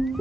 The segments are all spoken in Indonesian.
Militer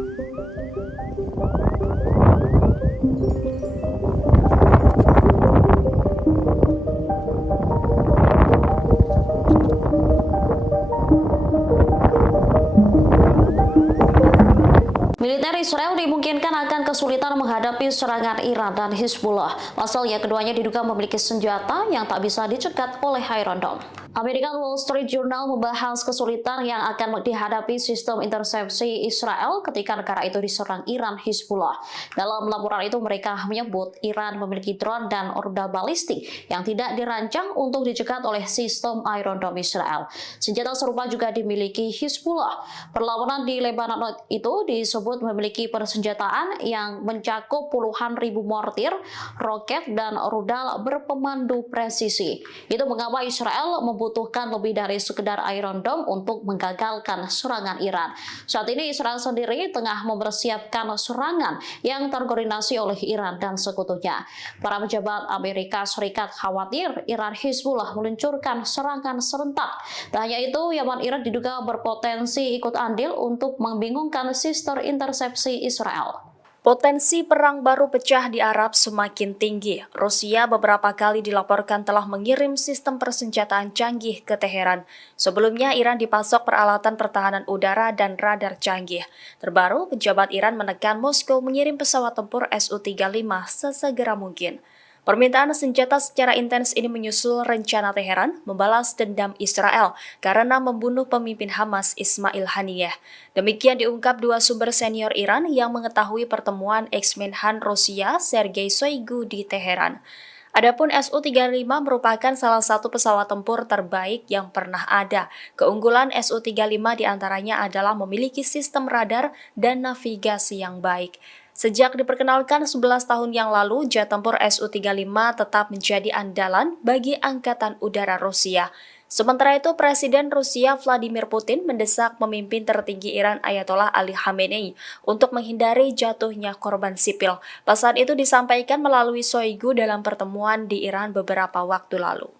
Israel dimungkinkan akan kesulitan menghadapi serangan Iran dan Hizbullah. Pasalnya keduanya diduga memiliki senjata yang tak bisa dicegat oleh Iron Dome. American Wall Street Journal membahas kesulitan yang akan dihadapi sistem intersepsi Israel ketika negara itu diserang Iran Hizbullah. Dalam laporan itu mereka menyebut Iran memiliki drone dan rudal balistik yang tidak dirancang untuk dicegat oleh sistem Iron Dome Israel. Senjata serupa juga dimiliki Hizbullah. Perlawanan di Lebanon itu disebut memiliki persenjataan yang mencakup puluhan ribu mortir, roket, dan rudal berpemandu presisi. Itu mengapa Israel membutuhkan lebih dari sekedar Iron Dome untuk menggagalkan serangan Iran. Saat ini Israel sendiri tengah mempersiapkan serangan yang terkoordinasi oleh Iran dan sekutunya. Para pejabat Amerika Serikat khawatir Iran Hizbullah meluncurkan serangan serentak. Tak hanya itu, Yaman Iran diduga berpotensi ikut andil untuk membingungkan sistem intersepsi Israel. Potensi perang baru pecah di Arab semakin tinggi. Rusia beberapa kali dilaporkan telah mengirim sistem persenjataan canggih ke Teheran. Sebelumnya, Iran dipasok peralatan pertahanan udara dan radar canggih. Terbaru, pejabat Iran menekan Moskow mengirim pesawat tempur Su-35 sesegera mungkin. Permintaan senjata secara intens ini menyusul rencana Teheran membalas dendam Israel karena membunuh pemimpin Hamas Ismail Haniyeh. Demikian diungkap dua sumber senior Iran yang mengetahui pertemuan ex-Menhan Rusia Sergei Shoigu di Teheran. Adapun Su-35 merupakan salah satu pesawat tempur terbaik yang pernah ada. Keunggulan Su-35 diantaranya adalah memiliki sistem radar dan navigasi yang baik. Sejak diperkenalkan 11 tahun yang lalu, jet tempur Su-35 tetap menjadi andalan bagi Angkatan Udara Rusia. Sementara itu, Presiden Rusia Vladimir Putin mendesak pemimpin tertinggi Iran Ayatollah Ali Khamenei untuk menghindari jatuhnya korban sipil. Pesan itu disampaikan melalui Shoigu dalam pertemuan di Iran beberapa waktu lalu.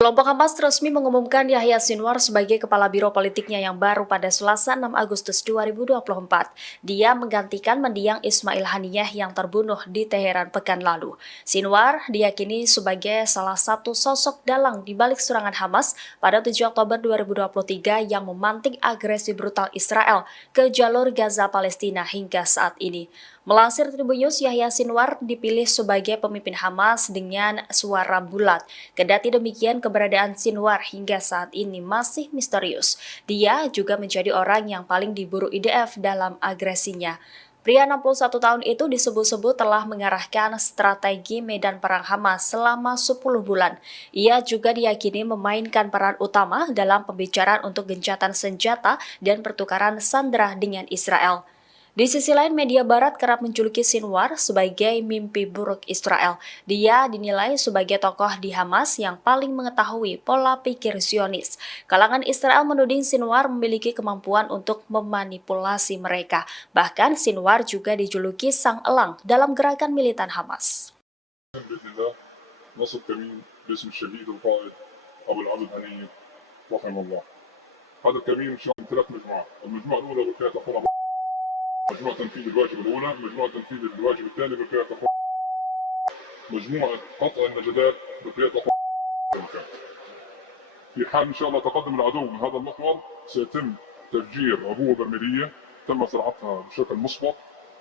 Kelompok Hamas resmi mengumumkan Yahya Sinwar sebagai kepala biro politiknya yang baru pada Selasa 6 Agustus 2024. Dia menggantikan mendiang Ismail Haniyeh yang terbunuh di Teheran pekan lalu. Sinwar diyakini sebagai salah satu sosok dalang di balik serangan Hamas pada 7 Oktober 2023 yang memantik agresi brutal Israel ke jalur Gaza Palestina hingga saat ini. Melansir Tribun News, Yahya Sinwar dipilih sebagai pemimpin Hamas dengan suara bulat. Kendati demikian, keberadaan Sinwar hingga saat ini masih misterius. Dia juga menjadi orang yang paling diburu IDF dalam agresinya. Pria 61 tahun itu disebut-sebut telah mengarahkan strategi medan perang Hamas selama 10 bulan. Ia juga diyakini memainkan peran utama dalam pembicaraan untuk gencatan senjata dan pertukaran sandera dengan Israel. Di sisi lain, media barat kerap menjuluki Sinwar sebagai mimpi buruk Israel. Dia dinilai sebagai tokoh di Hamas yang paling mengetahui pola pikir Zionis. Kalangan Israel menuding Sinwar memiliki kemampuan untuk memanipulasi mereka. Bahkan Sinwar juga dijuluki sang elang dalam gerakan militan Hamas. مجموعة تنفيذ الواجب الأولى، مجموعة تنفيذ الواجب الثاني بقيادة أخرى، مجموعة قطع النجدات بقيادة أخرى. في حال إن شاء الله تقدم العدو من هذا المحور سيتم تفجير أبوة برميلية تم صناعتها بشكل مسبق،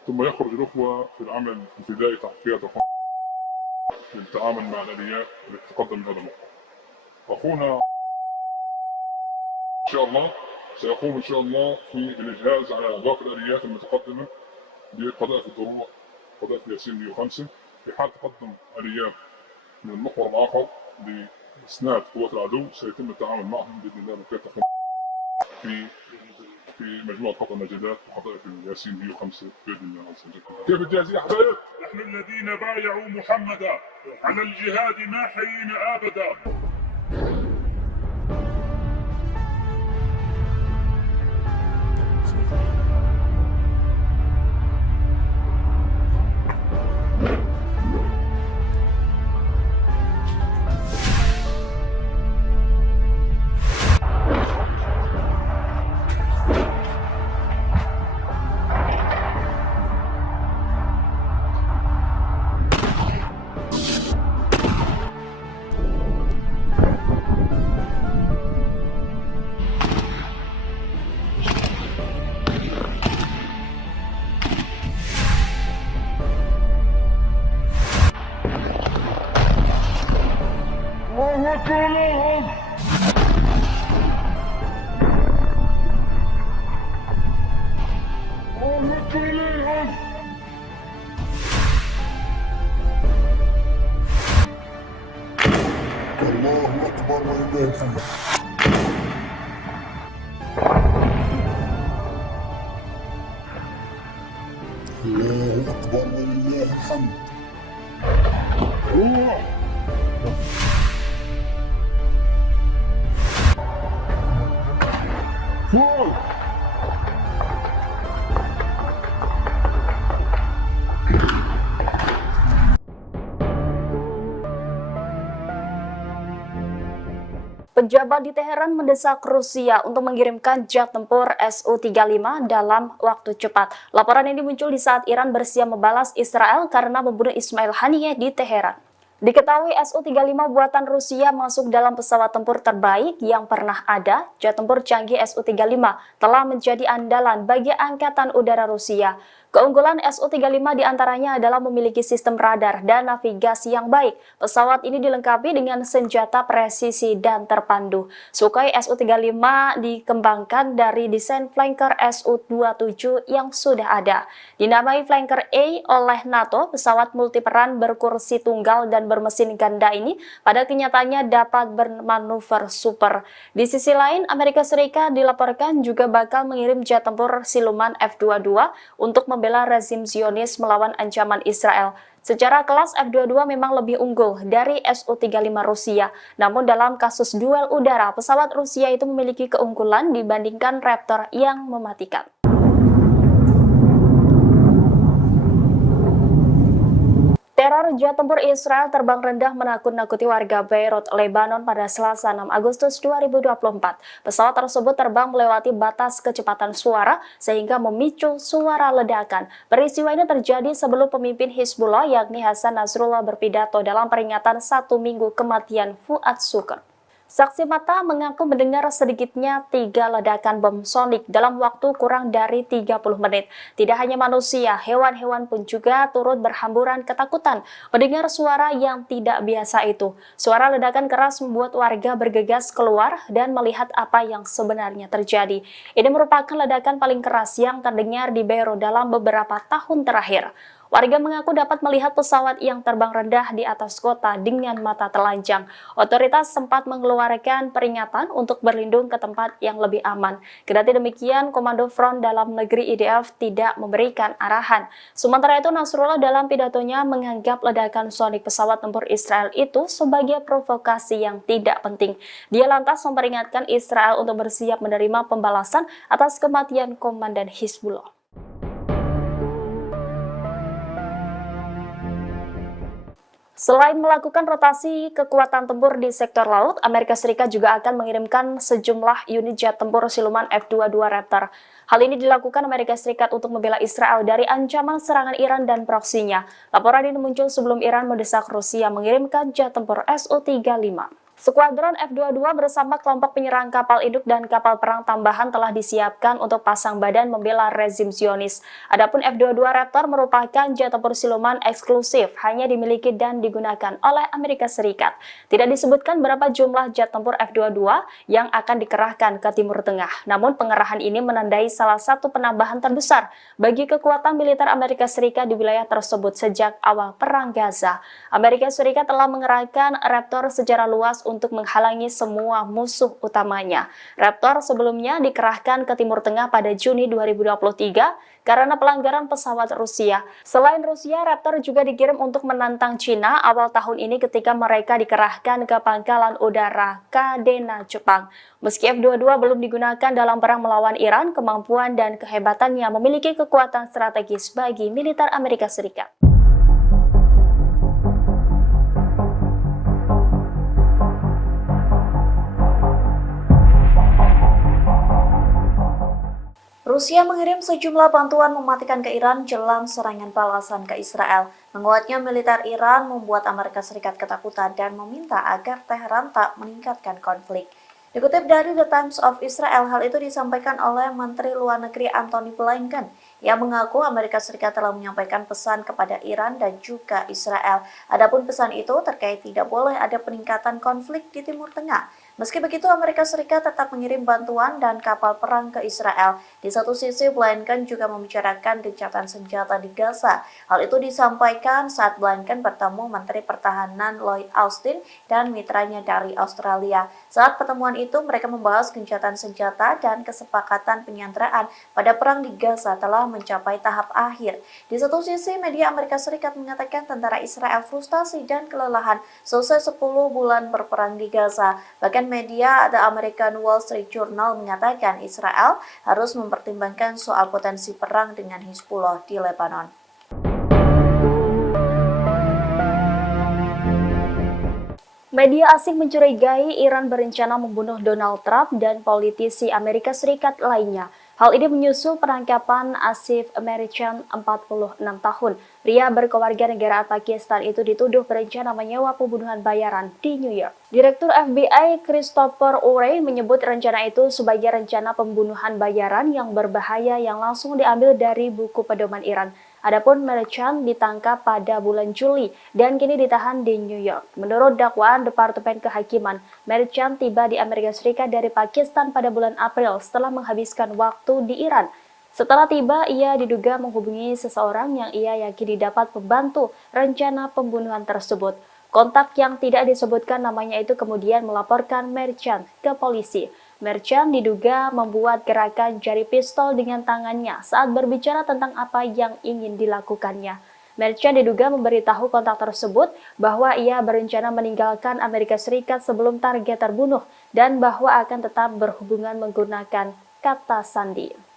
ثم يخرج الأخوة في العمل الفدائي تحت قيادة أخرى للتعامل مع الآليات التي تقدم من هذا المحور. أخونا إن شاء الله سيقوم إن شاء الله في الإجهاز على باقي الآليات المتقدمة بقذائف الدروع قذائف ياسين 105. في حال تقدم آليات من المحور الآخر لإسناد قوات العدو سيتم التعامل معهم بإذن الله بكافة في مجموعة قطع النجدات وقذائف الياسين 105 بإذن الله عز وجل. كيف الجاهزية يا حبايب؟ نحن الذين بايعوا محمدا على الجهاد ما حيينا أبدا. الله أكبر ولله الحمد. الله أكبر ولله الحمد. الله فوق. Pejabat di Teheran mendesak Rusia untuk mengirimkan jet tempur Su-35 dalam waktu cepat. Laporan ini muncul di saat Iran bersiap membalas Israel karena membunuh Ismail Haniyeh di Teheran. Diketahui Su-35 buatan Rusia masuk dalam pesawat tempur terbaik yang pernah ada. Jet tempur canggih Su-35 telah menjadi andalan bagi Angkatan Udara Rusia. Keunggulan Su-35 diantaranya adalah memiliki sistem radar dan navigasi yang baik. Pesawat ini dilengkapi dengan senjata presisi dan terpandu. Sukhoi Su-35 dikembangkan dari desain flanker Su-27 yang sudah ada. Dinamai flanker A oleh NATO, pesawat multiperan berkursi tunggal dan bermesin ganda ini pada kenyataannya dapat bermanuver super. Di sisi lain, Amerika Serikat dilaporkan juga bakal mengirim jet tempur siluman F-22 untuk membela rezim Zionis melawan ancaman Israel. Secara kelas F-22 memang lebih unggul dari Su-35 Rusia. Namun dalam kasus duel udara, pesawat Rusia itu memiliki keunggulan dibandingkan Raptor yang mematikan. Teror jet tempur Israel terbang rendah menakut-nakuti warga Beirut, Lebanon pada Selasa 6 Agustus 2024. Pesawat tersebut terbang melewati batas kecepatan suara sehingga memicu suara ledakan. Peristiwa ini terjadi sebelum pemimpin Hizbullah yakni Hasan Nasrullah berpidato dalam peringatan 1 minggu kematian Fuad Shukr. Saksi mata mengaku mendengar sedikitnya 3 ledakan bom sonik dalam waktu kurang dari 30 menit. Tidak hanya manusia, hewan-hewan pun juga turut berhamburan ketakutan mendengar suara yang tidak biasa itu. Suara ledakan keras membuat warga bergegas keluar dan melihat apa yang sebenarnya terjadi. Ini merupakan ledakan paling keras yang terdengar di Beirut dalam beberapa tahun terakhir. Warga mengaku dapat melihat pesawat yang terbang rendah di atas kota dengan mata telanjang. Otoritas sempat mengeluarkan peringatan untuk berlindung ke tempat yang lebih aman. Kendati demikian, Komando Front Dalam Negeri IDF tidak memberikan arahan. Sementara itu, Nasrullah dalam pidatonya menganggap ledakan sonik pesawat tempur Israel itu sebagai provokasi yang tidak penting. Dia lantas memperingatkan Israel untuk bersiap menerima pembalasan atas kematian Komandan Hizbullah. Selain melakukan rotasi kekuatan tempur di sektor laut, Amerika Serikat juga akan mengirimkan sejumlah unit jet tempur siluman F-22 Raptor. Hal ini dilakukan Amerika Serikat untuk membela Israel dari ancaman serangan Iran dan proksinya. Laporan ini muncul sebelum Iran mendesak Rusia mengirimkan jet tempur Su-35. Skuadron F-22 bersama kelompok penyerang kapal induk dan kapal perang tambahan telah disiapkan untuk pasang badan membela rezim Zionis. Adapun F-22 Raptor merupakan jet tempur siluman eksklusif, hanya dimiliki dan digunakan oleh Amerika Serikat. Tidak disebutkan berapa jumlah jet tempur F-22 yang akan dikerahkan ke Timur Tengah. Namun pengerahan ini menandai salah satu penambahan terbesar bagi kekuatan militer Amerika Serikat di wilayah tersebut sejak awal Perang Gaza. Amerika Serikat telah mengerahkan Raptor secara luas untuk menghalangi semua musuh utamanya. Raptor sebelumnya dikerahkan ke Timur Tengah pada Juni 2023 karena pelanggaran pesawat Rusia. Selain Rusia, Raptor juga dikirim untuk menantang Cina awal tahun ini ketika mereka dikerahkan ke pangkalan udara Kadena, Jepang. Meski F-22 belum digunakan dalam perang melawan Iran, kemampuan dan kehebatannya memiliki kekuatan strategis bagi militer Amerika Serikat. Rusia mengirim sejumlah bantuan mematikan ke Iran jelang serangan balasan ke Israel. Menguatnya militer Iran membuat Amerika Serikat ketakutan dan meminta agar Teheran tak meningkatkan konflik. Dikutip dari The Times of Israel, hal itu disampaikan oleh Menteri Luar Negeri Antony Blinken. Ia mengaku Amerika Serikat telah menyampaikan pesan kepada Iran dan juga Israel. Adapun pesan itu terkait tidak boleh ada peningkatan konflik di Timur Tengah. Meski begitu, Amerika Serikat tetap mengirim bantuan dan kapal perang ke Israel. Di satu sisi, Blinken juga membicarakan gencatan senjata di Gaza. Hal itu disampaikan saat Blinken bertemu Menteri Pertahanan Lloyd Austin dan mitranya dari Australia. Saat pertemuan itu, mereka membahas gencatan senjata dan kesepakatan penyanderaan pada perang di Gaza telah mencapai tahap akhir. Di satu sisi, media Amerika Serikat mengatakan tentara Israel frustasi dan kelelahan selesai 10 bulan berperang di Gaza. Bahkan media The American Wall Street Journal mengatakan Israel harus mempertimbangkan soal potensi perang dengan Hizbullah di Lebanon. Media asing mencurigai Iran berencana membunuh Donald Trump dan politisi Amerika Serikat lainnya. Hal ini menyusul penangkapan Asif Merican, 46 tahun. Pria berkewarganegaraan Pakistan itu dituduh berencana menyewa pembunuhan bayaran di New York. Direktur FBI Christopher Wray menyebut rencana itu sebagai rencana pembunuhan bayaran yang berbahaya yang langsung diambil dari buku pedoman Iran. Adapun Merican ditangkap pada bulan Juli dan kini ditahan di New York. Menurut dakwaan Departemen Kehakiman, Merican tiba di Amerika Serikat dari Pakistan pada bulan April setelah menghabiskan waktu di Iran. Setelah tiba, ia diduga menghubungi seseorang yang ia yakini dapat membantu rencana pembunuhan tersebut. Kontak yang tidak disebutkan namanya itu kemudian melaporkan Merican ke polisi. Merican diduga membuat gerakan jari pistol dengan tangannya saat berbicara tentang apa yang ingin dilakukannya. Merican diduga memberitahu kontak tersebut bahwa ia berencana meninggalkan Amerika Serikat sebelum target terbunuh dan bahwa akan tetap berhubungan menggunakan kata sandi.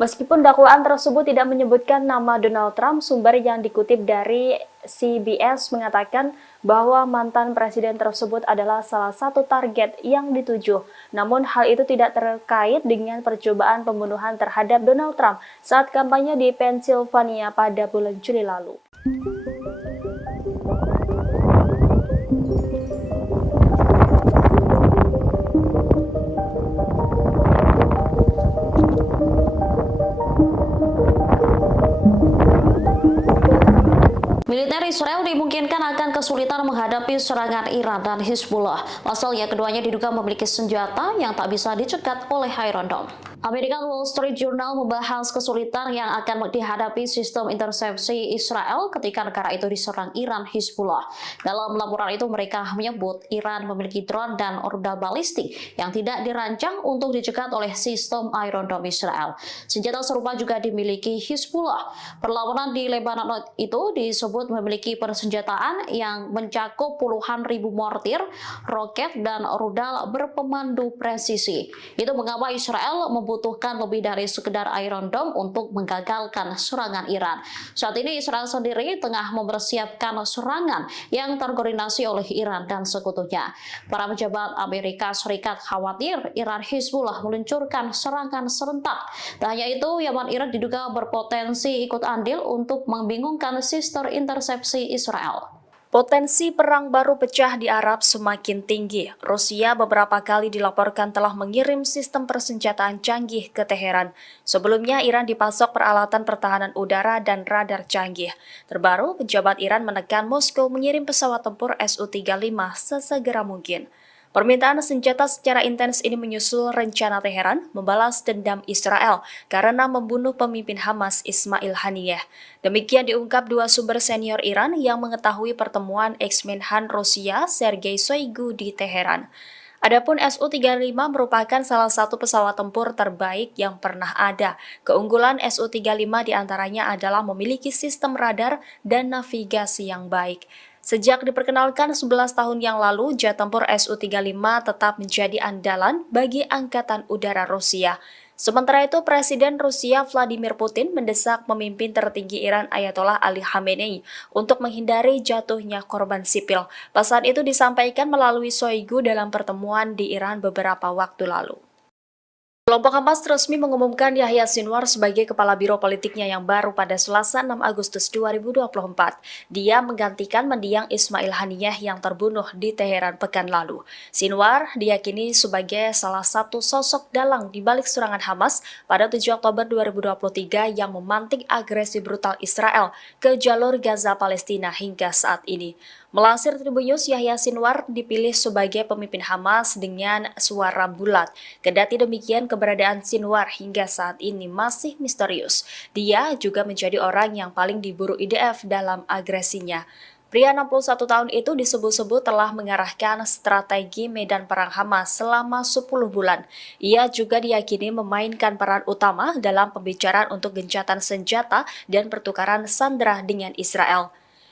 Meskipun dakwaan tersebut tidak menyebutkan nama Donald Trump, sumber yang dikutip dari CBS mengatakan bahwa mantan presiden tersebut adalah salah satu target yang dituju. Namun hal itu tidak terkait dengan percobaan pembunuhan terhadap Donald Trump saat kampanye di Pennsylvania pada bulan Juli lalu. Militer Israel dimungkinkan akan kesulitan menghadapi serangan Iran dan Hizbullah. Pasalnya keduanya diduga memiliki senjata yang tak bisa dicegat oleh Iron Dome. American Wall Street Journal membahas kesulitan yang akan dihadapi sistem intersepsi Israel ketika negara itu diserang Iran Hizbullah. Dalam laporan itu mereka menyebut Iran memiliki drone dan rudal balistik yang tidak dirancang untuk dicegat oleh sistem Iron Dome Israel. Senjata serupa juga dimiliki Hizbullah. Perlawanan di Lebanon itu disebut memiliki persenjataan yang mencakup puluhan ribu mortir, roket, dan rudal berpemandu presisi. Itu mengapa Israel membutuhkan lebih dari sekedar Iron Dome untuk menggagalkan serangan Iran. Saat ini Israel sendiri tengah mempersiapkan serangan yang terkoordinasi oleh Iran dan sekutunya. Para pejabat Amerika Serikat khawatir Iran Hizbullah meluncurkan serangan serentak. Tak hanya itu, Yaman Irak diduga berpotensi ikut andil untuk membingungkan sistem intersepsi Israel. Potensi perang baru pecah di Arab semakin tinggi. Rusia beberapa kali dilaporkan telah mengirim sistem persenjataan canggih ke Teheran. Sebelumnya, Iran dipasok peralatan pertahanan udara dan radar canggih. Terbaru, pejabat Iran menekan Moskow mengirim pesawat tempur Su-35 sesegera mungkin. Permintaan senjata secara intens ini menyusul rencana Teheran membalas dendam Israel karena membunuh pemimpin Hamas Ismail Haniyeh. Demikian diungkap dua sumber senior Iran yang mengetahui pertemuan ex-Menhan Rusia Sergei Shoigu di Teheran. Adapun Su-35 merupakan salah satu pesawat tempur terbaik yang pernah ada. Keunggulan Su-35 diantaranya adalah memiliki sistem radar dan navigasi yang baik. Sejak diperkenalkan 11 tahun yang lalu, jet tempur Su-35 tetap menjadi andalan bagi Angkatan Udara Rusia. Sementara itu, Presiden Rusia Vladimir Putin mendesak pemimpin tertinggi Iran Ayatollah Ali Khamenei untuk menghindari jatuhnya korban sipil. Pesan itu disampaikan melalui Shoigu dalam pertemuan di Iran beberapa waktu lalu. Kelompok Hamas resmi mengumumkan Yahya Sinwar sebagai kepala biro politiknya yang baru pada Selasa 6 Agustus 2024. Dia menggantikan mendiang Ismail Haniyeh yang terbunuh di Teheran pekan lalu. Sinwar diyakini sebagai salah satu sosok dalang di balik serangan Hamas pada 7 Oktober 2023 yang memantik agresi brutal Israel ke jalur Gaza Palestina hingga saat ini. Melansir Tribun News, Yahya Sinwar dipilih sebagai pemimpin Hamas dengan suara bulat. Kendati demikian, keberadaan Sinwar hingga saat ini masih misterius. Dia juga menjadi orang yang paling diburu IDF dalam agresinya. Pria 61 tahun itu disebut-sebut telah mengarahkan strategi medan perang Hamas selama 10 bulan. Ia juga diyakini memainkan peran utama dalam pembicaraan untuk gencatan senjata dan pertukaran sandera dengan Israel.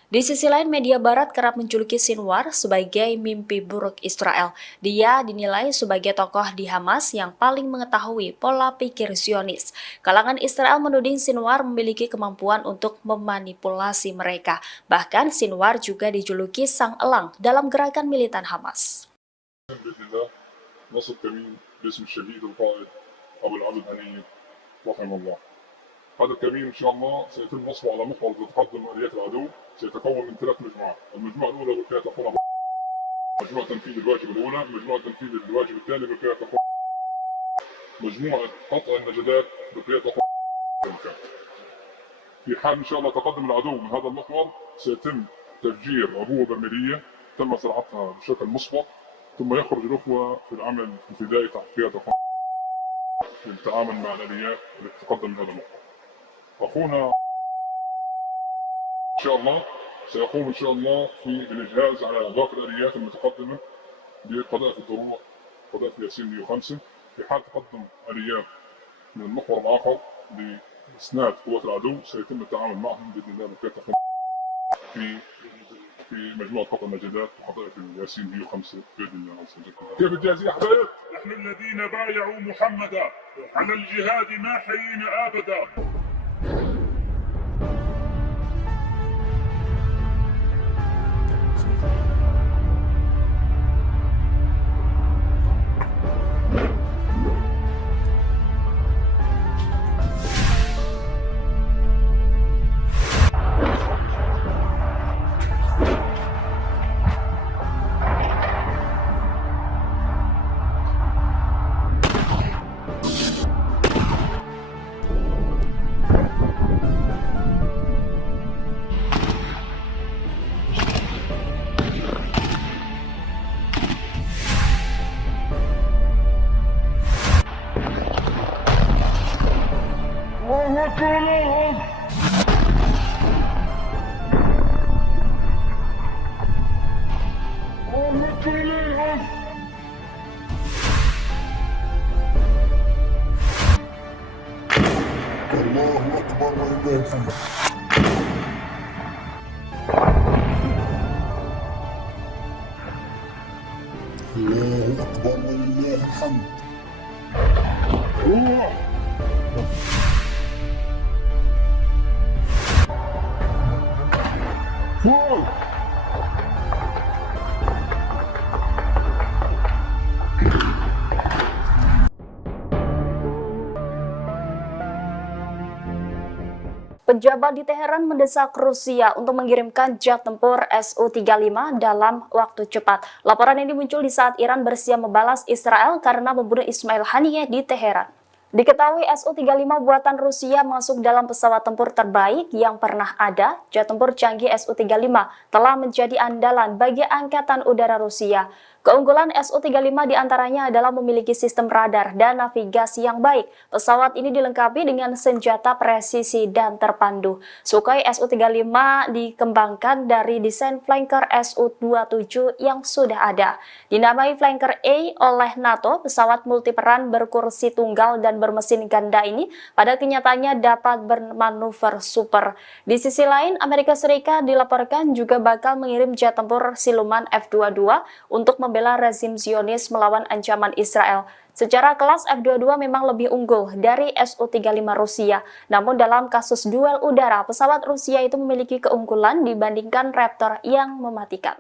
Di sisi lain, media barat kerap menjuluki Sinwar sebagai mimpi buruk Israel. Dia dinilai sebagai tokoh di Hamas yang paling mengetahui pola pikir Zionis. Kalangan Israel menuding Sinwar memiliki kemampuan untuk memanipulasi mereka. Bahkan Sinwar juga dijuluki sang elang dalam gerakan militan Hamas. بإذن الله نصب كمين باسم الشهيد القائد أبو العبد هنية رحمه الله. هذا الكمين إن شاء الله سيتم نصبه على محور تقدم آليات العدو، سيتكون من 3 مجموعات، المجموعة الأولى وكالة تقوم مجموعة تنفيذ الواجب الأولى، مجموعة تنفيذ الواجب الثاني وكالة تقوم مجموعة قطع النجدات وكالة تقوم المكان. في حال إن شاء الله تقدم العدو من هذا المحور سيتم تفجير عبوة برميلية تم زراعتها بشكل مسبق، ثم يخرج الأخوة في العمل الابتدائي تحت قيادة تقوم للتعامل مع الآليات التي تقدم من هذا المحور. أخونا إن شاء الله سيقوم إن شاء الله في الإجهاز على باقي الآليات المتقدمة بقذائف الدروع قذائف ياسين 105. في حال تقدم آليات من المحور الآخر بإسناد قوات العدو سيتم التعامل معهم بإذن الله بكافة في مجموعة قطع النجدات وقذائف الياسين 105 بإذن الله عز وجل. كيف الجاهزية يا حبايب؟ نحن الذين بايعوا محمدا على الجهاد ما حيينا أبدا. الله أكبر ولله الحمد. الله أكبر ولله الحمد. Pejabat di Teheran mendesak Rusia untuk mengirimkan jet tempur Su-35 dalam waktu cepat. Laporan ini muncul di saat Iran bersiap membalas Israel karena membunuh Ismail Haniyeh di Teheran. Diketahui Su-35 buatan Rusia masuk dalam pesawat tempur terbaik yang pernah ada. Jet tempur canggih Su-35 telah menjadi andalan bagi Angkatan Udara Rusia. Keunggulan Su-35 diantaranya adalah memiliki sistem radar dan navigasi yang baik. Pesawat ini dilengkapi dengan senjata presisi dan terpandu. Sukhoi Su-35 dikembangkan dari desain flanker Su-27 yang sudah ada. Dinamai flanker A oleh NATO, pesawat multiperan berkursi tunggal dan bermesin ganda ini pada kenyataannya dapat bermanuver super. Di sisi lain, Amerika Serikat dilaporkan juga bakal mengirim jet tempur siluman F-22 untuk membela rezim Zionis melawan ancaman Israel. Secara kelas F-22 memang lebih unggul dari Su-35 Rusia. Namun dalam kasus duel udara, pesawat Rusia itu memiliki keunggulan dibandingkan Raptor yang mematikan.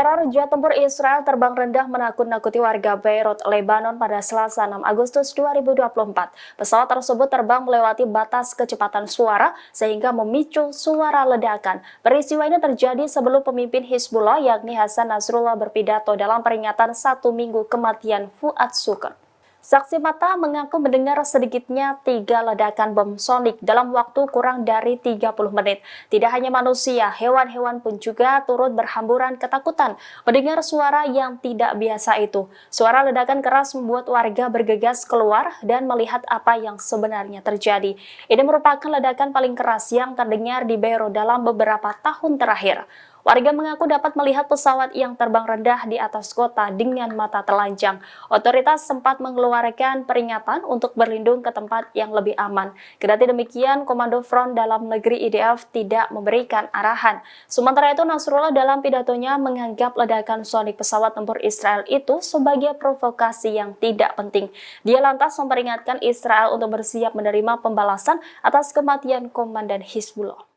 Teror jet tempur Israel terbang rendah menakut-nakuti warga Beirut, Lebanon pada Selasa 6 Agustus 2024. Pesawat tersebut terbang melewati batas kecepatan suara sehingga memicu suara ledakan. Peristiwa ini terjadi sebelum pemimpin Hizbullah yakni Hasan Nasrullah berpidato dalam peringatan 1 minggu kematian Fuad Shukr. Saksi mata mengaku mendengar sedikitnya 3 ledakan bom sonik dalam waktu kurang dari 30 menit. Tidak hanya manusia, hewan-hewan pun juga turut berhamburan ketakutan mendengar suara yang tidak biasa itu. Suara ledakan keras membuat warga bergegas keluar dan melihat apa yang sebenarnya terjadi. Ini merupakan ledakan paling keras yang terdengar di Beirut dalam beberapa tahun terakhir. Warga mengaku dapat melihat pesawat yang terbang rendah di atas kota dengan mata telanjang. Otoritas sempat mengeluarkan peringatan untuk berlindung ke tempat yang lebih aman. Kendati demikian, Komando Front Dalam Negeri IDF tidak memberikan arahan. Sementara itu, Nasrullah dalam pidatonya menganggap ledakan sonik pesawat tempur Israel itu sebagai provokasi yang tidak penting. Dia lantas memperingatkan Israel untuk bersiap menerima pembalasan atas kematian Komandan Hizbullah.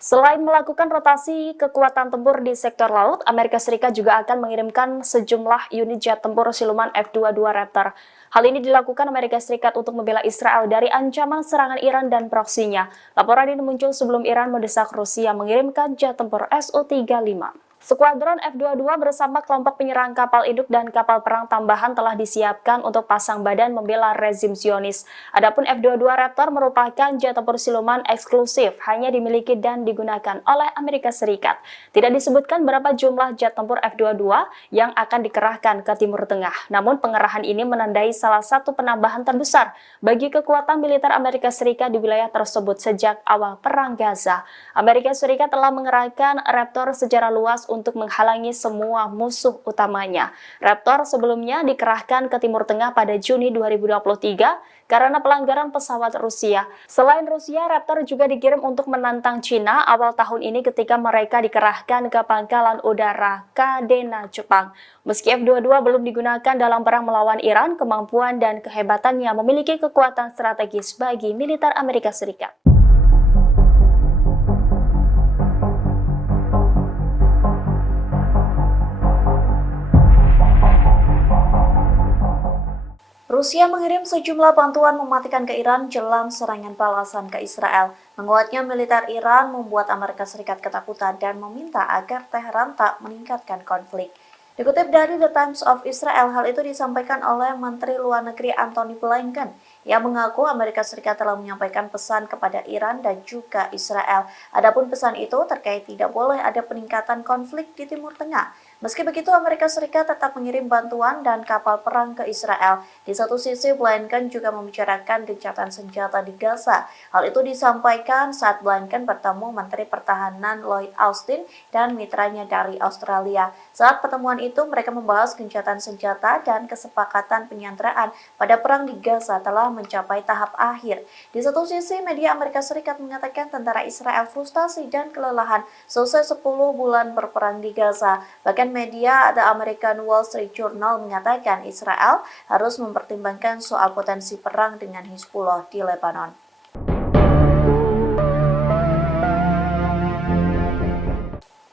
Selain melakukan rotasi kekuatan tempur di sektor laut, Amerika Serikat juga akan mengirimkan sejumlah unit jet tempur siluman F-22 Raptor. Hal ini dilakukan Amerika Serikat untuk membela Israel dari ancaman serangan Iran dan proksinya. Laporan ini muncul sebelum Iran mendesak Rusia mengirimkan jet tempur Su-35. Skuadron F-22 bersama kelompok penyerang kapal induk dan kapal perang tambahan telah disiapkan untuk pasang badan membela rezim Zionis. Adapun F-22 Raptor merupakan jet tempur siluman eksklusif, hanya dimiliki dan digunakan oleh Amerika Serikat. Tidak disebutkan berapa jumlah jet tempur F-22 yang akan dikerahkan ke Timur Tengah. Namun pengerahan ini menandai salah satu penambahan terbesar bagi kekuatan militer Amerika Serikat di wilayah tersebut sejak awal Perang Gaza. Amerika Serikat telah mengerahkan Raptor secara luas untuk menghalangi semua musuh utamanya. Raptor sebelumnya dikerahkan ke Timur Tengah pada Juni 2023 karena pelanggaran pesawat Rusia. Selain Rusia, Raptor juga dikirim untuk menantang Cina awal tahun ini ketika mereka dikerahkan ke pangkalan udara Kadena, Jepang. Meski F-22 belum digunakan dalam perang melawan Iran, kemampuan dan kehebatannya memiliki kekuatan strategis bagi militer Amerika Serikat. Rusia mengirim sejumlah bantuan mematikan ke Iran jelang serangan balasan ke Israel. Menguatnya militer Iran membuat Amerika Serikat ketakutan dan meminta agar Teheran tak meningkatkan konflik. Dikutip dari The Times of Israel, hal itu disampaikan oleh Menteri Luar Negeri Antony Blinken yang mengaku Amerika Serikat telah menyampaikan pesan kepada Iran dan juga Israel. Adapun pesan itu terkait tidak boleh ada peningkatan konflik di Timur Tengah. Meski begitu, Amerika Serikat tetap mengirim bantuan dan kapal perang ke Israel. Di satu sisi, Blinken juga membicarakan gencatan senjata di Gaza. Hal itu disampaikan saat Blinken bertemu Menteri Pertahanan Lloyd Austin dan mitranya dari Australia. Saat pertemuan itu, mereka membahas gencatan senjata dan kesepakatan penyanderaan pada perang di Gaza telah mencapai tahap akhir. Di satu sisi, media Amerika Serikat mengatakan tentara Israel frustasi dan kelelahan selesai 10 bulan berperang di Gaza. Bahkan media The American Wall Street Journal mengatakan Israel harus mempertimbangkan soal potensi perang dengan Hizbullah di Lebanon.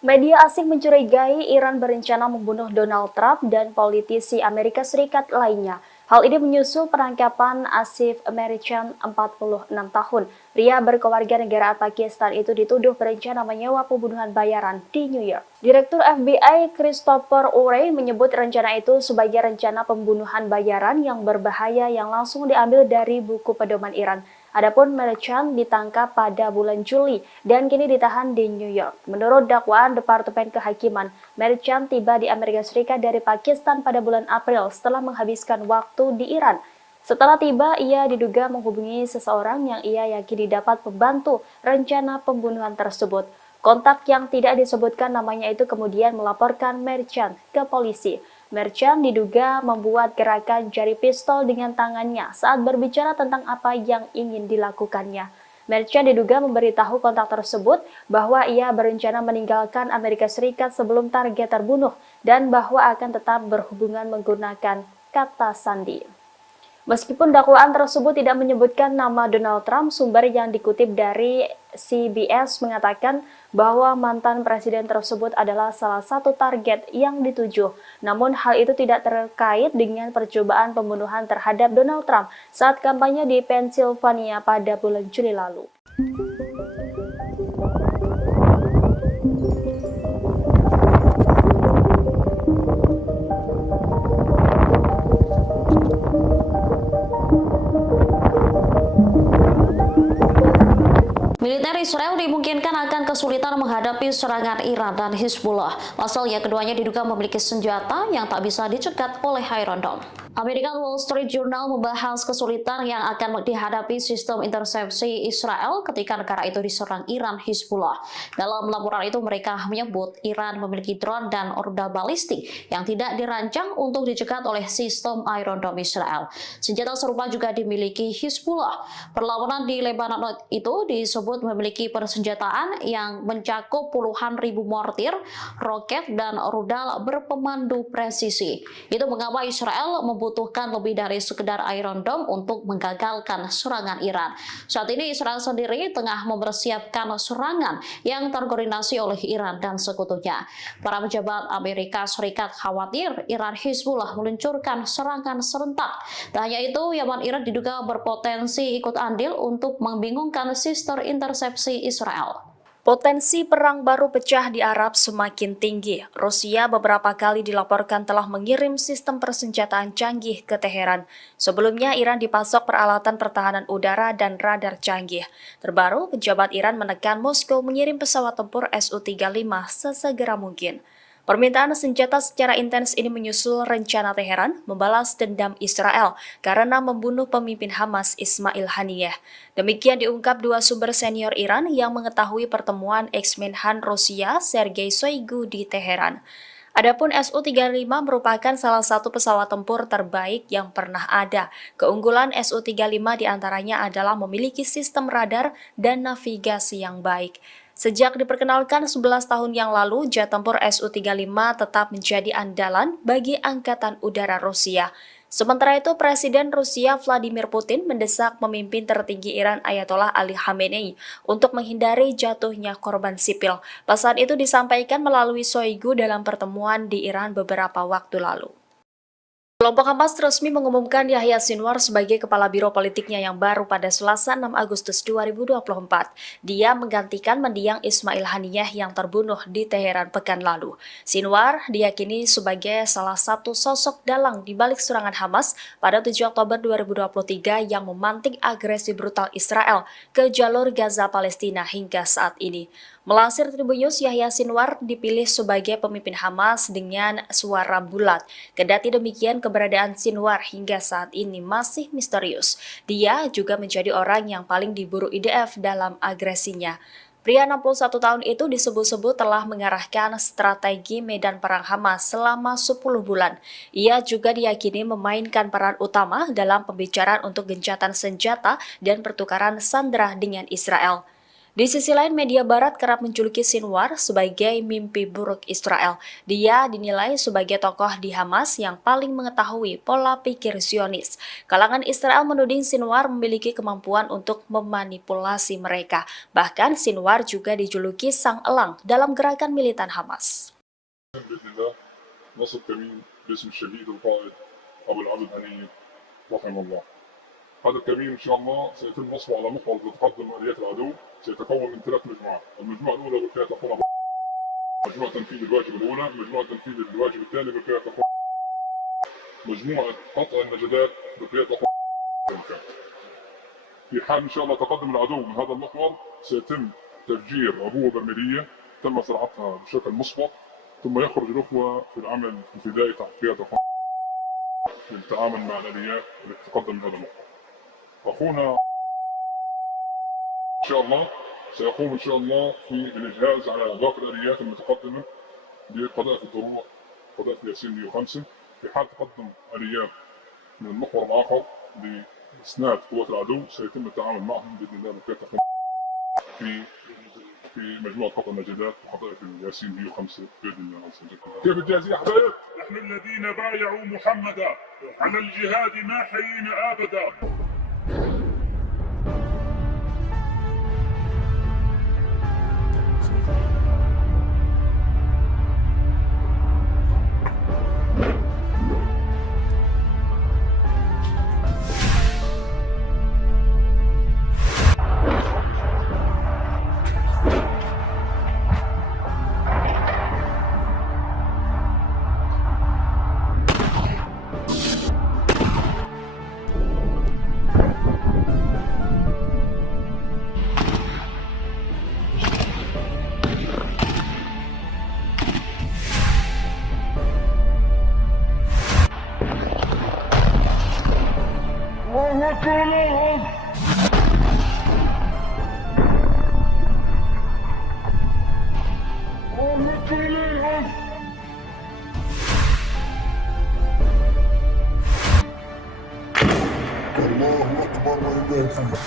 Media asing mencurigai Iran berencana membunuh Donald Trump dan politisi Amerika Serikat lainnya. Hal ini menyusul penangkapan Asif Merican, 46 tahun. Pria berkewarganegaraan Pakistan itu dituduh berencana menyewa pembunuhan bayaran di New York. Direktur FBI Christopher Wray menyebut rencana itu sebagai rencana pembunuhan bayaran yang berbahaya yang langsung diambil dari buku pedoman Iran. Adapun Merican ditangkap pada bulan Juli dan kini ditahan di New York. Menurut dakwaan Departemen Kehakiman, Merican tiba di Amerika Serikat dari Pakistan pada bulan April setelah menghabiskan waktu di Iran. Setelah tiba, ia diduga menghubungi seseorang yang ia yakini dapat membantu rencana pembunuhan tersebut. Kontak yang tidak disebutkan namanya itu kemudian melaporkan Merican ke polisi. Merican diduga membuat gerakan jari pistol dengan tangannya saat berbicara tentang apa yang ingin dilakukannya. Merican diduga memberitahu kontak tersebut bahwa ia berencana meninggalkan Amerika Serikat sebelum target terbunuh dan bahwa akan tetap berhubungan menggunakan kata sandi. Meskipun dakwaan tersebut tidak menyebutkan nama Donald Trump, sumber yang dikutip dari CBS mengatakan bahwa mantan presiden tersebut adalah salah satu target yang dituju. Namun hal itu tidak terkait dengan percobaan pembunuhan terhadap Donald Trump saat kampanye di Pennsylvania pada bulan Juli lalu. Militer Israel dimungkinkan akan kesulitan menghadapi serangan Iran dan Hizbullah. Pasalnya keduanya diduga memiliki senjata yang tak bisa dicegat oleh Iron Dome. American Wall Street Journal membahas kesulitan yang akan dihadapi sistem intersepsi Israel ketika negara itu diserang Iran Hizbullah. Dalam laporan itu mereka menyebut Iran memiliki drone dan rudal balistik yang tidak dirancang untuk dicegat oleh sistem Iron Dome Israel. Senjata serupa juga dimiliki Hizbullah. Perlawanan di Lebanon itu disebut memiliki persenjataan yang mencakup puluhan ribu mortir, roket, dan rudal berpemandu presisi. Itu mengapa Israel membutuhkan lebih dari sekedar Iron Dome untuk menggagalkan serangan Iran. Saat ini Israel sendiri tengah mempersiapkan serangan yang terkoordinasi oleh Iran dan sekutunya. Para pejabat Amerika Serikat khawatir Iran Hizbullah meluncurkan serangan serentak. Tak hanya itu, Yaman Iran diduga berpotensi ikut andil untuk membingungkan sistem intersepsi Israel. Potensi perang baru pecah di Arab semakin tinggi. Rusia beberapa kali dilaporkan telah mengirim sistem persenjataan canggih ke Teheran. Sebelumnya, Iran dipasok peralatan pertahanan udara dan radar canggih. Terbaru, pejabat Iran menekan Moskow mengirim pesawat tempur Su-35 sesegera mungkin. Permintaan senjata secara intens ini menyusul rencana Teheran membalas dendam Israel karena membunuh pemimpin Hamas Ismail Haniyeh. Demikian diungkap dua sumber senior Iran yang mengetahui pertemuan ex-Menhan Rusia Sergei Shoigu di Teheran. Adapun Su-35 merupakan salah satu pesawat tempur terbaik yang pernah ada. Keunggulan Su-35 diantaranya adalah memiliki sistem radar dan navigasi yang baik. Sejak diperkenalkan 11 tahun yang lalu, jet tempur Su-35 tetap menjadi andalan bagi Angkatan Udara Rusia. Sementara itu, Presiden Rusia Vladimir Putin mendesak pemimpin tertinggi Iran Ayatollah Ali Khamenei untuk menghindari jatuhnya korban sipil. Pesan itu disampaikan melalui Shoigu dalam pertemuan di Iran beberapa waktu lalu. Kelompok Hamas resmi mengumumkan Yahya Sinwar sebagai kepala biro politiknya yang baru pada Selasa 6 Agustus 2024. Dia menggantikan mendiang Ismail Haniyeh yang terbunuh di Teheran pekan lalu. Sinwar diyakini sebagai salah satu sosok dalang di balik serangan Hamas pada 7 Oktober 2023 yang memantik agresi brutal Israel ke jalur Gaza Palestina hingga saat ini. Melansir Tribun News, Yahya Sinwar dipilih sebagai pemimpin Hamas dengan suara bulat. Kendati demikian, keberadaan Sinwar hingga saat ini masih misterius. Dia juga menjadi orang yang paling diburu IDF dalam agresinya. Pria 61 tahun itu disebut-sebut telah mengarahkan strategi medan perang Hamas selama 10 bulan. Ia juga diyakini memainkan peran utama dalam pembicaraan untuk gencatan senjata dan pertukaran sandera dengan Israel. Di sisi lain, media barat kerap menjuluki Sinwar sebagai mimpi buruk Israel. Dia dinilai sebagai tokoh di Hamas yang paling mengetahui pola pikir Zionis. Kalangan Israel menuding Sinwar memiliki kemampuan untuk memanipulasi mereka. Bahkan Sinwar juga dijuluki sang elang dalam gerakan militan Hamas. هذا الكمين ان شاء الله سيتم نصبه على محور لتقدم اليات العدو سيتكون من 3 مجموعات، المجموعه الاولى بالفئه تقوم مجموعه تنفيذ الواجب الاولى، مجموعه تنفيذ الواجب الثاني بالفئه تقوم مجموعه قطع النجدات بالفئه تقوم. في حال ان شاء الله تقدم العدو من هذا المحور سيتم تفجير عبوه برميليه تم صناعتها بشكل مسبق ثم يخرج الاخوه في العمل الفدائي تحت فئه تقوم للتعامل مع الاليات التي تقدم من هذا المحور. أخونا إن شاء الله سيقوم إن شاء الله في الإجهاز على باقي الآليات المتقدمة بقذائف الدروع قذائف ياسين 105 في حال تقدم آليات من المحور الآخر لإسناد قوات العدو سيتم التعامل معهم بإذن الله بالكافة في مجموعة خط النجدات وقذائف ياسين 105 بإذن الله. كيف الجاهزية يا حبايب؟ نحن الذين بايعوا محمدا على الجهاد ما حيينا أبدا. الله أكبر ولله الحمد.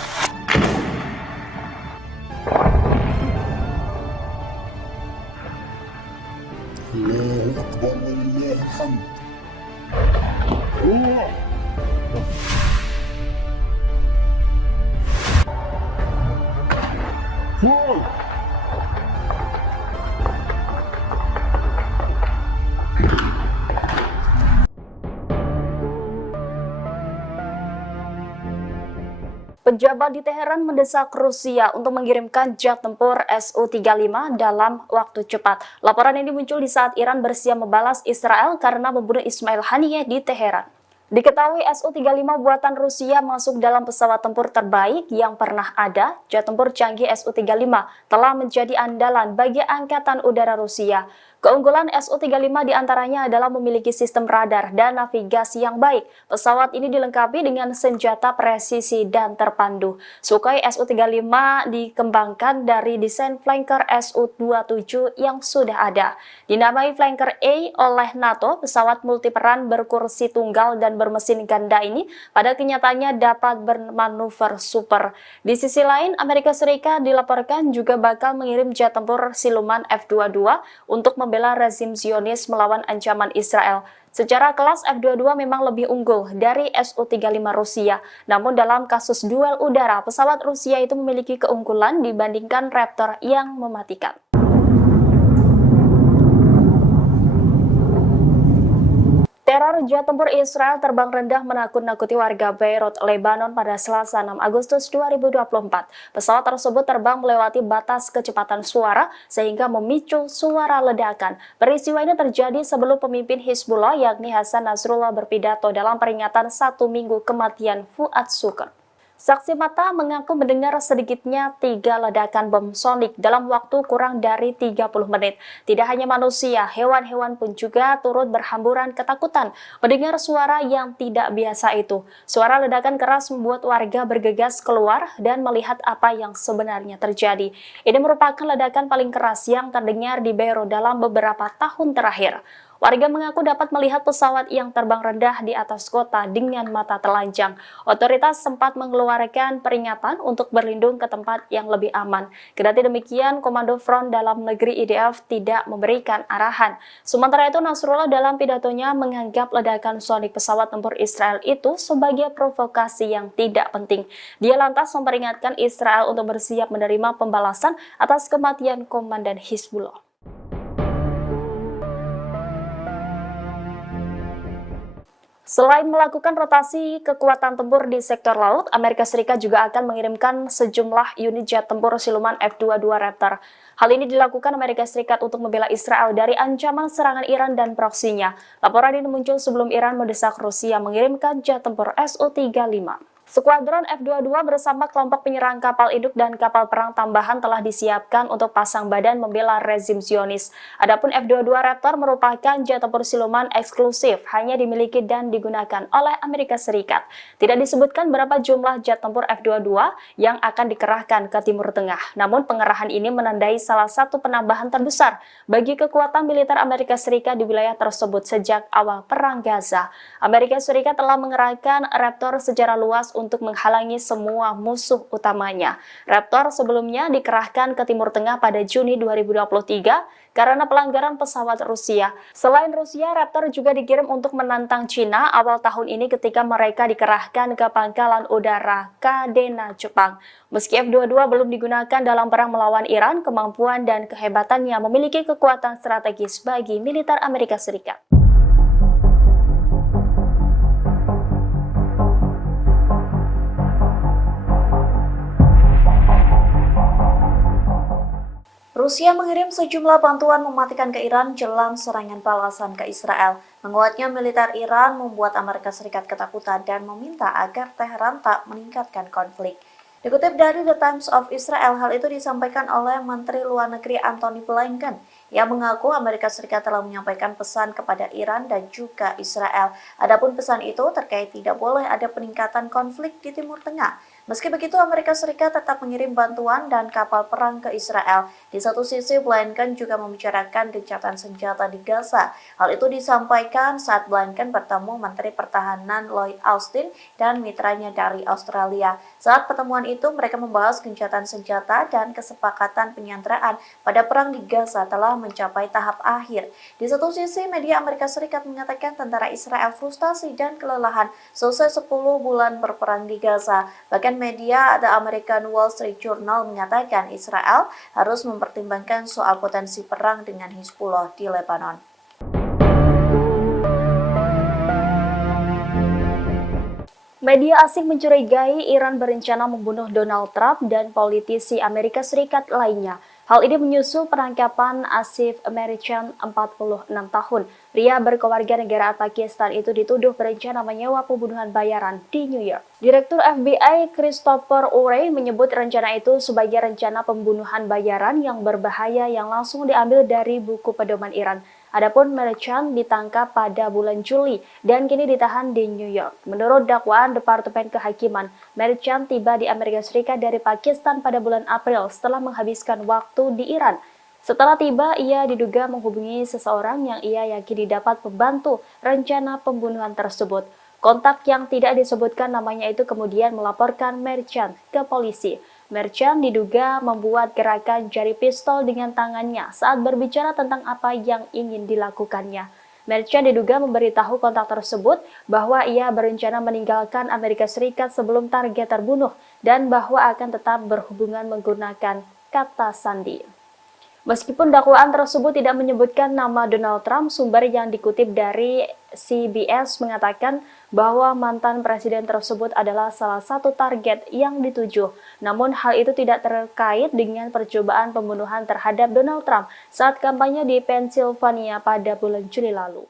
الله أكبر ولله الحمد. Pejabat di Teheran mendesak Rusia untuk mengirimkan jet tempur Su-35 dalam waktu cepat. Laporan ini muncul di saat Iran bersiap membalas Israel karena membunuh Ismail Haniyeh di Teheran. Diketahui Su-35 buatan Rusia masuk dalam pesawat tempur terbaik yang pernah ada. Jet tempur canggih Su-35 telah menjadi andalan bagi Angkatan Udara Rusia. Keunggulan Su-35 diantaranya adalah memiliki sistem radar dan navigasi yang baik. Pesawat ini dilengkapi dengan senjata presisi dan terpandu. Sukhoi Su-35 dikembangkan dari desain flanker Su-27 yang sudah ada. Dinamai flanker A oleh NATO, pesawat multiperan berkursi tunggal dan bermesin ganda ini pada kenyataannya dapat bermanuver super. Di sisi lain, Amerika Serikat dilaporkan juga bakal mengirim jet tempur siluman F-22 untuk membela rezim Zionis melawan ancaman Israel. Secara kelas F-22 memang lebih unggul dari Su-35 Rusia. Namun dalam kasus duel udara, pesawat Rusia itu memiliki keunggulan dibandingkan Raptor yang mematikan. Teror jet tempur Israel terbang rendah menakut-nakuti warga Beirut, Lebanon pada Selasa 6 Agustus 2024. Pesawat tersebut terbang melewati batas kecepatan suara sehingga memicu suara ledakan. Peristiwa ini terjadi sebelum pemimpin Hizbullah yakni Hasan Nasrullah berpidato dalam peringatan 1 minggu kematian Fuad Shukr. Saksi mata mengaku mendengar sedikitnya 3 ledakan bom sonik dalam waktu kurang dari 30 menit. Tidak hanya manusia, hewan-hewan pun juga turut berhamburan ketakutan mendengar suara yang tidak biasa itu. Suara ledakan keras membuat warga bergegas keluar dan melihat apa yang sebenarnya terjadi. Ini merupakan ledakan paling keras yang terdengar di Beirut dalam beberapa tahun terakhir. Warga mengaku dapat melihat pesawat yang terbang rendah di atas kota dengan mata telanjang. Otoritas sempat mengeluarkan peringatan untuk berlindung ke tempat yang lebih aman. Kendati demikian, Komando Front Dalam Negeri IDF tidak memberikan arahan. Sementara itu, Nasrullah dalam pidatonya menganggap ledakan sonik pesawat tempur Israel itu sebagai provokasi yang tidak penting. Dia lantas memperingatkan Israel untuk bersiap menerima pembalasan atas kematian Komandan Hizbullah. Selain melakukan rotasi kekuatan tempur di sektor laut, Amerika Serikat juga akan mengirimkan sejumlah unit jet tempur siluman F-22 Raptor. Hal ini dilakukan Amerika Serikat untuk membela Israel dari ancaman serangan Iran dan proksinya. Laporan ini muncul sebelum Iran mendesak Rusia mengirimkan jet tempur Su-35. Skuadron F-22 bersama kelompok penyerang kapal induk dan kapal perang tambahan telah disiapkan untuk pasang badan membela rezim Zionis. Adapun F-22 Raptor merupakan jet tempur siluman eksklusif, hanya dimiliki dan digunakan oleh Amerika Serikat. Tidak disebutkan berapa jumlah jet tempur F-22 yang akan dikerahkan ke Timur Tengah. Namun pengerahan ini menandai salah satu penambahan terbesar bagi kekuatan militer Amerika Serikat di wilayah tersebut sejak awal Perang Gaza. Amerika Serikat telah mengerahkan Raptor secara luas untuk menghalangi semua musuh utamanya. Raptor sebelumnya dikerahkan ke Timur Tengah pada Juni 2023 karena pelanggaran pesawat Rusia. Selain Rusia, Raptor juga dikirim untuk menantang Cina awal tahun ini ketika mereka dikerahkan ke Pangkalan Udara Kadena, Jepang. Meski F-22 belum digunakan dalam perang melawan Iran, kemampuan dan kehebatannya memiliki kekuatan strategis bagi militer Amerika Serikat. Rusia mengirim sejumlah bantuan mematikan ke Iran jelang serangan balasan ke Israel. Menguatnya militer Iran membuat Amerika Serikat ketakutan dan meminta agar Teheran tak meningkatkan konflik. Dikutip dari The Times of Israel, hal itu disampaikan oleh Menteri Luar Negeri Antony Blinken. Ia mengaku Amerika Serikat telah menyampaikan pesan kepada Iran dan juga Israel. Adapun pesan itu terkait tidak boleh ada peningkatan konflik di Timur Tengah. Meski begitu, Amerika Serikat tetap mengirim bantuan dan kapal perang ke Israel. Di satu sisi, Blinken juga membicarakan gencatan senjata di Gaza. Hal itu disampaikan saat Blinken bertemu Menteri Pertahanan Lloyd Austin dan mitranya dari Australia. Saat pertemuan itu, mereka membahas gencatan senjata dan kesepakatan penyanderaan pada perang di Gaza telah mencapai tahap akhir. Di satu sisi, media Amerika Serikat mengatakan tentara Israel frustasi dan kelelahan selesai 10 bulan berperang di Gaza. Bahkan media The American Wall Street Journal menyatakan Israel harus mempertimbangkan soal potensi perang dengan Hizbullah di Lebanon. Media asing mencurigai Iran berencana membunuh Donald Trump dan politisi Amerika Serikat lainnya. Hal ini menyusul penangkapan Asif Merican, 46 tahun. Pria berkewarganegaraan Pakistan itu dituduh berencana menyewa pembunuhan bayaran di New York. Direktur FBI Christopher Wray menyebut rencana itu sebagai rencana pembunuhan bayaran yang berbahaya yang langsung diambil dari buku pedoman Iran. Adapun Merican ditangkap pada bulan Juli dan kini ditahan di New York. Menurut dakwaan Departemen Kehakiman, Merican tiba di Amerika Serikat dari Pakistan pada bulan April setelah menghabiskan waktu di Iran. Setelah tiba, ia diduga menghubungi seseorang yang ia yakini dapat membantu rencana pembunuhan tersebut. Kontak yang tidak disebutkan namanya itu kemudian melaporkan Merican ke polisi. Merican diduga membuat gerakan jari pistol dengan tangannya saat berbicara tentang apa yang ingin dilakukannya. Merican diduga memberitahu kontak tersebut bahwa ia berencana meninggalkan Amerika Serikat sebelum target terbunuh dan bahwa akan tetap berhubungan menggunakan kata sandi. Meskipun dakwaan tersebut tidak menyebutkan nama Donald Trump, sumber yang dikutip dari CBS mengatakan bahwa mantan presiden tersebut adalah salah satu target yang dituju. Namun hal itu tidak terkait dengan percobaan pembunuhan terhadap Donald Trump saat kampanye di Pennsylvania pada bulan Juli lalu.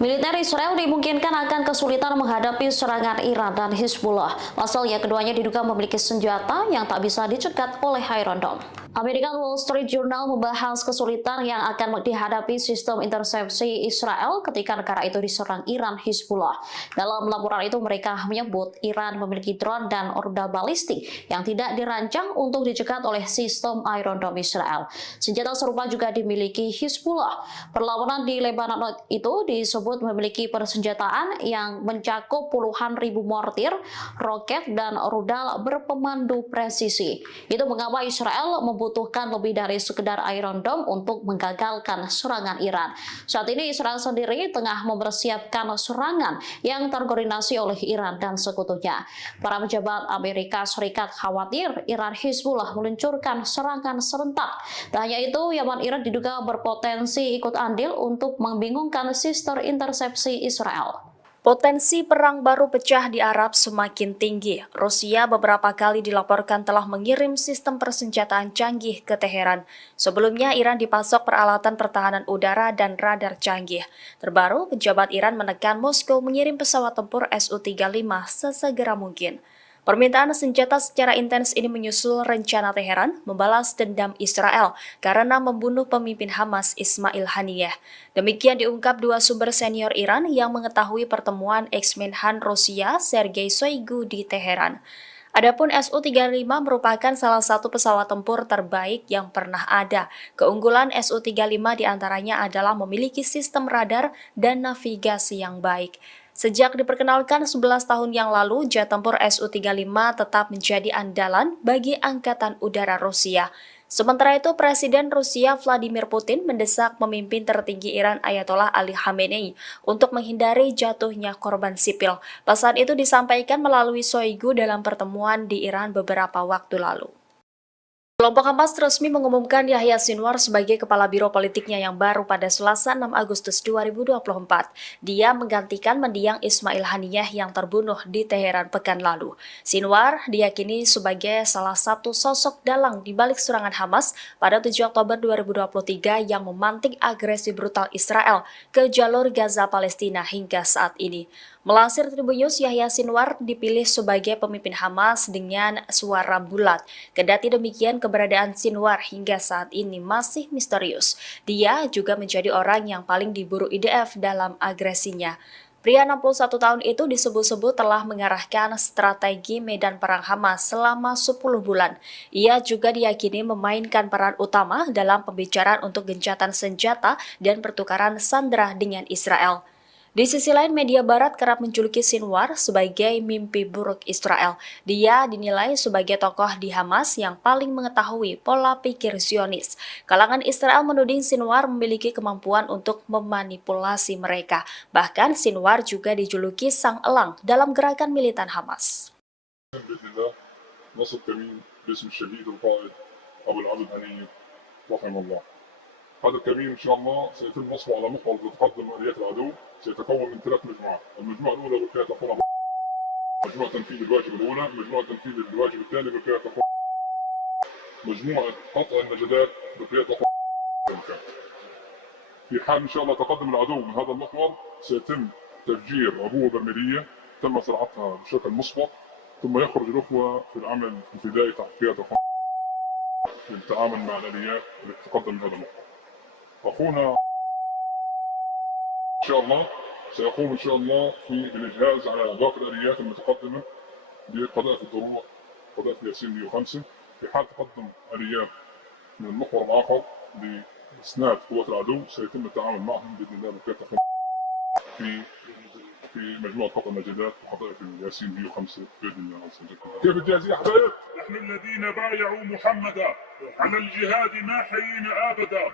Militer Israel dimungkinkan akan kesulitan menghadapi serangan Iran dan Hizbullah. Pasalnya keduanya diduga memiliki senjata yang tak bisa dicegat oleh Iron Dome. American Wall Street Journal membahas kesulitan yang akan dihadapi sistem intersepsi Israel ketika negara itu diserang Iran Hizbullah. Dalam laporan itu mereka menyebut Iran memiliki drone dan rudal balistik yang tidak dirancang untuk dicegat oleh sistem Iron Dome Israel. Senjata serupa juga dimiliki Hizbullah. Perlawanan di Lebanon itu disebut memiliki persenjataan yang mencakup puluhan ribu mortir, roket, dan rudal berpemandu presisi. Itu mengapa Israel membutuhkan lebih dari sekedar Iron Dome untuk menggagalkan serangan Iran. Saat ini Israel sendiri tengah mempersiapkan serangan yang terkoordinasi oleh Iran dan sekutunya. Para pejabat Amerika Serikat khawatir Iran Hizbullah meluncurkan serangan serentak. Tak hanya itu, Yaman Iran diduga berpotensi ikut andil untuk membingungkan sistem intersepsi Israel. Potensi perang baru pecah di Arab semakin tinggi. Rusia beberapa kali dilaporkan telah mengirim sistem persenjataan canggih ke Teheran. Sebelumnya, Iran dipasok peralatan pertahanan udara dan radar canggih. Terbaru, pejabat Iran menekan Moskow mengirim pesawat tempur Su-35 sesegera mungkin. Permintaan senjata secara intens ini menyusul rencana Teheran membalas dendam Israel karena membunuh pemimpin Hamas Ismail Haniyeh. Demikian diungkap dua sumber senior Iran yang mengetahui pertemuan ex-Menhan Rusia Sergei Shoigu di Teheran. Adapun Su-35 merupakan salah satu pesawat tempur terbaik yang pernah ada. Keunggulan Su-35 diantaranya adalah memiliki sistem radar dan navigasi yang baik. Sejak diperkenalkan 11 tahun yang lalu, jet tempur Su-35 tetap menjadi andalan bagi Angkatan Udara Rusia. Sementara itu, Presiden Rusia Vladimir Putin mendesak pemimpin tertinggi Iran Ayatollah Ali Khamenei untuk menghindari jatuhnya korban sipil. Pesan itu disampaikan melalui Shoigu dalam pertemuan di Iran beberapa waktu lalu. Kelompok Hamas resmi mengumumkan Yahya Sinwar sebagai kepala biro politiknya yang baru pada Selasa 6 Agustus 2024. Dia menggantikan mendiang Ismail Haniyeh yang terbunuh di Teheran pekan lalu. Sinwar diyakini sebagai salah satu sosok dalang di balik serangan Hamas pada 7 Oktober 2023 yang memantik agresi brutal Israel ke jalur Gaza Palestina hingga saat ini. Melansir Tribun News, Yahya Sinwar dipilih sebagai pemimpin Hamas dengan suara bulat. Kendati demikian, keberadaan Sinwar hingga saat ini masih misterius. Dia juga menjadi orang yang paling diburu IDF dalam agresinya. Pria 61 tahun itu disebut-sebut telah mengarahkan strategi medan perang Hamas selama 10 bulan. Ia juga diyakini memainkan peran utama dalam pembicaraan untuk gencatan senjata dan pertukaran sandera dengan Israel. Di sisi lain, media barat kerap menjuluki Sinwar sebagai mimpi buruk Israel. Dia dinilai sebagai tokoh di Hamas yang paling mengetahui pola pikir Zionis. Kalangan Israel menuding Sinwar memiliki kemampuan untuk memanipulasi mereka. Bahkan Sinwar juga dijuluki sang elang dalam gerakan militan Hamas. هذا الكمين ان شاء الله سيتم نصبه على محور تقدم اليات العدو، سيتكون من 3 مجموعات، المجموعه الاولى بقياده اخونا مجموعه تنفيذ الواجب الاولى، مجموعه تنفيذ الواجب الثاني بقياده اخونا مجموعه قطع النجدات بقياده اخونا. في حال ان شاء الله تقدم العدو من هذا المحور سيتم تفجير عبوه برميليه تم صناعتها بشكل مسبق، ثم يخرج الاخوه في العمل الفدائي تحت قياده اخونا للتعامل مع الاليات التي تقدم من هذا المحور. أخونا إن شاء الله سيقوم إن شاء الله في الإجهاز على باقي الآليات المتقدمة بقذائف الدروع قذائف ياسين 105 في حال تقدم آليات من المحور الآخر لإسناد قوات العدو سيتم التعامل معهم بإذن الله بكافة في مجموعة قطع النجدات وقذائف الياسين 105 بإذن الله عز وجل. كيف الجاهزية حبايب؟ نحن الذين بايعوا محمدا على الجهاد ما حيينا أبدا.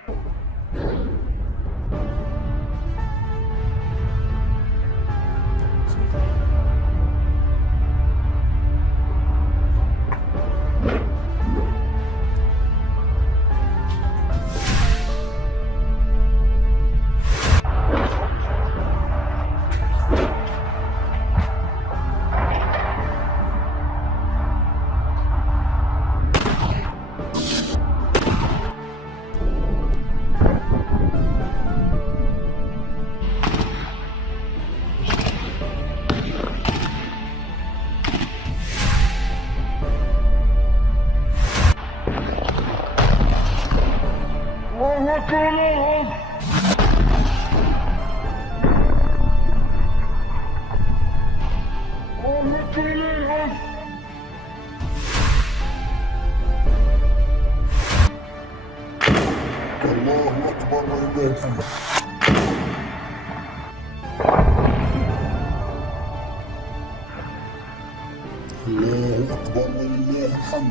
الله أكبر ولله الحمد. الله أكبر ولله الحمد.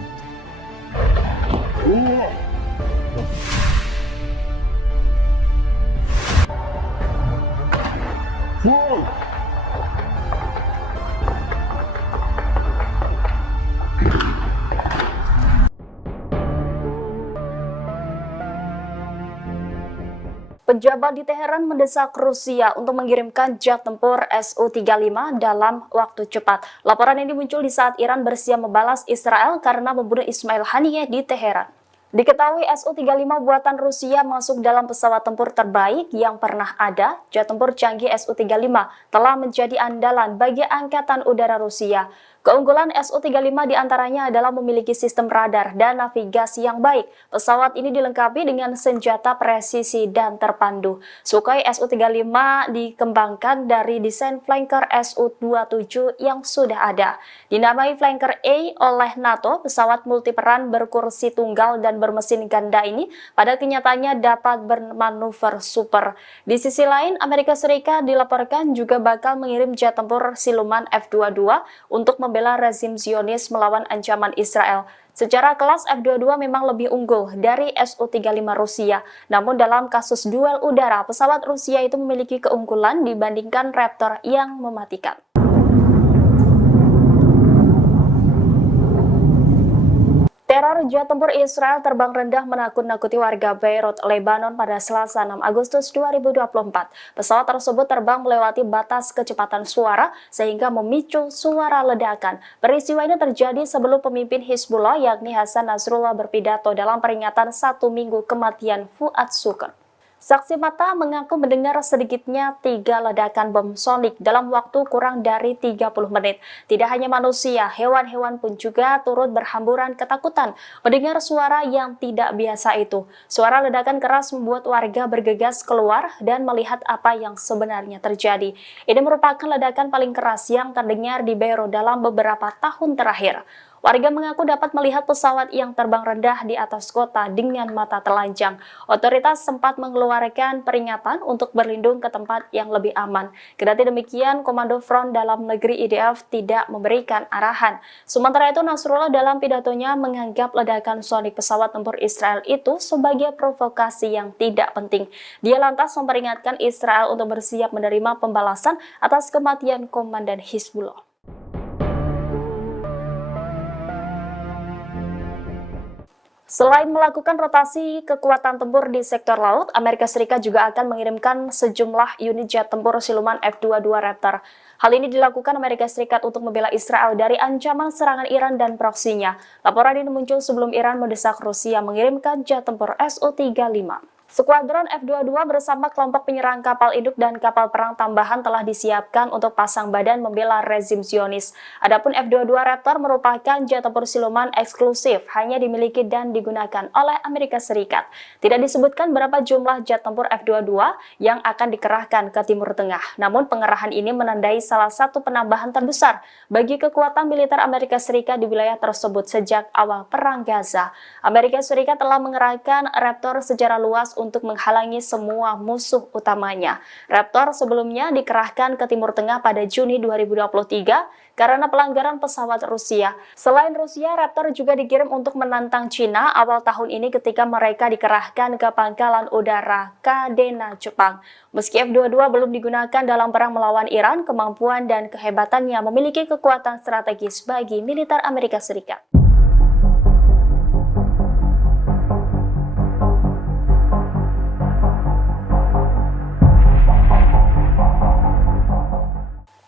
Pejabat di Teheran mendesak Rusia untuk mengirimkan jet tempur Su-35 dalam waktu cepat. Laporan ini muncul di saat Iran bersiap membalas Israel karena membunuh Ismail Haniyeh di Teheran. Diketahui Su-35 buatan Rusia masuk dalam pesawat tempur terbaik yang pernah ada. Jet tempur canggih Su-35 telah menjadi andalan bagi Angkatan Udara Rusia. Keunggulan Su-35 diantaranya adalah memiliki sistem radar dan navigasi yang baik. Pesawat ini dilengkapi dengan senjata presisi dan terpandu. Sukhoi Su-35 dikembangkan dari desain flanker Su-27 yang sudah ada. Dinamai Flanker A oleh NATO, pesawat multiperan berkursi tunggal dan bermesin ganda ini pada kenyataannya dapat bermanuver super. Di sisi lain, Amerika Serikat dilaporkan juga bakal mengirim jet tempur siluman F-22 untuk membela rezim Zionis melawan ancaman Israel. Secara kelas F-22 memang lebih unggul dari Su-35 Rusia. Namun dalam kasus duel udara, pesawat Rusia itu memiliki keunggulan dibandingkan Raptor yang mematikan. Teror jet tempur Israel terbang rendah menakut-nakuti warga Beirut, Lebanon pada Selasa 6 Agustus 2024. Pesawat tersebut terbang melewati batas kecepatan suara sehingga memicu suara ledakan. Peristiwa ini terjadi sebelum pemimpin Hizbullah yakni Hasan Nasrullah berpidato dalam peringatan 1 minggu kematian Fuad Shukr. Saksi mata mengaku mendengar sedikitnya 3 ledakan bom sonik dalam waktu kurang dari 30 menit. Tidak hanya manusia, hewan-hewan pun juga turut berhamburan ketakutan mendengar suara yang tidak biasa itu. Suara ledakan keras membuat warga bergegas keluar dan melihat apa yang sebenarnya terjadi. Ini merupakan ledakan paling keras yang terdengar di Beirut dalam beberapa tahun terakhir. Warga mengaku dapat melihat pesawat yang terbang rendah di atas kota dengan mata telanjang. Otoritas sempat mengeluarkan peringatan untuk berlindung ke tempat yang lebih aman. Kendati demikian, Komando Front Dalam Negeri IDF tidak memberikan arahan. Sementara itu, Nasrullah dalam pidatonya menganggap ledakan sonik pesawat tempur Israel itu sebagai provokasi yang tidak penting. Dia lantas memperingatkan Israel untuk bersiap menerima pembalasan atas kematian Komandan Hizbullah. Selain melakukan rotasi kekuatan tempur di sektor laut, Amerika Serikat juga akan mengirimkan sejumlah unit jet tempur siluman F-22 Raptor. Hal ini dilakukan Amerika Serikat untuk membela Israel dari ancaman serangan Iran dan proksinya. Laporan ini muncul sebelum Iran mendesak Rusia mengirimkan jet tempur Su-35. Skuadron F-22 bersama kelompok penyerang kapal induk dan kapal perang tambahan telah disiapkan untuk pasang badan membela rezim Zionis. Adapun F-22 Raptor merupakan jet tempur siluman eksklusif, hanya dimiliki dan digunakan oleh Amerika Serikat. Tidak disebutkan berapa jumlah jet tempur F-22 yang akan dikerahkan ke Timur Tengah. Namun pengerahan ini menandai salah satu penambahan terbesar bagi kekuatan militer Amerika Serikat di wilayah tersebut sejak awal Perang Gaza. Amerika Serikat telah mengerahkan Raptor secara luas untuk menghalangi semua musuh utamanya. Raptor sebelumnya dikerahkan ke Timur Tengah pada Juni 2023 karena pelanggaran pesawat Rusia. Selain Rusia, Raptor juga dikirim untuk menantang Cina awal tahun ini ketika mereka dikerahkan ke pangkalan udara Kadena, Jepang. Meski F-22 belum digunakan dalam perang melawan Iran, kemampuan dan kehebatannya memiliki kekuatan strategis bagi militer Amerika Serikat.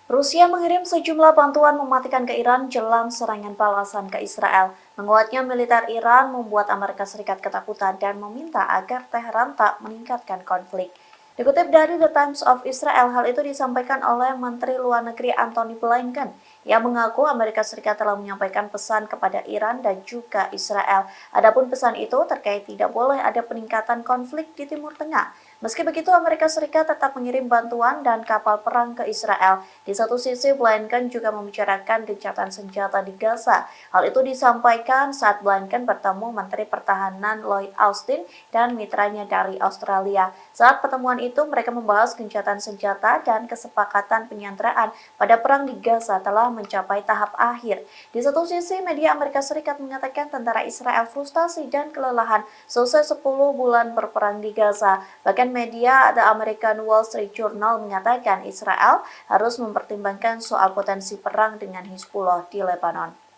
Rusia mengirim sejumlah bantuan mematikan ke Iran jelang serangan balasan ke Israel. Menguatnya militer Iran membuat Amerika Serikat ketakutan dan meminta agar Teheran tak meningkatkan konflik. Dikutip dari The Times of Israel, hal itu disampaikan oleh Menteri Luar Negeri Antony Blinken. Ia mengaku Amerika Serikat telah menyampaikan pesan kepada Iran dan juga Israel. Adapun pesan itu terkait tidak boleh ada peningkatan konflik di Timur Tengah. Meski begitu, Amerika Serikat tetap mengirim bantuan dan kapal perang ke Israel. Di satu sisi, Blinken juga membicarakan gencatan senjata di Gaza. Hal itu disampaikan saat Blinken bertemu Menteri Pertahanan Lloyd Austin dan mitranya dari Australia. Saat pertemuan itu, mereka membahas gencatan senjata dan kesepakatan penyanderaan pada perang di Gaza telah mencapai tahap akhir. Di satu sisi, media Amerika Serikat mengatakan tentara Israel frustasi dan kelelahan selesai 10 bulan berperang di Gaza. Bahkan media The American Wall Street Journal mengatakan Israel harus mempertimbangkan soal potensi perang dengan Hizbullah di Lebanon.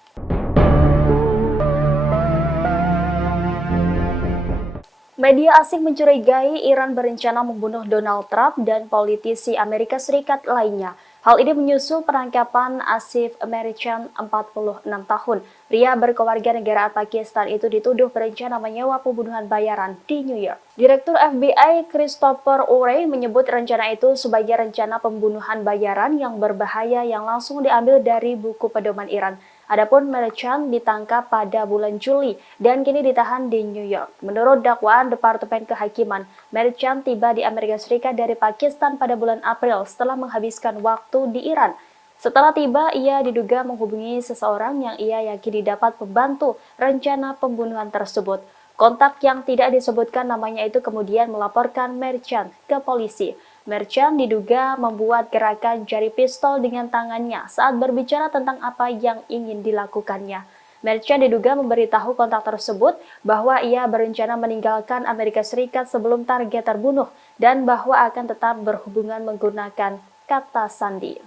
Media asing mencurigai Iran berencana membunuh Donald Trump dan politisi Amerika Serikat lainnya. Hal ini menyusul penangkapan Asif Merchant, 46 tahun. Pria berkewarganegaraan Pakistan itu dituduh berencana menyewa pembunuhan bayaran di New York. Direktur FBI Christopher Wray menyebut rencana itu sebagai rencana pembunuhan bayaran yang berbahaya yang langsung diambil dari buku pedoman Iran. Adapun Merchant ditangkap pada bulan Juli dan kini ditahan di New York. Menurut dakwaan Departemen Kehakiman, Merchant tiba di Amerika Serikat dari Pakistan pada bulan April setelah menghabiskan waktu di Iran. Setelah tiba, ia diduga menghubungi seseorang yang ia yakini dapat membantu rencana pembunuhan tersebut. Kontak yang tidak disebutkan namanya itu kemudian melaporkan Merchant ke polisi. Merchant diduga membuat gerakan jari pistol dengan tangannya saat berbicara tentang apa yang ingin dilakukannya. Merchant diduga memberitahu kontak tersebut bahwa ia berencana meninggalkan Amerika Serikat sebelum target terbunuh dan bahwa akan tetap berhubungan menggunakan kata sandi.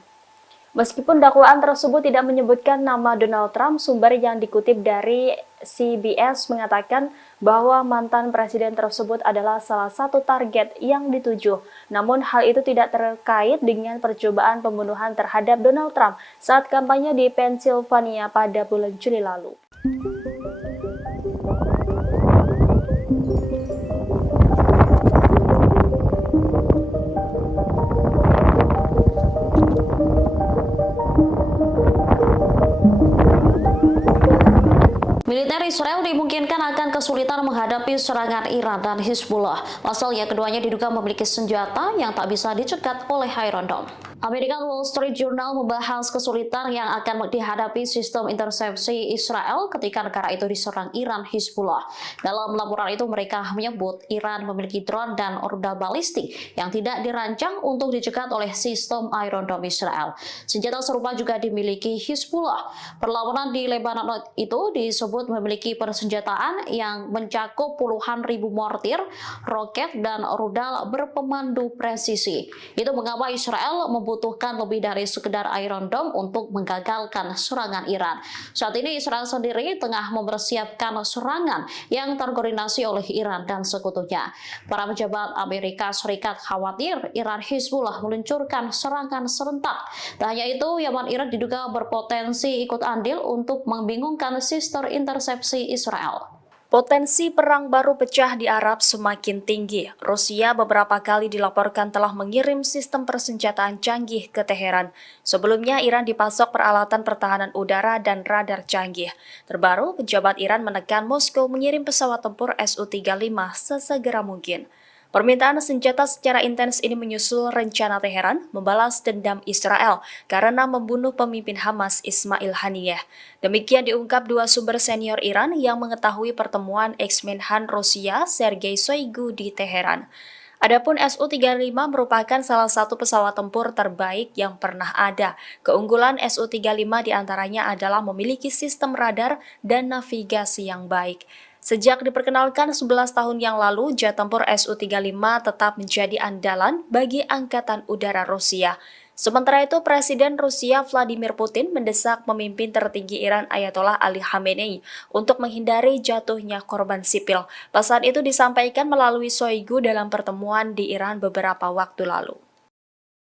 Meskipun dakwaan tersebut tidak menyebutkan nama Donald Trump, sumber yang dikutip dari CBS mengatakan bahwa mantan presiden tersebut adalah salah satu target yang dituju. Namun hal itu tidak terkait dengan percobaan pembunuhan terhadap Donald Trump saat kampanye di Pennsylvania pada bulan Juli lalu. Militer Israel dimungkinkan akan kesulitan menghadapi serangan Iran dan Hizbullah. Pasalnya keduanya diduga memiliki senjata yang tak bisa dicegat oleh Iron Dome. American Wall Street Journal membahas kesulitan yang akan dihadapi sistem intersepsi Israel ketika negara itu diserang Iran Hizbullah. Dalam laporan itu mereka menyebut Iran memiliki drone dan rudal balistik yang tidak dirancang untuk dicegat oleh sistem Iron Dome Israel. Senjata serupa juga dimiliki Hizbullah. Perlawanan di Lebanon itu disebut memiliki persenjataan yang mencakup puluhan ribu mortir, roket, dan rudal berpemandu presisi. Itu mengapa Israel membutuhkan lebih dari sekedar Iron Dome untuk menggagalkan serangan Iran. Saat ini Israel sendiri tengah mempersiapkan serangan yang terkoordinasi oleh Iran dan sekutunya. Para pejabat Amerika Serikat khawatir Iran Hizbullah meluncurkan serangan serentak. Tak hanya itu, Yaman Irak diduga berpotensi ikut andil untuk membingungkan sistem intersepsi Israel. Potensi perang baru pecah di Arab semakin tinggi. Rusia beberapa kali dilaporkan telah mengirim sistem persenjataan canggih ke Teheran. Sebelumnya, Iran dipasok peralatan pertahanan udara dan radar canggih. Terbaru, pejabat Iran menekan Moskow mengirim pesawat tempur Su-35 sesegera mungkin. Permintaan senjata secara intens ini menyusul rencana Teheran membalas dendam Israel karena membunuh pemimpin Hamas Ismail Haniyeh. Demikian diungkap dua sumber senior Iran yang mengetahui pertemuan ex-Menhan Rusia Sergei Shoigu di Teheran. Adapun Su-35 merupakan salah satu pesawat tempur terbaik yang pernah ada. Keunggulan Su-35 diantaranya adalah memiliki sistem radar dan navigasi yang baik. Sejak diperkenalkan 11 tahun yang lalu, jet tempur Su-35 tetap menjadi andalan bagi Angkatan Udara Rusia. Sementara itu, Presiden Rusia Vladimir Putin mendesak pemimpin tertinggi Iran Ayatollah Ali Khamenei untuk menghindari jatuhnya korban sipil. Pesan itu disampaikan melalui Shoigu dalam pertemuan di Iran beberapa waktu lalu.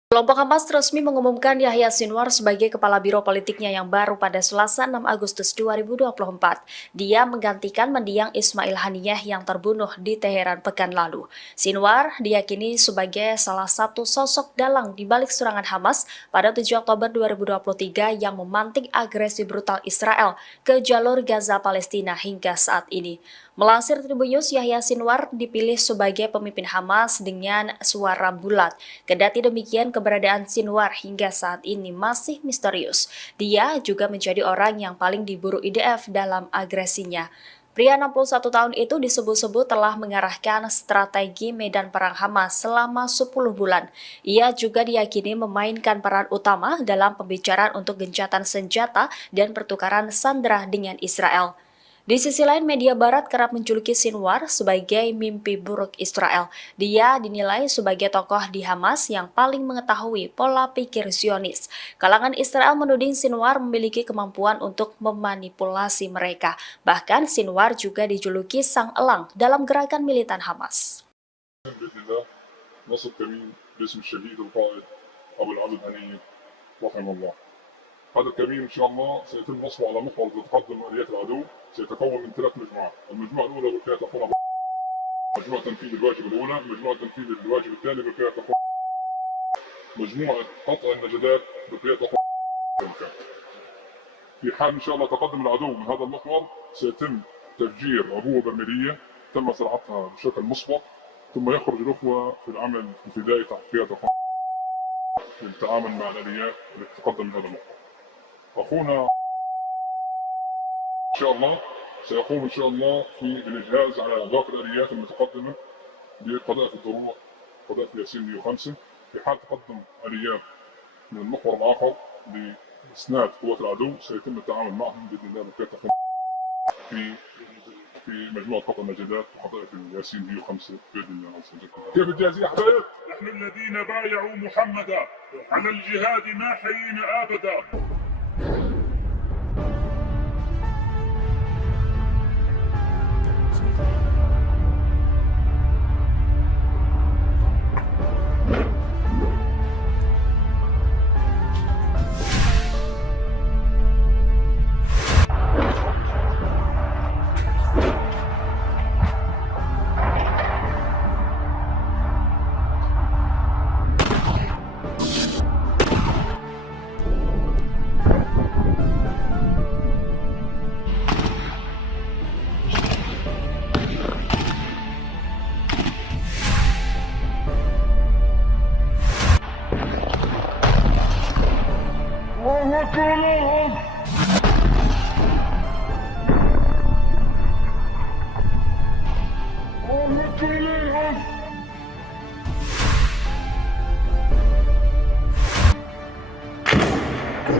Kelompok Hamas resmi mengumumkan Yahya Sinwar sebagai kepala biro politiknya yang baru pada Selasa 6 Agustus 2024. Dia menggantikan mendiang Ismail Haniyeh yang terbunuh di Teheran pekan lalu. Sinwar diyakini sebagai salah satu sosok dalang di balik serangan Hamas pada 7 Oktober 2023 yang memantik agresi brutal Israel ke jalur Gaza Palestina hingga saat ini. Melansir Tribun News, Yahya Sinwar dipilih sebagai pemimpin Hamas dengan suara bulat. Kendati demikian, keberadaan Sinwar hingga saat ini masih misterius. Dia juga menjadi orang yang paling diburu IDF dalam agresinya. Pria 61 tahun itu disebut-sebut telah mengarahkan strategi medan perang Hamas selama 10 bulan. Ia juga diyakini memainkan peran utama dalam pembicaraan untuk gencatan senjata dan pertukaran sandera dengan Israel. Di sisi lain, media barat kerap menjuluki Sinwar sebagai mimpi buruk Israel. Dia dinilai sebagai tokoh di Hamas yang paling mengetahui pola pikir Zionis. Kalangan Israel menuding Sinwar memiliki kemampuan untuk memanipulasi mereka. Bahkan Sinwar juga dijuluki sang elang dalam gerakan militan Hamas. بإذن الله نصب كمين باسم الشهيد القائد أبو العبد هنية رحمه الله. هذا الكمين إن شاء الله سيتم نصبه على محور تتقدم آليات العدو، سيتكون من 3 مجموعات. المجموعة الأولى بالفئة تكون مجموعة تنفيذ الواجب الأولى، مجموعة تنفيذ الواجب الثاني بالفئة تكون مجموعة قطع النجدات بالفئة تكون. في حال إن شاء الله تقدم العدو من هذا المحور سيتم تفجير عبوة برميلية تم زراعتها بشكل مسبق، ثم يخرج الأخوة في العمل الابتدائي تحت قيادة للتعامل مع الآليات التي تقدم من هذا المحور. أخونا إن شاء الله سيقوم إن شاء الله في الإجهاز على باقي الآليات المتقدمة بقذائف الدروع، قذائف ياسين 105. في حال تقدم آليات من المحور الآخر لإسناد قوات العدو سيتم التعامل معهم بإذن الله بكافة في مجموعة قطع النجدات وقذائف ياسين 105 بإذن الله عز وجل. كيف الجاهزية يا حبايب؟ نحن الذين بايعوا محمدا على الجهاد ما حيينا أبدا.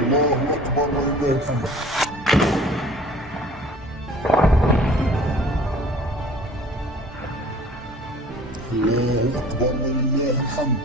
الله أكبر ولله الحمد. الله أكبر ولله الحمد.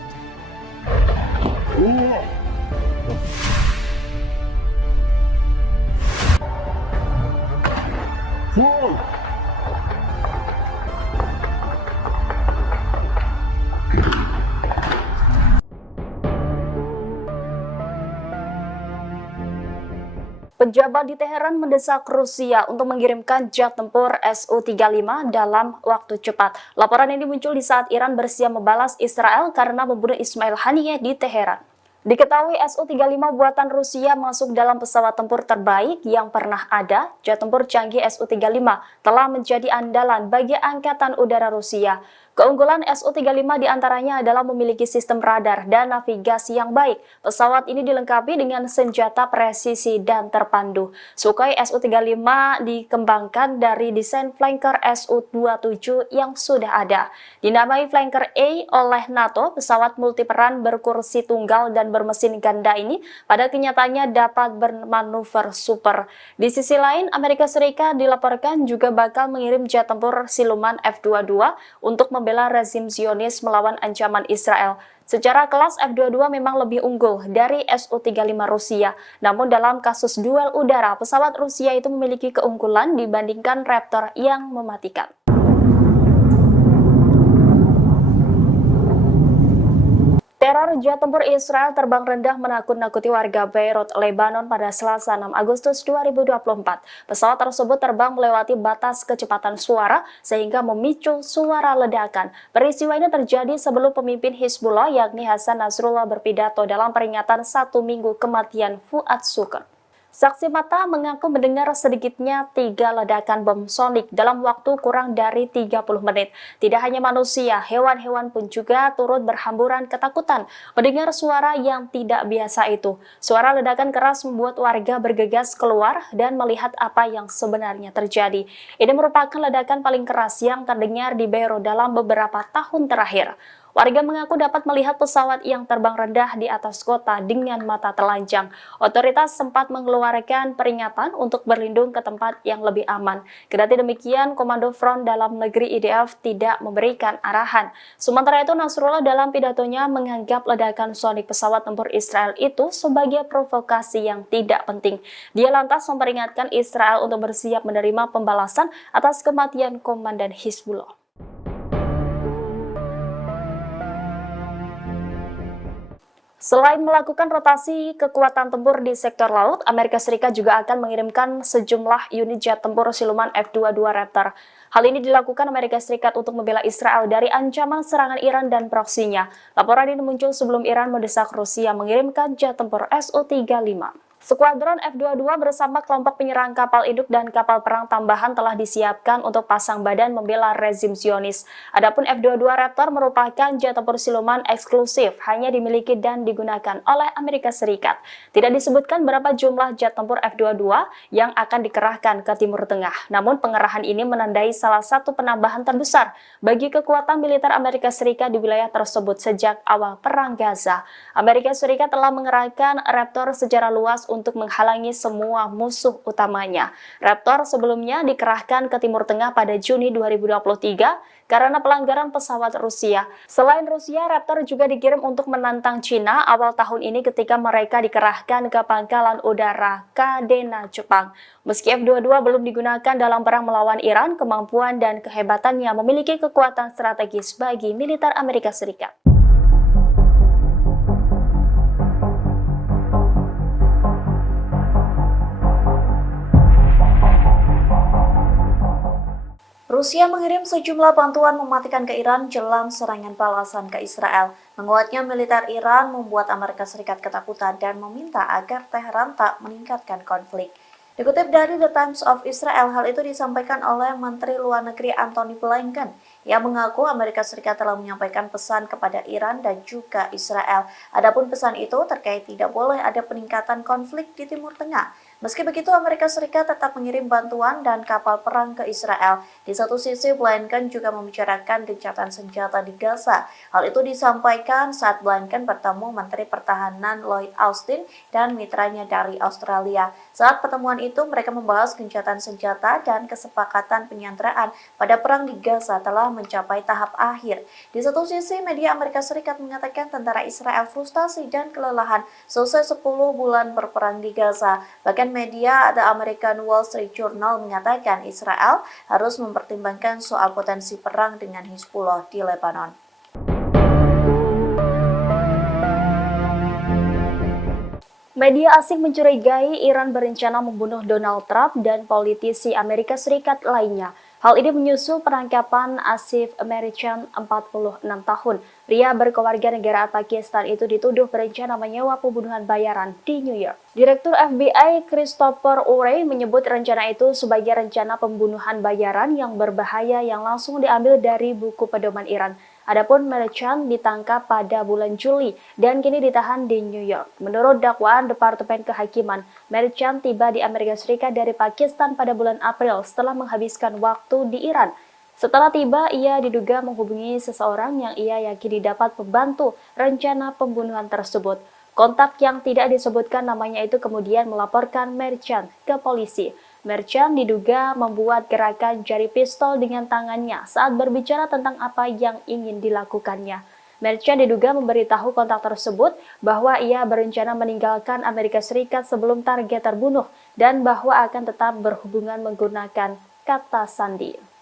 Pejabat di Teheran mendesak Rusia untuk mengirimkan jet tempur Su-35 dalam waktu cepat. Laporan ini muncul di saat Iran bersiap membalas Israel karena membunuh Ismail Haniyeh di Teheran. Diketahui Su-35 buatan Rusia masuk dalam pesawat tempur terbaik yang pernah ada. Jet tempur canggih Su-35 telah menjadi andalan bagi Angkatan Udara Rusia. Keunggulan Su-35 diantaranya adalah memiliki sistem radar dan navigasi yang baik. Pesawat ini dilengkapi dengan senjata presisi dan terpandu. Sukhoi Su-35 dikembangkan dari desain flanker Su-27 yang sudah ada. Dinamai flanker A oleh NATO, pesawat multiperan berkursi tunggal dan bermesin ganda ini pada kenyataannya dapat bermanuver super. Di sisi lain, Amerika Serikat dilaporkan juga bakal mengirim jet tempur siluman F-22 untuk membela rezim Zionis melawan ancaman Israel. Secara kelas F-22 memang lebih unggul dari Su-35 Rusia. Namun dalam kasus duel udara, pesawat Rusia itu memiliki keunggulan dibandingkan Raptor yang mematikan. Teror jet tempur Israel terbang rendah menakut-nakuti warga Beirut, Lebanon pada Selasa 6 Agustus 2024. Pesawat tersebut terbang melewati batas kecepatan suara sehingga memicu suara ledakan. Peristiwa ini terjadi sebelum pemimpin Hizbullah yakni Hasan Nasrullah berpidato dalam peringatan 1 minggu kematian Fuad Shukr. Saksi mata mengaku mendengar sedikitnya 3 ledakan bom sonik dalam waktu kurang dari 30 menit. Tidak hanya manusia, hewan-hewan pun juga turut berhamburan ketakutan mendengar suara yang tidak biasa itu. Suara ledakan keras membuat warga bergegas keluar dan melihat apa yang sebenarnya terjadi. Ini merupakan ledakan paling keras yang terdengar di Beirut dalam beberapa tahun terakhir. Warga mengaku dapat melihat pesawat yang terbang rendah di atas kota dengan mata telanjang. Otoritas sempat mengeluarkan peringatan untuk berlindung ke tempat yang lebih aman. Kendati demikian, Komando Front Dalam Negeri IDF tidak memberikan arahan. Sementara itu, Nasrullah dalam pidatonya menganggap ledakan sonik pesawat tempur Israel itu sebagai provokasi yang tidak penting. Dia lantas memperingatkan Israel untuk bersiap menerima pembalasan atas kematian Komandan Hizbullah. Selain melakukan rotasi kekuatan tempur di sektor laut, Amerika Serikat juga akan mengirimkan sejumlah unit jet tempur siluman F-22 Raptor. Hal ini dilakukan Amerika Serikat untuk membela Israel dari ancaman serangan Iran dan proksinya. Laporan ini muncul sebelum Iran mendesak Rusia mengirimkan jet tempur Su-35. Skuadron F-22 bersama kelompok penyerang kapal induk dan kapal perang tambahan telah disiapkan untuk pasang badan membela rezim Zionis. Adapun F-22 Raptor merupakan jet tempur siluman eksklusif, hanya dimiliki dan digunakan oleh Amerika Serikat. Tidak disebutkan berapa jumlah jet tempur F-22 yang akan dikerahkan ke Timur Tengah. Namun pengerahan ini menandai salah satu penambahan terbesar bagi kekuatan militer Amerika Serikat di wilayah tersebut sejak awal Perang Gaza. Amerika Serikat telah mengerahkan Raptor secara luas untuk menghalangi semua musuh utamanya. Raptor sebelumnya dikerahkan ke Timur Tengah pada Juni 2023 karena pelanggaran pesawat Rusia. Selain Rusia, Raptor juga dikirim untuk menantang Cina awal tahun ini ketika mereka dikerahkan ke pangkalan udara Kadena, Jepang. Meski F-22 belum digunakan dalam perang melawan Iran, kemampuan dan kehebatannya memiliki kekuatan strategis bagi militer Amerika Serikat. Rusia mengirim sejumlah bantuan mematikan ke Iran jelang serangan balasan ke Israel. Menguatnya militer Iran membuat Amerika Serikat ketakutan dan meminta agar Teheran tak meningkatkan konflik. Dikutip dari The Times of Israel, hal itu disampaikan oleh Menteri Luar Negeri Antony Blinken. Ia mengaku Amerika Serikat telah menyampaikan pesan kepada Iran dan juga Israel. Adapun pesan itu terkait tidak boleh ada peningkatan konflik di Timur Tengah. Meski begitu, Amerika Serikat tetap mengirim bantuan dan kapal perang ke Israel. Di satu sisi, Blinken juga membicarakan gencatan senjata di Gaza. Hal itu disampaikan saat Blinken bertemu Menteri Pertahanan Lloyd Austin dan mitranya dari Australia. Saat pertemuan itu, mereka membahas gencatan senjata dan kesepakatan penyanderaan pada perang di Gaza telah mencapai tahap akhir. Di satu sisi, media Amerika Serikat mengatakan tentara Israel frustasi dan kelelahan selesai 10 bulan berperang di Gaza. Bahkan media The American Wall Street Journal mengatakan Israel harus mempertimbangkan soal potensi perang dengan Hizbullah di Lebanon. Media asing mencurigai Iran berencana membunuh Donald Trump dan politisi Amerika Serikat lainnya. Hal ini menyusul penangkapan Asif Merican, 46 tahun. Pria berkewarganegaraan Pakistan itu dituduh berencana menyewa pembunuhan bayaran di New York. Direktur FBI Christopher Wray menyebut rencana itu sebagai rencana pembunuhan bayaran yang berbahaya yang langsung diambil dari buku pedoman Iran. Adapun Merican ditangkap pada bulan Juli dan kini ditahan di New York. Menurut dakwaan Departemen Kehakiman, Merican tiba di Amerika Serikat dari Pakistan pada bulan April setelah menghabiskan waktu di Iran. Setelah tiba, ia diduga menghubungi seseorang yang ia yakini dapat membantu rencana pembunuhan tersebut. Kontak yang tidak disebutkan namanya itu kemudian melaporkan Merican ke polisi. Merican diduga membuat gerakan jari pistol dengan tangannya saat berbicara tentang apa yang ingin dilakukannya. Merican diduga memberitahu kontak tersebut bahwa ia berencana meninggalkan Amerika Serikat sebelum target terbunuh dan bahwa akan tetap berhubungan menggunakan kata sandi.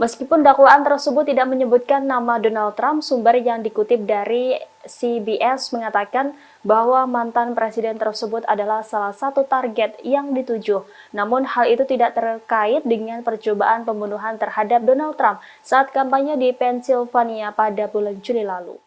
Meskipun dakwaan tersebut tidak menyebutkan nama Donald Trump, sumber yang dikutip dari CBS mengatakan bahwa mantan presiden tersebut adalah salah satu target yang dituju. Namun hal itu tidak terkait dengan percobaan pembunuhan terhadap Donald Trump saat kampanye di Pennsylvania pada bulan Juli lalu.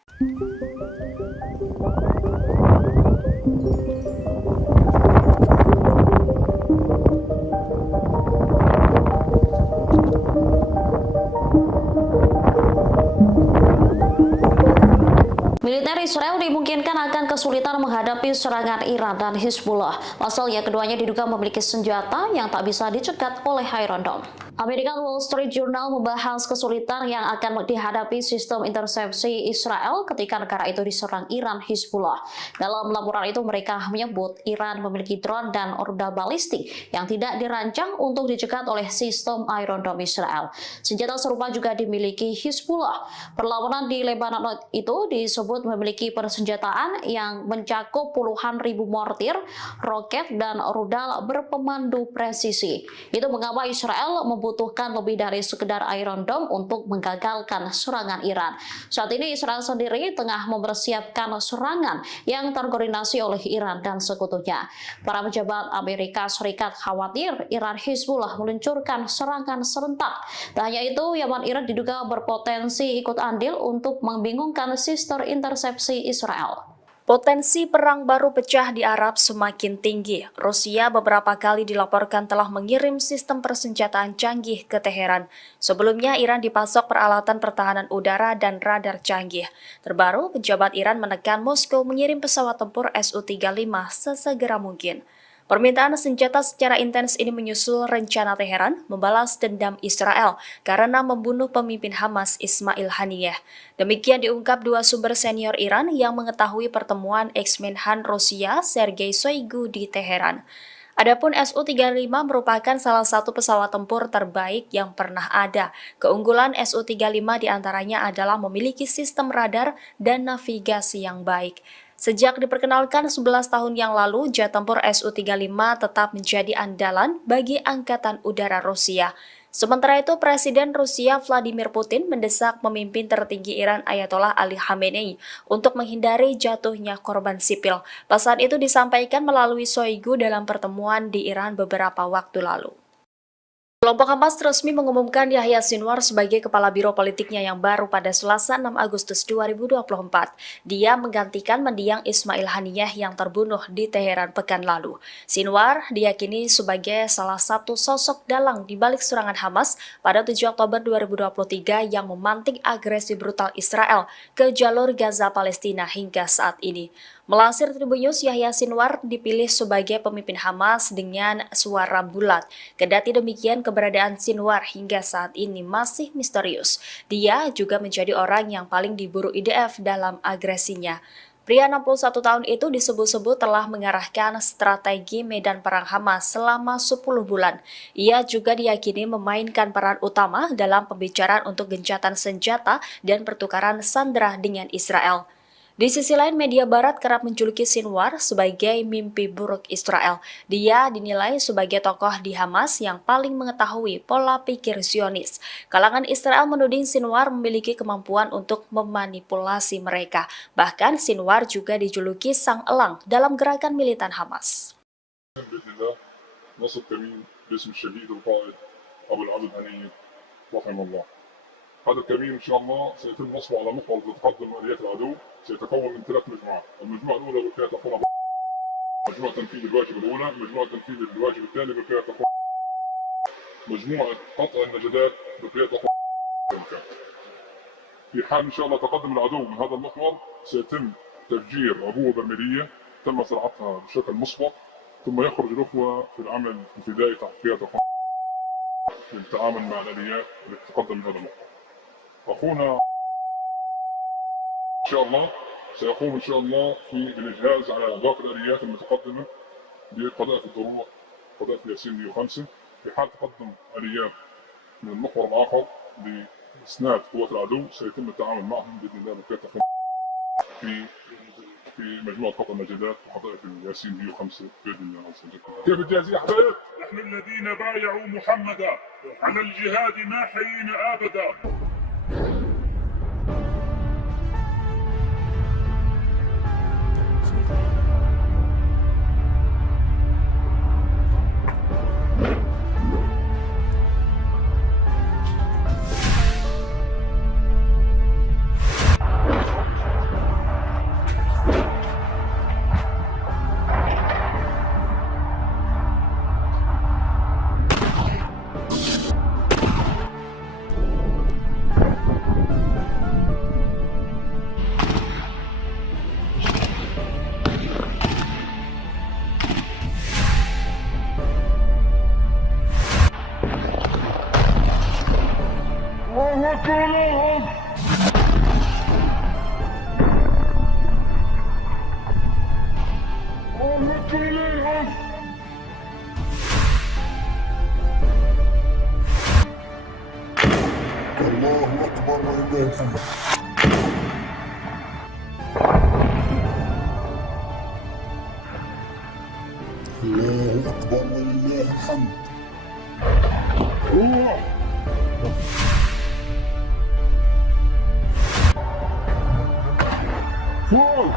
Militer Israel dimungkinkan akan kesulitan menghadapi serangan Iran dan Hizbullah. Pasalnya keduanya diduga memiliki senjata yang tak bisa dicegat oleh Iron Dome. American Wall Street Journal membahas kesulitan yang akan dihadapi sistem intersepsi Israel ketika negara itu diserang Iran Hizbullah. Dalam laporan itu mereka menyebut Iran memiliki drone dan rudal balistik yang tidak dirancang untuk dicegat oleh sistem Iron Dome Israel. Senjata serupa juga dimiliki Hizbullah. Perlawanan di Lebanon itu disebut memiliki persenjataan yang mencakup puluhan ribu mortir, roket, dan rudal berpemandu presisi. Itu mengapa Israel membuat membutuhkan lebih dari sekedar Iron Dome untuk menggagalkan serangan Iran. Saat ini Israel sendiri tengah mempersiapkan serangan yang terkoordinasi oleh Iran dan sekutunya. Para pejabat Amerika Serikat khawatir Iran Hizbullah meluncurkan serangan serentak. Tak hanya itu, Yaman Iran diduga berpotensi ikut andil untuk membingungkan sistem intersepsi Israel. Potensi perang baru pecah di Arab semakin tinggi. Rusia beberapa kali dilaporkan telah mengirim sistem persenjataan canggih ke Teheran. Sebelumnya, Iran dipasok peralatan pertahanan udara dan radar canggih. Terbaru, pejabat Iran menekan Moskow mengirim pesawat tempur Su-35 sesegera mungkin. Permintaan senjata secara intens ini menyusul rencana Teheran membalas dendam Israel karena membunuh pemimpin Hamas Ismail Haniyeh. Demikian diungkap dua sumber senior Iran yang mengetahui pertemuan ex-Menhan Rusia Sergei Shoigu di Teheran. Adapun Su-35 merupakan salah satu pesawat tempur terbaik yang pernah ada. Keunggulan Su-35 diantaranya adalah memiliki sistem radar dan navigasi yang baik. Sejak diperkenalkan 11 tahun yang lalu, jet tempur Su-35 tetap menjadi andalan bagi Angkatan Udara Rusia. Sementara itu, Presiden Rusia Vladimir Putin mendesak pemimpin tertinggi Iran Ayatollah Ali Khamenei untuk menghindari jatuhnya korban sipil. Pesan itu disampaikan melalui Shoigu dalam pertemuan di Iran beberapa waktu lalu. Kelompok Hamas resmi mengumumkan Yahya Sinwar sebagai kepala biro politiknya yang baru pada Selasa 6 Agustus 2024. Dia menggantikan mendiang Ismail Haniyeh yang terbunuh di Teheran pekan lalu. Sinwar diyakini sebagai salah satu sosok dalang di balik serangan Hamas pada 7 Oktober 2023 yang memantik agresi brutal Israel ke jalur Gaza Palestina hingga saat ini. Melansir Tribun News, Yahya Sinwar dipilih sebagai pemimpin Hamas dengan suara bulat. Kendati demikian, keberadaan Sinwar hingga saat ini masih misterius. Dia juga menjadi orang yang paling diburu IDF dalam agresinya. Pria 61 tahun itu disebut-sebut telah mengarahkan strategi medan perang Hamas selama 10 bulan. Ia juga diyakini memainkan peran utama dalam pembicaraan untuk gencatan senjata dan pertukaran sandera dengan Israel. Di sisi lain, media barat kerap menjuluki Sinwar sebagai mimpi buruk Israel. Dia dinilai sebagai tokoh di Hamas yang paling mengetahui pola pikir Zionis. Kalangan Israel menuding Sinwar memiliki kemampuan untuk memanipulasi mereka. Bahkan Sinwar juga dijuluki sang elang dalam gerakan militan Hamas. هذا الكمين ان شاء الله سيتم نصبه على محور تقدم اليات العدو، سيتكون من 3 مجموعات، المجموعه الاولى بقياده اخونا مجموعه تنفيذ الواجب الاولى، مجموعه تنفيذ الواجب الثاني بقياده اخونا، مجموعه قطع النجدات بقياده اخونا. في حال ان شاء الله تقدم العدو من هذا المحور سيتم تفجير عبوه برميليه تم زراعتها بشكل مسبق، ثم يخرج الاخوه في العمل الفدائي تحت قياده اخونا للتعامل مع الاليات التي تقدم من هذا المحور. أخونا إن شاء الله سيقوم إن شاء الله في الإجهاز على باقي الآليات المتقدمة بقذائف الدروع قذائف ياسين 105 في حال تقدم آليات من المحور الآخر بإسناد قوات العدو سيتم التعامل معهم بإذن الله بكافة في مجموعة قطع النجدات وقذائف الياسين 105 بإذن الله. كيف الجاهزية يا حبايب؟ نحن الذين بايعوا محمدا على الجهاد ما حيينا أبدا. الله أكبر ولله الحمد. الله أكبر ولله الحمد. الله. فوق.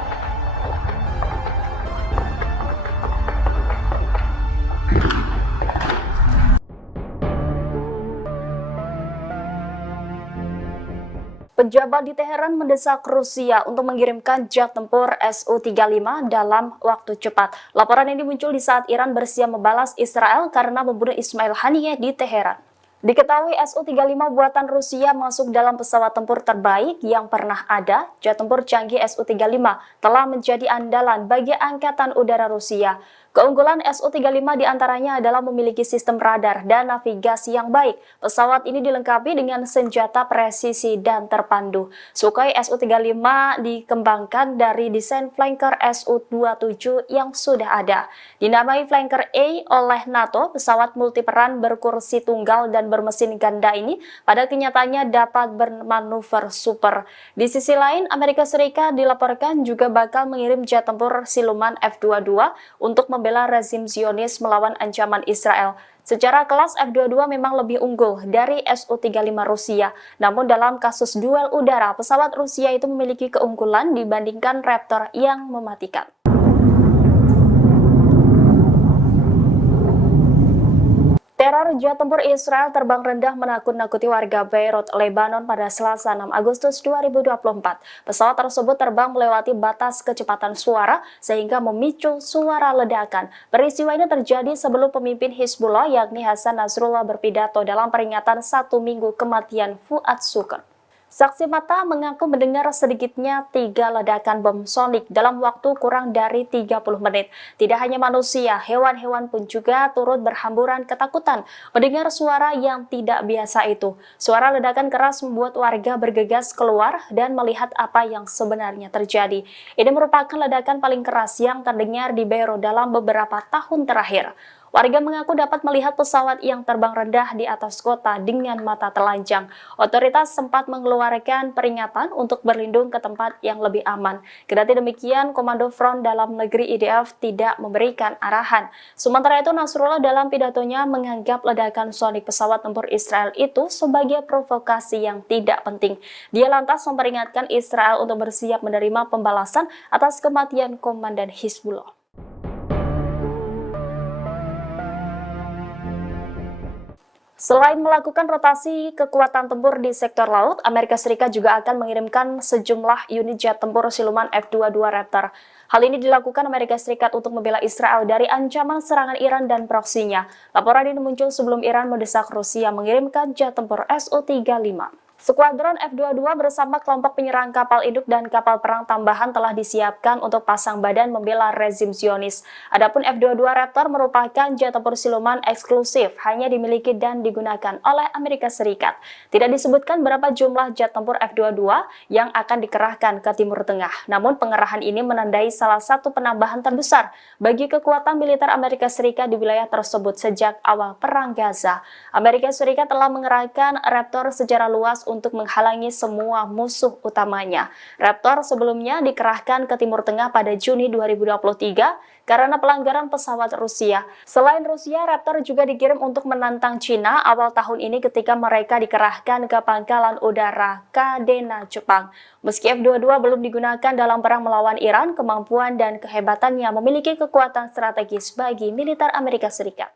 Pejabat di Teheran mendesak Rusia untuk mengirimkan jet tempur Su-35 dalam waktu cepat. Laporan ini muncul di saat Iran bersiap membalas Israel karena membunuh Ismail Haniyeh di Teheran. Diketahui Su-35 buatan Rusia masuk dalam pesawat tempur terbaik yang pernah ada. Jet tempur canggih Su-35 telah menjadi andalan bagi Angkatan Udara Rusia. Keunggulan Su-35 diantaranya adalah memiliki sistem radar dan navigasi yang baik. Pesawat ini dilengkapi dengan senjata presisi dan terpandu. Sukhoi Su-35 dikembangkan dari desain flanker Su-27 yang sudah ada. Dinamai flanker A oleh NATO, pesawat multiperan berkursi tunggal dan bermesin ganda ini pada kenyataannya dapat bermanuver super. Di sisi lain, Amerika Serikat dilaporkan juga bakal mengirim jet tempur siluman F-22 untuk membela rezim Zionis melawan ancaman Israel. Secara kelas F-22 memang lebih unggul dari Su-35 Rusia. Namun dalam kasus duel udara, pesawat Rusia itu memiliki keunggulan dibandingkan Raptor yang mematikan. Teror jet tempur Israel terbang rendah menakut-nakuti warga Beirut, Lebanon pada Selasa 6 Agustus 2024. Pesawat tersebut terbang melewati batas kecepatan suara sehingga memicu suara ledakan. Peristiwa ini terjadi sebelum pemimpin Hizbullah yakni Hasan Nasrullah berpidato dalam peringatan 1 minggu kematian Fuad Shukr. Saksi mata mengaku mendengar sedikitnya 3 ledakan bom sonik dalam waktu kurang dari 30 menit. Tidak hanya manusia, hewan-hewan pun juga turut berhamburan ketakutan mendengar suara yang tidak biasa itu. Suara ledakan keras membuat warga bergegas keluar dan melihat apa yang sebenarnya terjadi. Ini merupakan ledakan paling keras yang terdengar di Beirut dalam beberapa tahun terakhir. Warga mengaku dapat melihat pesawat yang terbang rendah di atas kota dengan mata telanjang. Otoritas sempat mengeluarkan peringatan untuk berlindung ke tempat yang lebih aman. Kendati demikian, Komando Front Dalam Negeri IDF tidak memberikan arahan. Sementara itu, Nasrullah dalam pidatonya menganggap ledakan sonik pesawat tempur Israel itu sebagai provokasi yang tidak penting. Dia lantas memperingatkan Israel untuk bersiap menerima pembalasan atas kematian Komandan Hizbullah. Selain melakukan rotasi kekuatan tempur di sektor laut, Amerika Serikat juga akan mengirimkan sejumlah unit jet tempur siluman F-22 Raptor. Hal ini dilakukan Amerika Serikat untuk membela Israel dari ancaman serangan Iran dan proksinya. Laporan ini muncul sebelum Iran mendesak Rusia mengirimkan jet tempur Su-35. Skuadron F-22 bersama kelompok penyerang kapal induk dan kapal perang tambahan telah disiapkan untuk pasang badan membela rezim Zionis. Adapun F-22 Raptor merupakan jet tempur siluman eksklusif, hanya dimiliki dan digunakan oleh Amerika Serikat. Tidak disebutkan berapa jumlah jet tempur F-22 yang akan dikerahkan ke Timur Tengah. Namun pengerahan ini menandai salah satu penambahan terbesar bagi kekuatan militer Amerika Serikat di wilayah tersebut sejak awal Perang Gaza. Amerika Serikat telah mengerahkan Raptor secara luas untuk menghalangi semua musuh utamanya. Raptor sebelumnya dikerahkan ke Timur Tengah pada Juni 2023 karena pelanggaran pesawat Rusia. Selain Rusia, Raptor juga dikirim untuk menantang Cina awal tahun ini ketika mereka dikerahkan ke pangkalan udara Kadena, Jepang. Meski F-22 belum digunakan dalam perang melawan Iran, kemampuan dan kehebatannya memiliki kekuatan strategis bagi militer Amerika Serikat.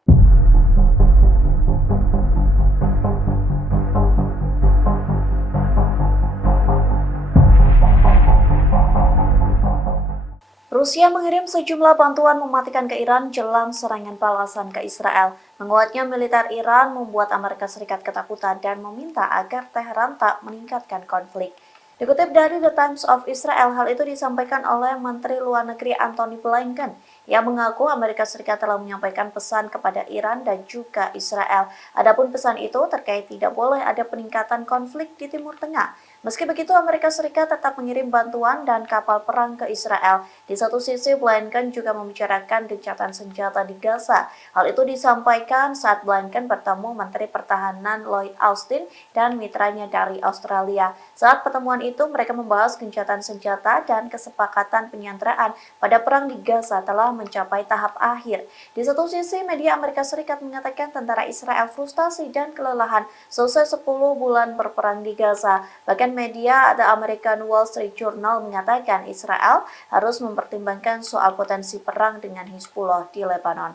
Rusia mengirim sejumlah bantuan mematikan ke Iran jelang serangan balasan ke Israel. Menguatnya militer Iran membuat Amerika Serikat ketakutan dan meminta agar Teheran tak meningkatkan konflik. Dikutip dari The Times of Israel, hal itu disampaikan oleh Menteri Luar Negeri Antony Blinken yang mengaku Amerika Serikat telah menyampaikan pesan kepada Iran dan juga Israel. Adapun pesan itu terkait tidak boleh ada peningkatan konflik di Timur Tengah. Meski begitu, Amerika Serikat tetap mengirim bantuan dan kapal perang ke Israel. Di satu sisi, Blinken juga membicarakan gencatan senjata di Gaza. Hal itu disampaikan saat Blinken bertemu Menteri Pertahanan Lloyd Austin dan mitranya dari Australia. Saat pertemuan itu, mereka membahas gencatan senjata dan kesepakatan penyanderaan pada perang di Gaza telah mencapai tahap akhir. Di satu sisi, media Amerika Serikat mengatakan tentara Israel frustasi dan kelelahan selesai 10 bulan berperang di Gaza. Bahkan media The American Wall Street Journal mengatakan Israel harus mempertimbangkan soal potensi perang dengan Hizbullah di Lebanon.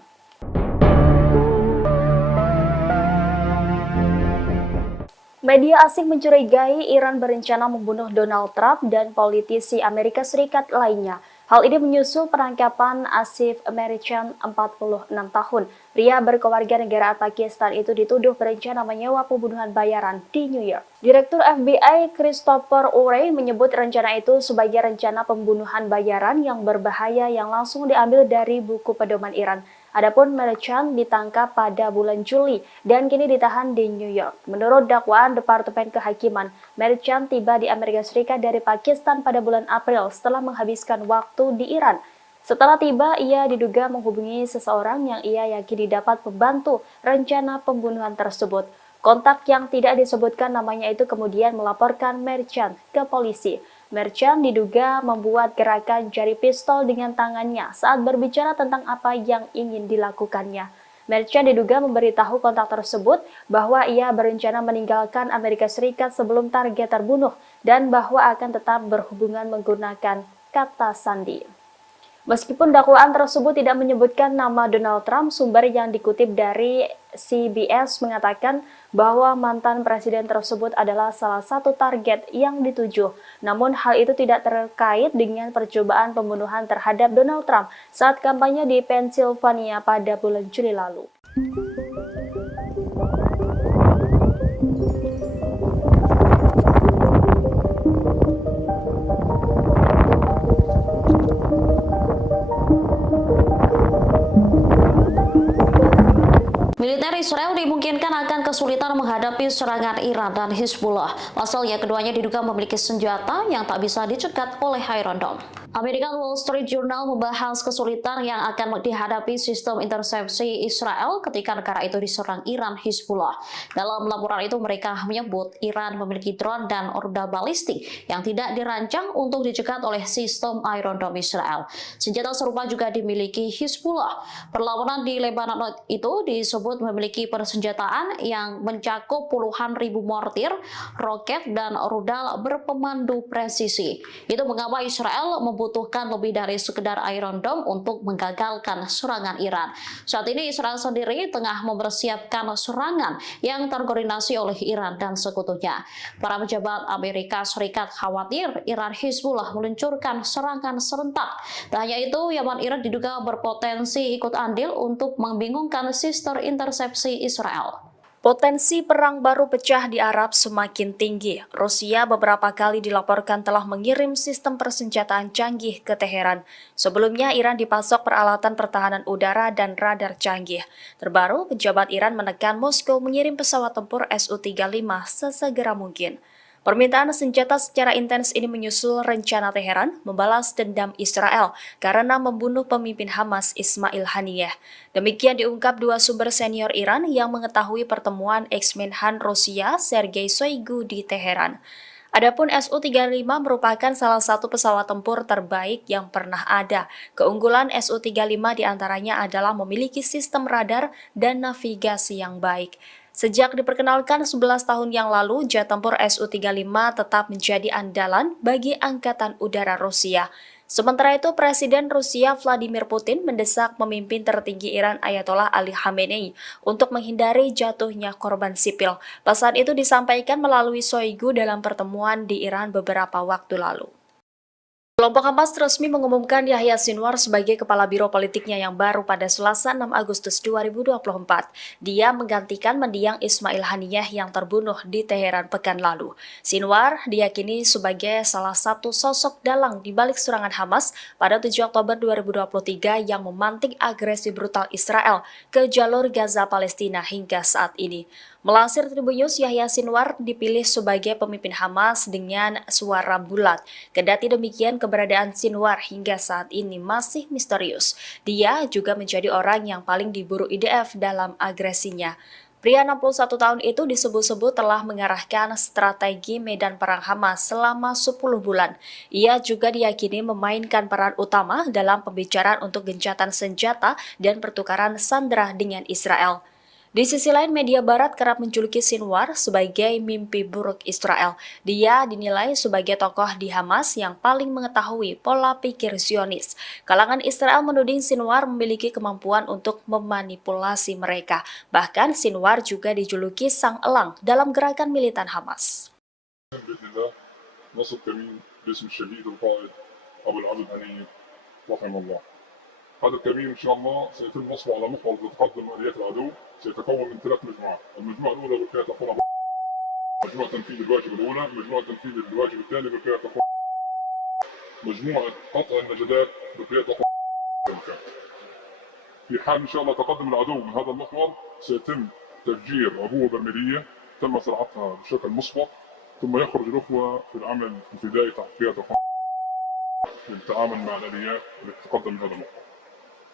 Media asing mencurigai Iran berencana membunuh Donald Trump dan politisi Amerika Serikat lainnya. Hal ini menyusul penangkapan Asif Merchant, 46 tahun. Pria berkewarganegaraan Pakistan itu dituduh berencana menyewa pembunuhan bayaran di New York. Direktur FBI Christopher Wray menyebut rencana itu sebagai rencana pembunuhan bayaran yang berbahaya yang langsung diambil dari buku pedoman Iran. Adapun Merchant ditangkap pada bulan Juli dan kini ditahan di New York. Menurut dakwaan Departemen Kehakiman, Merchant tiba di Amerika Serikat dari Pakistan pada bulan April setelah menghabiskan waktu di Iran. Setelah tiba, ia diduga menghubungi seseorang yang ia yakini dapat membantu rencana pembunuhan tersebut. Kontak yang tidak disebutkan namanya itu kemudian melaporkan Merchant ke polisi. Merchant diduga membuat gerakan jari pistol dengan tangannya saat berbicara tentang apa yang ingin dilakukannya. Merchant diduga memberitahu kontak tersebut bahwa ia berencana meninggalkan Amerika Serikat sebelum target terbunuh dan bahwa akan tetap berhubungan menggunakan kata sandi. Meskipun dakwaan tersebut tidak menyebutkan nama Donald Trump, sumber yang dikutip dari CBS mengatakan bahwa mantan presiden tersebut adalah salah satu target yang dituju. Namun hal itu tidak terkait dengan percobaan pembunuhan terhadap Donald Trump saat kampanye di Pennsylvania pada bulan Juli lalu. Militer Israel dimungkinkan akan kesulitan menghadapi serangan Iran dan Hizbullah. Pasalnya keduanya diduga memiliki senjata yang tak bisa dicegat oleh Iron Dome. American Wall Street Journal membahas kesulitan yang akan dihadapi sistem intersepsi Israel ketika negara itu diserang Iran Hizbullah. Dalam laporan itu mereka menyebut Iran memiliki drone dan rudal balistik yang tidak dirancang untuk dicegat oleh sistem Iron Dome Israel. Senjata serupa juga dimiliki Hizbullah. Perlawanan di Lebanon itu disebut memiliki persenjataan yang mencakup puluhan ribu mortir, roket, dan rudal berpemandu presisi. Itu mengapa Israel membutuhkan lebih dari sekedar Iron Dome untuk menggagalkan serangan Iran. Saat ini Israel sendiri tengah mempersiapkan serangan yang terkoordinasi oleh Iran dan sekutunya. Para pejabat Amerika Serikat khawatir Iran Hizbullah meluncurkan serangan serentak. Tak hanya itu, Yaman Iran diduga berpotensi ikut andil untuk membingungkan sistem intersepsi Israel. Potensi perang baru pecah di Arab semakin tinggi. Rusia beberapa kali dilaporkan telah mengirim sistem persenjataan canggih ke Teheran. Sebelumnya, Iran dipasok peralatan pertahanan udara dan radar canggih. Terbaru, pejabat Iran menekan Moskow mengirim pesawat tempur Su-35 sesegera mungkin. Permintaan senjata secara intens ini menyusul rencana Teheran membalas dendam Israel karena membunuh pemimpin Hamas Ismail Haniyeh. Demikian diungkap dua sumber senior Iran yang mengetahui pertemuan ex-Menhan Rusia Sergei Shoigu di Teheran. Adapun Su-35 merupakan salah satu pesawat tempur terbaik yang pernah ada. Keunggulan Su-35 diantaranya adalah memiliki sistem radar dan navigasi yang baik. Sejak diperkenalkan 11 tahun yang lalu, jet tempur Su-35 tetap menjadi andalan bagi Angkatan Udara Rusia. Sementara itu, Presiden Rusia Vladimir Putin mendesak pemimpin tertinggi Iran Ayatollah Ali Khamenei untuk menghindari jatuhnya korban sipil. Pesan itu disampaikan melalui Shoigu dalam pertemuan di Iran beberapa waktu lalu. Kelompok Hamas resmi mengumumkan Yahya Sinwar sebagai kepala biro politiknya yang baru pada Selasa 6 Agustus 2024. Dia menggantikan mendiang Ismail Haniyeh yang terbunuh di Teheran pekan lalu. Sinwar diyakini sebagai salah satu sosok dalang di balik serangan Hamas pada 7 Oktober 2023 yang memantik agresi brutal Israel ke jalur Gaza Palestina hingga saat ini. Melansir Tribun News, Yahya Sinwar dipilih sebagai pemimpin Hamas dengan suara bulat. Kendati demikian, keberadaan Sinwar hingga saat ini masih misterius. Dia juga menjadi orang yang paling diburu IDF dalam agresinya. Pria 61 tahun itu disebut-sebut telah mengarahkan strategi medan perang Hamas selama 10 bulan. Ia juga diyakini memainkan peran utama dalam pembicaraan untuk gencatan senjata dan pertukaran sandera dengan Israel. Di sisi lain, media barat kerap menjuluki Sinwar sebagai mimpi buruk Israel. Dia dinilai sebagai tokoh di Hamas yang paling mengetahui pola pikir Zionis. Kalangan Israel menuding Sinwar memiliki kemampuan untuk memanipulasi mereka. Bahkan Sinwar juga dijuluki sang elang dalam gerakan militan Hamas. بإذن الله نصب كمين باسم الشهيد القائد أبو العبد هنية رحمه الله. هذا الكمين إن شاء الله سيتم نصبه على محور تتقدم آليات العدو، سيتكون من 3 مجموعات، المجموعة الأولى بالقيادة تقوم مجموعة تنفيذ الواجب الأولى، مجموعة تنفيذ الواجب الثاني بالقيادة تقوم مجموعة قطع النجدات بالقيادة تقوم المكان. في حال إن شاء الله تقدم العدو من هذا المحور سيتم تفجير عبوة برميلية تم صناعتها بشكل مسبق، ثم يخرج الأخوة في العمل الفدائي تحت قيادة للتعامل مع الآليات التي تتقدم من هذا المحور.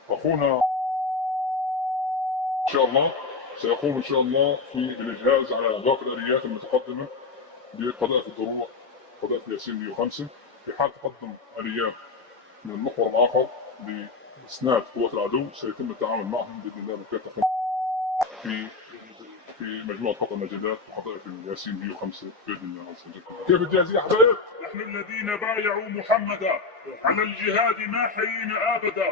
أخونا إن شاء الله سيقوم إن شاء الله في الإجهاز على باقي الآليات المتقدمة بقذائف الدروع قذائف ياسين 105. في حال تقدم آليات من المحور الآخر لإسناد قوات العدو سيتم التعامل معهم بإذن الله بالكافة في مجموعة خط النجدات وقذائف ياسين 105 بإذن الله. كيف الجاهزية يا حبايب؟ نحن الذين بايعوا محمدا على الجهاد ما حيينا أبدا.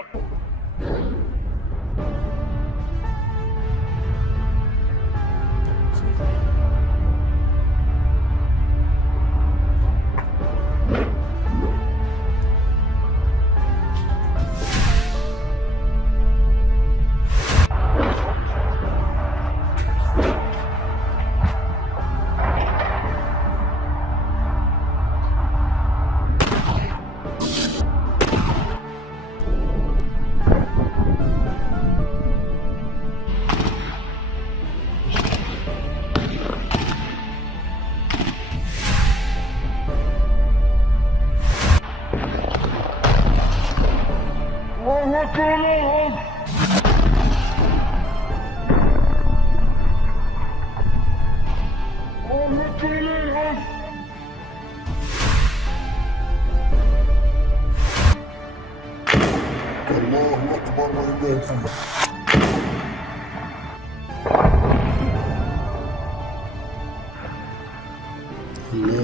الله أكبر ولله الحمد.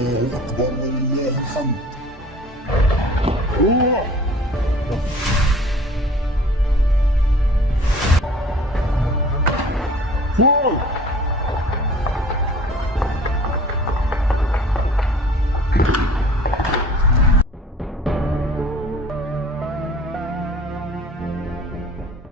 الله أكبر ولله الحمد.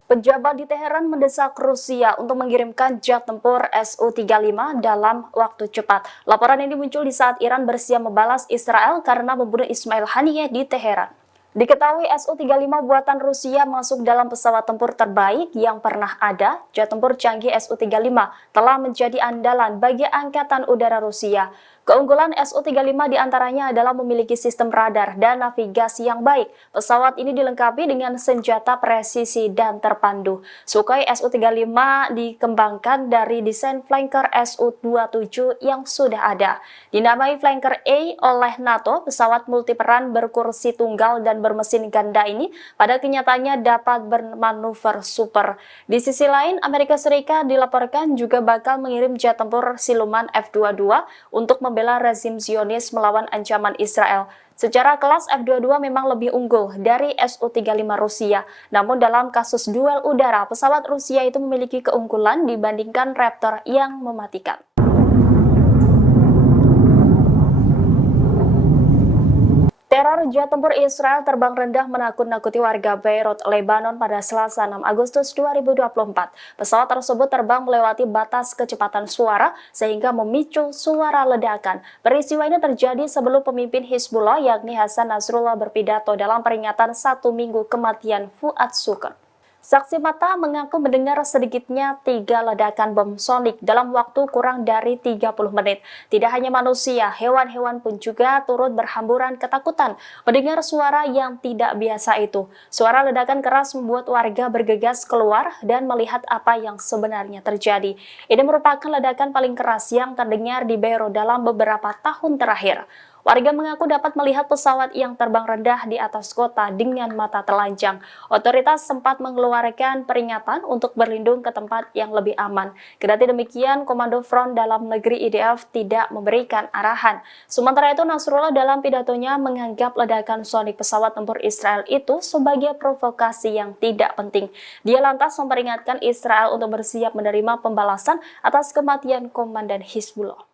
Pejabat di Teheran mendesak Rusia untuk mengirimkan jet tempur Su-35 dalam waktu cepat. Laporan ini muncul di saat Iran bersiap membalas Israel karena membunuh Ismail Haniyeh di Teheran. Diketahui Su-35 buatan Rusia masuk dalam pesawat tempur terbaik yang pernah ada. Jet tempur canggih Su-35 telah menjadi andalan bagi Angkatan Udara Rusia. Keunggulan Su-35 diantaranya adalah memiliki sistem radar dan navigasi yang baik. Pesawat ini dilengkapi dengan senjata presisi dan terpandu. Sukhoi Su-35 dikembangkan dari desain flanker Su-27 yang sudah ada. Dinamai Flanker A oleh NATO, pesawat multiperan berkursi tunggal dan bermesin ganda ini pada kenyataannya dapat bermanuver super. Di sisi lain, Amerika Serikat dilaporkan juga bakal mengirim jet tempur siluman F-22 untuk membela rezim Zionis melawan ancaman Israel. Secara kelas F-22 memang lebih unggul dari Su-35 Rusia. Namun dalam kasus duel udara, pesawat Rusia itu memiliki keunggulan dibandingkan Raptor yang mematikan. Teror jet tempur Israel terbang rendah menakut-nakuti warga Beirut, Lebanon pada Selasa 6 Agustus 2024. Pesawat tersebut terbang melewati batas kecepatan suara sehingga memicu suara ledakan. Peristiwa ini terjadi sebelum pemimpin Hizbullah yakni Hasan Nasrullah berpidato dalam peringatan 1 minggu kematian Fuad Shukr. Saksi mata mengaku mendengar sedikitnya 3 ledakan bom sonik dalam waktu kurang dari 30 menit. Tidak hanya manusia, hewan-hewan pun juga turut berhamburan ketakutan mendengar suara yang tidak biasa itu. Suara ledakan keras membuat warga bergegas keluar dan melihat apa yang sebenarnya terjadi. Ini merupakan ledakan paling keras yang terdengar di Beirut dalam beberapa tahun terakhir. Warga mengaku dapat melihat pesawat yang terbang rendah di atas kota dengan mata telanjang. Otoritas sempat mengeluarkan peringatan untuk berlindung ke tempat yang lebih aman. Kendati demikian, Komando Front Dalam Negeri IDF tidak memberikan arahan. Sementara itu, Nasrullah dalam pidatonya menganggap ledakan sonik pesawat tempur Israel itu sebagai provokasi yang tidak penting. Dia lantas memperingatkan Israel untuk bersiap menerima pembalasan atas kematian Komandan Hizbullah.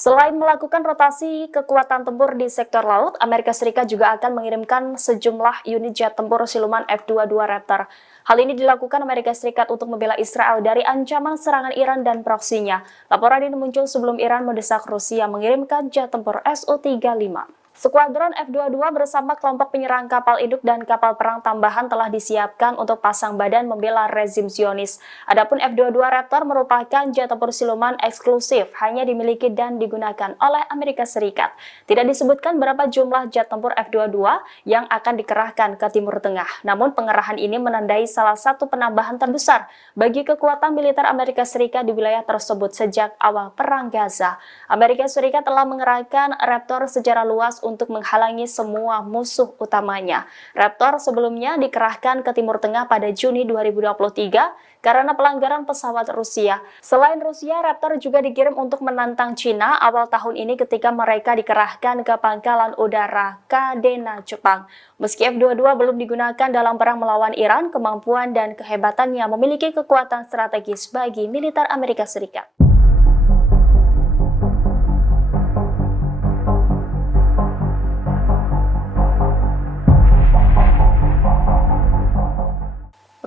Selain melakukan rotasi kekuatan tempur di sektor laut, Amerika Serikat juga akan mengirimkan sejumlah unit jet tempur siluman F-22 Raptor. Hal ini dilakukan Amerika Serikat untuk membela Israel dari ancaman serangan Iran dan proksinya. Laporan ini muncul sebelum Iran mendesak Rusia mengirimkan jet tempur Su-35. Skuadron F-22 bersama kelompok penyerang kapal induk dan kapal perang tambahan telah disiapkan untuk pasang badan membela rezim Zionis. Adapun F-22 Raptor merupakan jet tempur siluman eksklusif, hanya dimiliki dan digunakan oleh Amerika Serikat. Tidak disebutkan berapa jumlah jet tempur F-22 yang akan dikerahkan ke Timur Tengah. Namun pengerahan ini menandai salah satu penambahan terbesar bagi kekuatan militer Amerika Serikat di wilayah tersebut sejak awal Perang Gaza. Amerika Serikat telah mengerahkan Raptor secara luas untuk menghalangi semua musuh utamanya. Raptor sebelumnya dikerahkan ke Timur Tengah pada Juni 2023 karena pelanggaran pesawat Rusia. Selain Rusia, Raptor juga dikirim untuk menantang Cina awal tahun ini ketika mereka dikerahkan ke pangkalan udara Kadena, Jepang. Meski F-22 belum digunakan dalam perang melawan Iran, kemampuan dan kehebatannya memiliki kekuatan strategis bagi militer Amerika Serikat.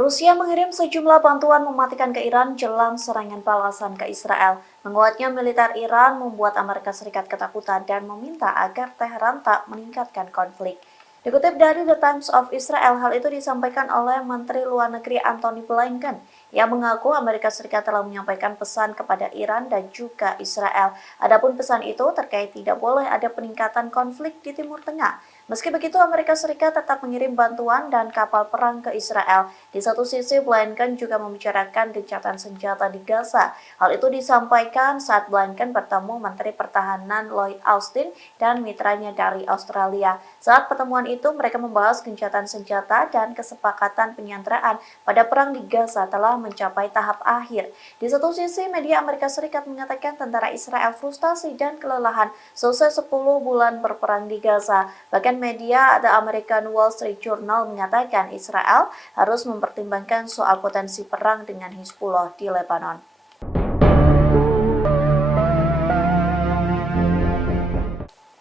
Rusia mengirim sejumlah bantuan mematikan ke Iran jelang serangan balasan ke Israel. Menguatnya militer Iran membuat Amerika Serikat ketakutan dan meminta agar Teheran tak meningkatkan konflik. Dikutip dari The Times of Israel, hal itu disampaikan oleh Menteri Luar Negeri Antony Blinken. Ia mengaku Amerika Serikat telah menyampaikan pesan kepada Iran dan juga Israel. Adapun pesan itu terkait tidak boleh ada peningkatan konflik di Timur Tengah. Meski begitu, Amerika Serikat tetap mengirim bantuan dan kapal perang ke Israel. Di satu sisi, Blinken juga membicarakan gencatan senjata di Gaza. Hal itu disampaikan saat Blinken bertemu Menteri Pertahanan Lloyd Austin dan mitranya dari Australia. Saat pertemuan itu, mereka membahas gencatan senjata dan kesepakatan penyanderaan pada perang di Gaza telah mencapai tahap akhir. Di satu sisi, media Amerika Serikat mengatakan tentara Israel frustasi dan kelelahan selesai 10 bulan berperang di Gaza. Bahkan media The American Wall Street Journal mengatakan Israel harus mempertimbangkan soal potensi perang dengan Hizbullah di Lebanon.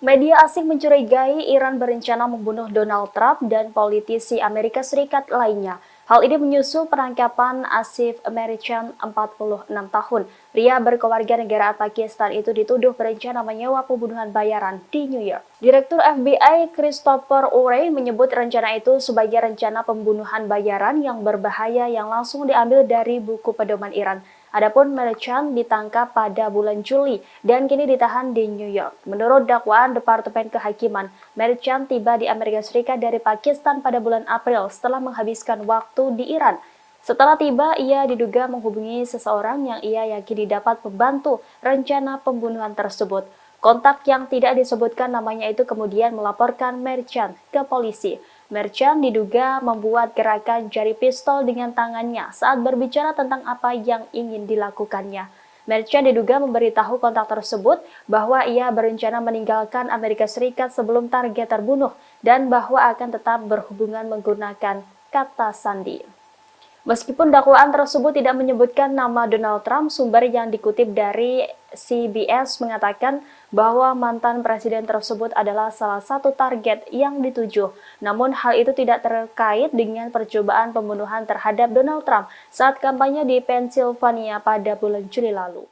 Media asing mencurigai Iran berencana membunuh Donald Trump dan politisi Amerika Serikat lainnya. Hal ini menyusul penangkapan Asif Merchant, 46 tahun. Pria berkewarganegaraan Pakistan itu dituduh berencana menyewa pembunuhan bayaran di New York. Direktur FBI Christopher Wray menyebut rencana itu sebagai rencana pembunuhan bayaran yang berbahaya yang langsung diambil dari buku pedoman Iran. Adapun Merchant ditangkap pada bulan Juli dan kini ditahan di New York. Menurut dakwaan Departemen Kehakiman, Merchant tiba di Amerika Serikat dari Pakistan pada bulan April setelah menghabiskan waktu di Iran. Setelah tiba, ia diduga menghubungi seseorang yang ia yakini dapat membantu rencana pembunuhan tersebut. Kontak yang tidak disebutkan namanya itu kemudian melaporkan Merchant ke polisi. Merchant diduga membuat gerakan jari pistol dengan tangannya saat berbicara tentang apa yang ingin dilakukannya. Merchant diduga memberitahu kontak tersebut bahwa ia berencana meninggalkan Amerika Serikat sebelum target terbunuh dan bahwa akan tetap berhubungan menggunakan kata sandi. Meskipun dakwaan tersebut tidak menyebutkan nama Donald Trump, sumber yang dikutip dari CBS mengatakan bahwa mantan presiden tersebut adalah salah satu target yang dituju. Namun hal itu tidak terkait dengan percobaan pembunuhan terhadap Donald Trump saat kampanye di Pennsylvania pada bulan Juli lalu.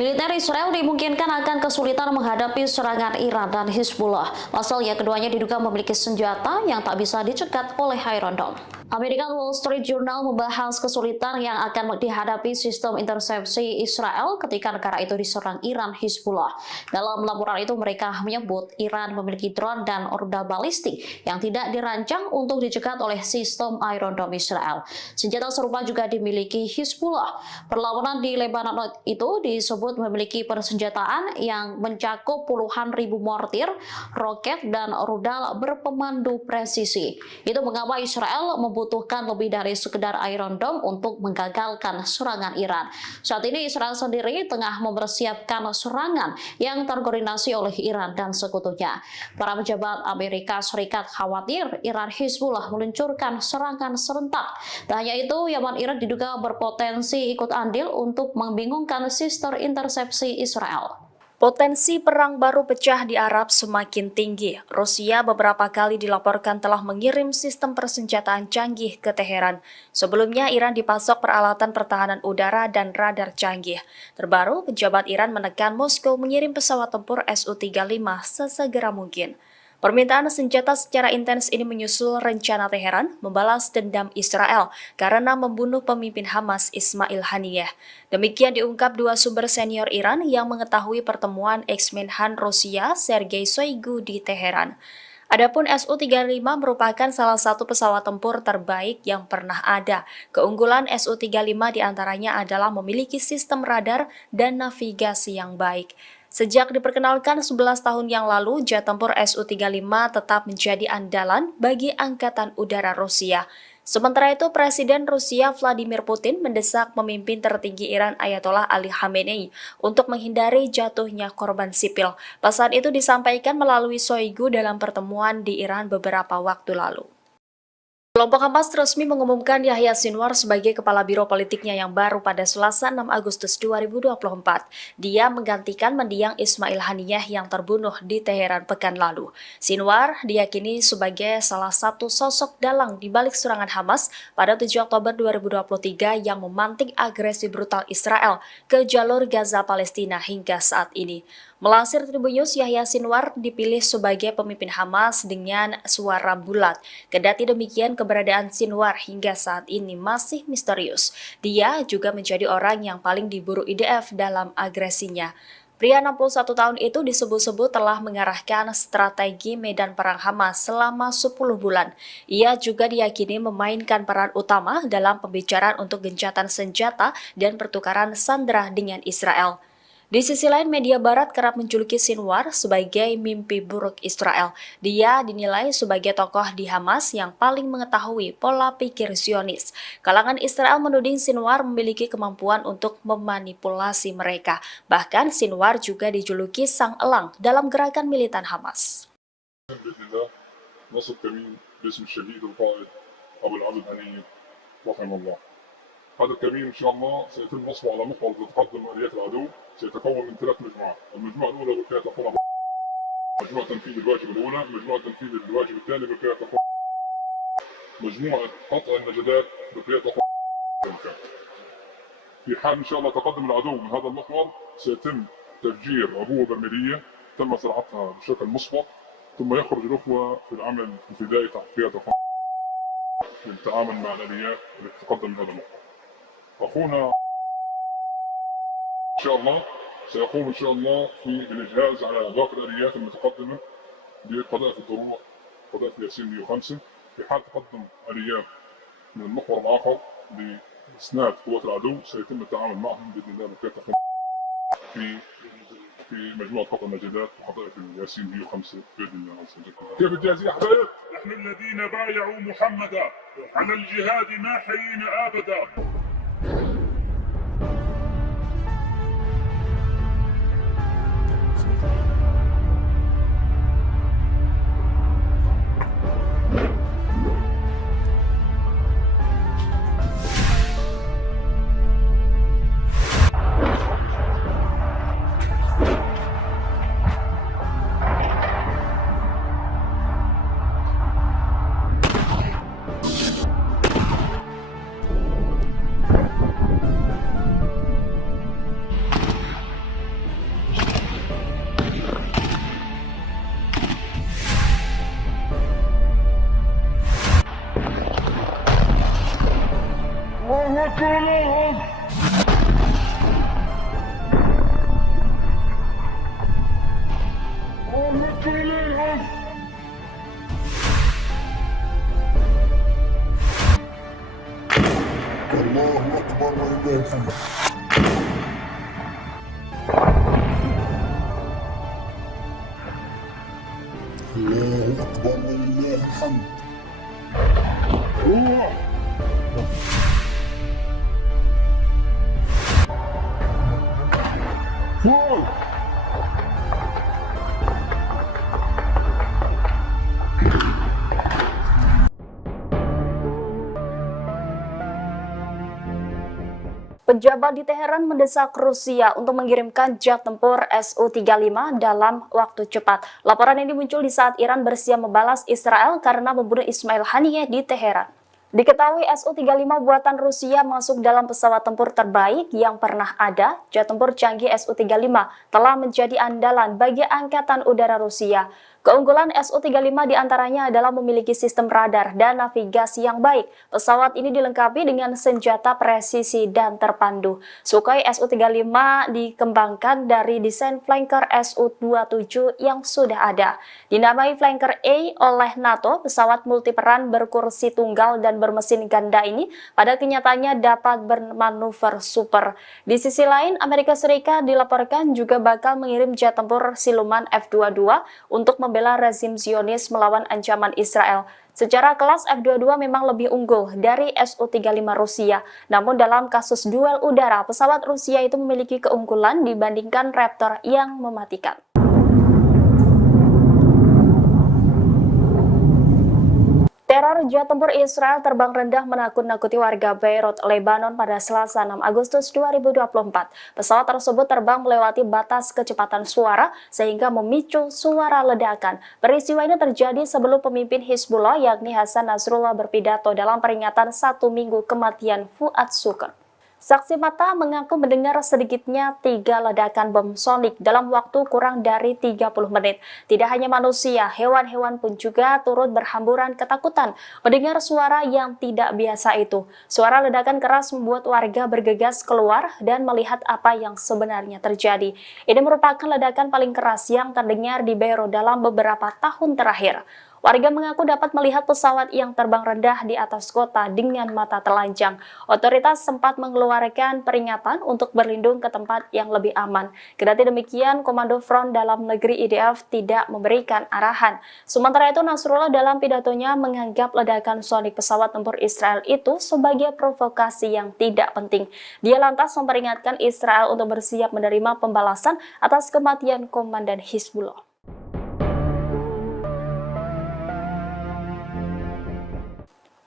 Militer Israel dimungkinkan akan kesulitan menghadapi serangan Iran dan Hizbullah. Pasalnya keduanya diduga memiliki senjata yang tak bisa dicegat oleh Iron Dome. American Wall Street Journal membahas kesulitan yang akan dihadapi sistem intersepsi Israel ketika negara itu diserang Iran Hizbullah. Dalam laporan itu mereka menyebut Iran memiliki drone dan rudal balistik yang tidak dirancang untuk dicegat oleh sistem Iron Dome Israel. Senjata serupa juga dimiliki Hizbullah. Perlawanan di Lebanon itu disebut memiliki persenjataan yang mencakup puluhan ribu mortir, roket, dan rudal berpemandu presisi. Itu mengapa Israel membutuhkan lebih dari sekedar Iron Dome untuk menggagalkan serangan Iran. Saat ini Israel sendiri tengah mempersiapkan serangan yang terkoordinasi oleh Iran dan sekutunya. Para pejabat Amerika Serikat khawatir Iran Hizbullah meluncurkan serangan serentak. Tak hanya itu, Yaman Irak diduga berpotensi ikut andil untuk membingungkan sistem intersepsi Israel. Potensi perang baru pecah di Arab semakin tinggi. Rusia beberapa kali dilaporkan telah mengirim sistem persenjataan canggih ke Teheran. Sebelumnya, Iran dipasok peralatan pertahanan udara dan radar canggih. Terbaru, pejabat Iran menekan Moskow mengirim pesawat tempur Su-35 sesegera mungkin. Permintaan senjata secara intens ini menyusul rencana Teheran membalas dendam Israel karena membunuh pemimpin Hamas Ismail Haniyeh. Demikian diungkap dua sumber senior Iran yang mengetahui pertemuan ex-Menhan Rusia Sergei Shoigu di Teheran. Adapun Su-35 merupakan salah satu pesawat tempur terbaik yang pernah ada. Keunggulan Su-35 diantaranya adalah memiliki sistem radar dan navigasi yang baik. Sejak diperkenalkan 11 tahun yang lalu, jet tempur Su-35 tetap menjadi andalan bagi Angkatan Udara Rusia. Sementara itu, Presiden Rusia Vladimir Putin mendesak pemimpin tertinggi Iran Ayatollah Ali Khamenei untuk menghindari jatuhnya korban sipil. Pesan itu disampaikan melalui Shoigu dalam pertemuan di Iran beberapa waktu lalu. Kelompok Hamas resmi mengumumkan Yahya Sinwar sebagai kepala biro politiknya yang baru pada Selasa 6 Agustus 2024. Dia menggantikan mendiang Ismail Haniyeh yang terbunuh di Teheran pekan lalu. Sinwar diyakini sebagai salah satu sosok dalang di balik serangan Hamas pada 7 Oktober 2023 yang memantik agresi brutal Israel ke jalur Gaza Palestina hingga saat ini. Melansir Tribun News, Yahya Sinwar dipilih sebagai pemimpin Hamas dengan suara bulat. Kendati demikian, keberadaan Sinwar hingga saat ini masih misterius. Dia juga menjadi orang yang paling diburu IDF dalam agresinya. Pria 61 tahun itu disebut-sebut telah mengarahkan strategi medan perang Hamas selama 10 bulan. Ia juga diyakini memainkan peran utama dalam pembicaraan untuk gencatan senjata dan pertukaran sandera dengan Israel. Di sisi lain, media barat kerap menjuluki Sinwar sebagai mimpi buruk Israel. Dia dinilai sebagai tokoh di Hamas yang paling mengetahui pola pikir Zionis. Kalangan Israel menuding Sinwar memiliki kemampuan untuk memanipulasi mereka. Bahkan Sinwar juga dijuluki sang elang dalam gerakan militan Hamas. هذا الكمين ان شاء الله سيتم نصبه على محور تقدم اليات العدو سيتكون من 3 مجموعات، المجموعه الاولى بالكيان تقوم مجموعه تنفيذ الواجب الاولى، مجموعه تنفيذ الواجب الثاني بالكيان تقوم مجموعه قطع النجدات بالكيان تقوم. في حال ان شاء الله تقدم العدو من هذا المحور سيتم تفجير عبوه برميليه تم زراعتها بشكل مسبق ثم يخرج الاخوه في العمل الفدائي تحت قياده للتعامل مع الاليات التي تقدم من هذا المحور. أخونا إن شاء الله سيقوم إن شاء الله في الإجهاز على باقي الآليات المتقدمة بقذائف الدروع قذائف ياسين 105 في حال تقدم آليات من المحور الآخر لإسناد قوات العدو سيتم التعامل معهم بإذن الله بكافة في مجموعة قطع النجدات وقذائف الياسين 105 بإذن الله عز وجل. كيف الجاهزية يا حبايب؟ نحن الذين بايعوا محمدا على الجهاد ما حيينا أبدا. الحمد. الله أكبر ولله الحمد. الله فوق. Pejabat di Teheran mendesak Rusia untuk mengirimkan jet tempur Su-35 dalam waktu cepat. Laporan ini muncul di saat Iran bersiap membalas Israel karena membunuh Ismail Haniyeh di Teheran. Diketahui Su-35 buatan Rusia masuk dalam pesawat tempur terbaik yang pernah ada. Jet tempur canggih Su-35 telah menjadi andalan bagi Angkatan Udara Rusia. Keunggulan Su-35 diantaranya adalah memiliki sistem radar dan navigasi yang baik. Pesawat ini dilengkapi dengan senjata presisi dan terpandu. Sukhoi Su-35 dikembangkan dari desain flanker Su-27 yang sudah ada. Dinamai flanker A oleh NATO, pesawat multiperan berkursi tunggal dan bermesin ganda ini pada kenyataannya dapat bermanuver super. Di sisi lain, Amerika Serikat dilaporkan juga bakal mengirim jet tempur siluman F-22 untuk membela rezim Zionis melawan ancaman Israel. Secara kelas F-22 memang lebih unggul dari Su-35 Rusia. Namun dalam kasus duel udara, pesawat Rusia itu memiliki keunggulan dibandingkan Raptor yang mematikan. Teror jet tempur Israel terbang rendah menakut-nakuti warga Beirut, Lebanon pada Selasa 6 Agustus 2024. Pesawat tersebut terbang melewati batas kecepatan suara sehingga memicu suara ledakan. Peristiwa ini terjadi sebelum pemimpin Hizbullah yakni Hasan Nasrullah berpidato dalam peringatan 1 minggu kematian Fuad Shukr. Saksi mata mengaku mendengar sedikitnya 3 ledakan bom sonik dalam waktu kurang dari 30 menit. Tidak hanya manusia, hewan-hewan pun juga turut berhamburan ketakutan mendengar suara yang tidak biasa itu. Suara ledakan keras membuat warga bergegas keluar dan melihat apa yang sebenarnya terjadi. Ini merupakan ledakan paling keras yang terdengar di Beirut dalam beberapa tahun terakhir. Warga mengaku dapat melihat pesawat yang terbang rendah di atas kota dengan mata telanjang. Otoritas sempat mengeluarkan peringatan untuk berlindung ke tempat yang lebih aman. Kendati demikian, Komando Front Dalam Negeri IDF tidak memberikan arahan. Sementara itu, Nasrullah dalam pidatonya menganggap ledakan sonik pesawat tempur Israel itu sebagai provokasi yang tidak penting. Dia lantas memperingatkan Israel untuk bersiap menerima pembalasan atas kematian Komandan Hizbullah.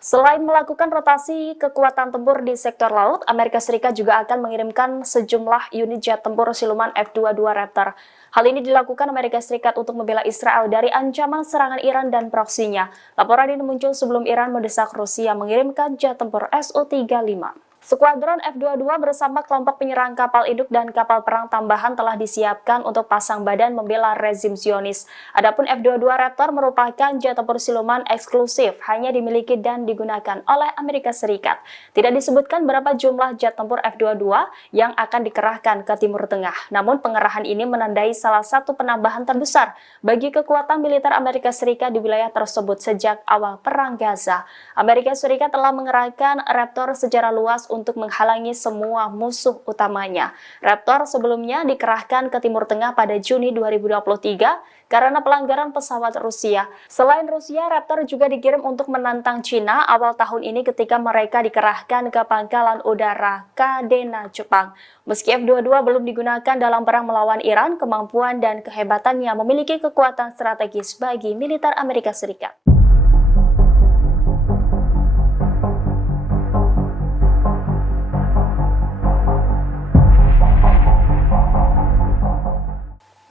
Selain melakukan rotasi kekuatan tempur di sektor laut, Amerika Serikat juga akan mengirimkan sejumlah unit jet tempur siluman F-22 Raptor. Hal ini dilakukan Amerika Serikat untuk membela Israel dari ancaman serangan Iran dan proksinya. Laporan ini muncul sebelum Iran mendesak Rusia mengirimkan jet tempur Su-35. Skuadron F-22 bersama kelompok penyerang kapal induk dan kapal perang tambahan telah disiapkan untuk pasang badan membela rezim Zionis. Adapun F-22 Raptor merupakan jet tempur siluman eksklusif, hanya dimiliki dan digunakan oleh Amerika Serikat. Tidak disebutkan berapa jumlah jet tempur F-22 yang akan dikerahkan ke Timur Tengah. Namun pengerahan ini menandai salah satu penambahan terbesar bagi kekuatan militer Amerika Serikat di wilayah tersebut sejak awal Perang Gaza. Amerika Serikat telah mengerahkan Raptor secara luas untuk menghalangi semua musuh utamanya. Raptor sebelumnya dikerahkan ke Timur Tengah pada Juni 2023 karena pelanggaran pesawat Rusia. Selain Rusia, Raptor juga dikirim untuk menantang Cina awal tahun ini ketika mereka dikerahkan ke pangkalan udara Kadena, Jepang. Meski F-22 belum digunakan dalam perang melawan Iran, kemampuan dan kehebatannya memiliki kekuatan strategis bagi militer Amerika Serikat.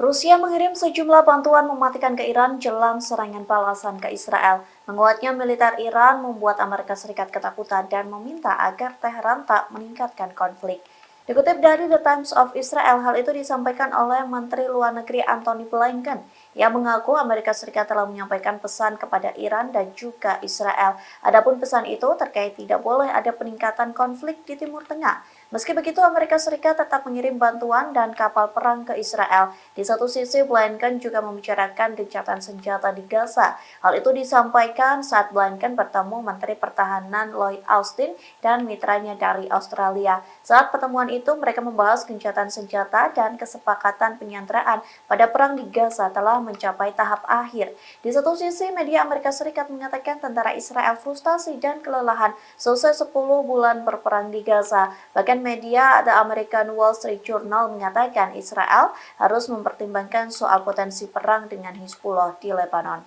Rusia mengirim sejumlah bantuan mematikan ke Iran jelang serangan balasan ke Israel. Menguatnya militer Iran membuat Amerika Serikat ketakutan dan meminta agar Teheran tak meningkatkan konflik. Dikutip dari The Times of Israel, hal itu disampaikan oleh Menteri Luar Negeri Antony Blinken yang mengaku Amerika Serikat telah menyampaikan pesan kepada Iran dan juga Israel. Adapun pesan itu terkait tidak boleh ada peningkatan konflik di Timur Tengah. Meski begitu, Amerika Serikat tetap mengirim bantuan dan kapal perang ke Israel. Di satu sisi, Blinken juga membicarakan gencatan senjata di Gaza. Hal itu disampaikan saat Blinken bertemu Menteri Pertahanan Lloyd Austin dan mitranya dari Australia. Saat pertemuan itu, mereka membahas gencatan senjata dan kesepakatan penyanderaan pada perang di Gaza telah mencapai tahap akhir. Di satu sisi, media Amerika Serikat mengatakan tentara Israel frustasi dan kelelahan selesai 10 bulan berperang di Gaza. Bahkan media The American Wall Street Journal mengatakan Israel harus mempertimbangkan soal potensi perang dengan Hizbullah di Lebanon.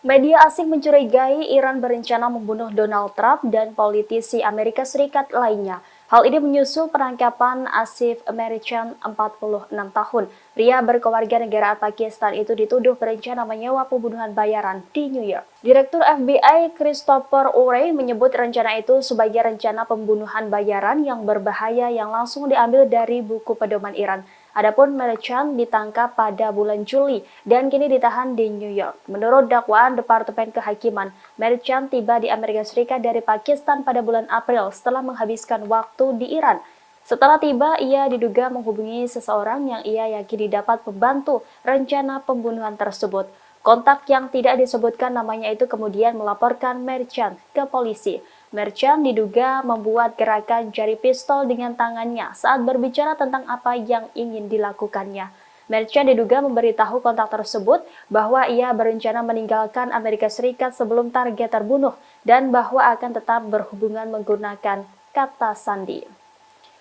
Media asing mencurigai Iran berencana membunuh Donald Trump dan politisi Amerika Serikat lainnya. Hal ini menyusul penangkapan Asif Merican, 46 tahun. Pria berkewarganegaraan Pakistan itu dituduh berencana menyewa pembunuhan bayaran di New York. Direktur FBI Christopher Wray menyebut rencana itu sebagai rencana pembunuhan bayaran yang berbahaya yang langsung diambil dari buku pedoman Iran. Adapun Merican ditangkap pada bulan Juli dan kini ditahan di New York. Menurut dakwaan Departemen Kehakiman, Merican tiba di Amerika Serikat dari Pakistan pada bulan April setelah menghabiskan waktu di Iran. Setelah tiba, ia diduga menghubungi seseorang yang ia yakini dapat membantu rencana pembunuhan tersebut. Kontak yang tidak disebutkan namanya itu kemudian melaporkan Merican ke polisi. Merican diduga membuat gerakan jari pistol dengan tangannya saat berbicara tentang apa yang ingin dilakukannya. Merican diduga memberitahu kontak tersebut bahwa ia berencana meninggalkan Amerika Serikat sebelum target terbunuh dan bahwa akan tetap berhubungan menggunakan kata sandi.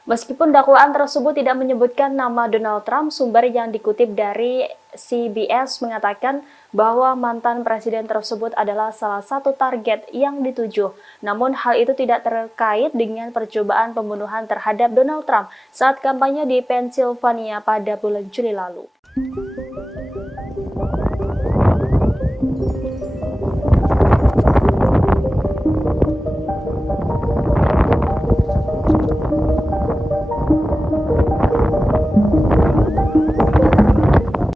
Meskipun dakwaan tersebut tidak menyebutkan nama Donald Trump, sumber yang dikutip dari CBS mengatakan bahwa mantan presiden tersebut adalah salah satu target yang dituju. Namun hal itu tidak terkait dengan percobaan pembunuhan terhadap Donald Trump saat kampanye di Pennsylvania pada bulan Juli lalu.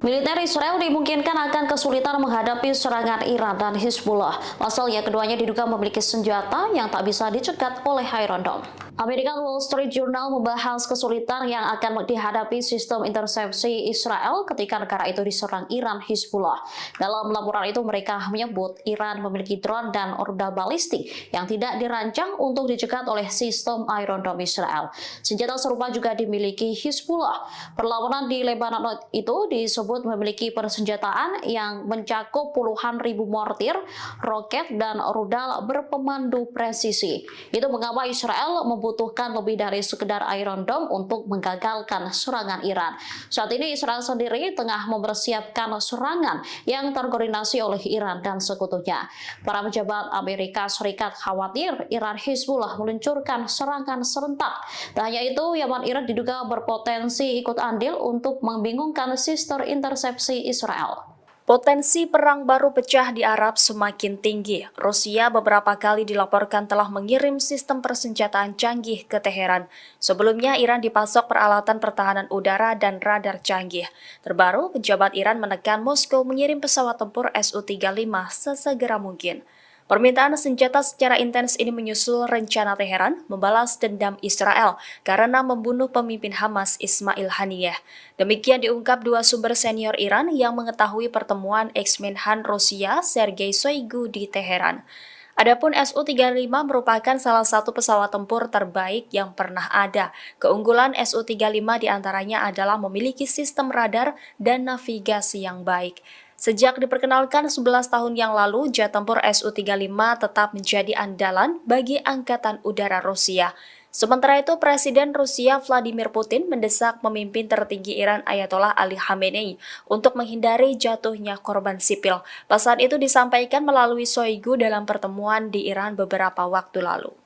Militer Israel dimungkinkan akan kesulitan menghadapi serangan Iran dan Hizbullah. Pasalnya keduanya diduga memiliki senjata yang tak bisa dicegat oleh Iron Dome. American Wall Street Journal membahas kesulitan yang akan dihadapi sistem intersepsi Israel ketika negara itu diserang Iran Hizbullah. Dalam laporan itu mereka menyebut Iran memiliki drone dan rudal balistik yang tidak dirancang untuk dicegat oleh sistem Iron Dome Israel. Senjata serupa juga dimiliki Hizbullah. Perlawanan di Lebanon itu disebut memiliki persenjataan yang mencakup puluhan ribu mortir, roket, dan rudal berpemandu presisi. Itu mengapa Israel membutuhkan lebih dari sekedar Iron Dome untuk menggagalkan serangan Iran. Saat ini Israel sendiri tengah mempersiapkan serangan yang terkoordinasi oleh Iran dan sekutunya. Para pejabat Amerika Serikat khawatir Iran Hizbullah meluncurkan serangan serentak. Tak hanya itu, Yaman Iran diduga berpotensi ikut andil untuk membingungkan sistem intersepsi Israel. Potensi perang baru pecah di Arab semakin tinggi. Rusia beberapa kali dilaporkan telah mengirim sistem persenjataan canggih ke Teheran. Sebelumnya, Iran dipasok peralatan pertahanan udara dan radar canggih. Terbaru, pejabat Iran menekan Moskow mengirim pesawat tempur Su-35 sesegera mungkin. Permintaan senjata secara intens ini menyusul rencana Teheran membalas dendam Israel karena membunuh pemimpin Hamas Ismail Haniyeh. Demikian diungkap dua sumber senior Iran yang mengetahui pertemuan ex-Menhan Rusia Sergei Shoigu di Teheran. Adapun Su-35 merupakan salah satu pesawat tempur terbaik yang pernah ada. Keunggulan Su-35 diantaranya adalah memiliki sistem radar dan navigasi yang baik. Sejak diperkenalkan 11 tahun yang lalu, jet tempur Su-35 tetap menjadi andalan bagi Angkatan Udara Rusia. Sementara itu, Presiden Rusia Vladimir Putin mendesak pemimpin tertinggi Iran Ayatollah Ali Khamenei untuk menghindari jatuhnya korban sipil. Pesan itu disampaikan melalui Shoigu dalam pertemuan di Iran beberapa waktu lalu.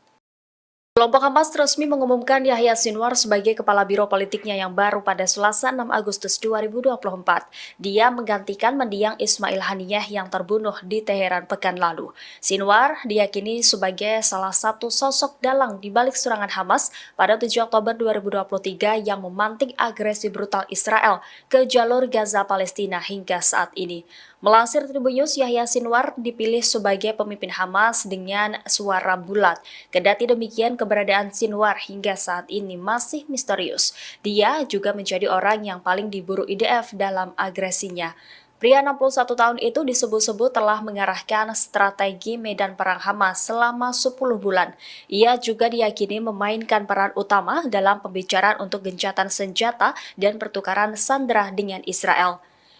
Kelompok Hamas resmi mengumumkan Yahya Sinwar sebagai kepala biro politiknya yang baru pada Selasa 6 Agustus 2024. Dia menggantikan mendiang Ismail Haniyeh yang terbunuh di Teheran pekan lalu. Sinwar diyakini sebagai salah satu sosok dalang di balik serangan Hamas pada 7 Oktober 2023 yang memantik agresi brutal Israel ke jalur Gaza Palestina hingga saat ini. Melansir Tribun News, Yahya Sinwar dipilih sebagai pemimpin Hamas dengan suara bulat. Kendati demikian, keberadaan Sinwar hingga saat ini masih misterius. Dia juga menjadi orang yang paling diburu IDF dalam agresinya. Pria 61 tahun itu disebut-sebut telah mengarahkan strategi medan perang Hamas selama 10 bulan. Ia juga diyakini memainkan peran utama dalam pembicaraan untuk gencatan senjata dan pertukaran sandera dengan Israel.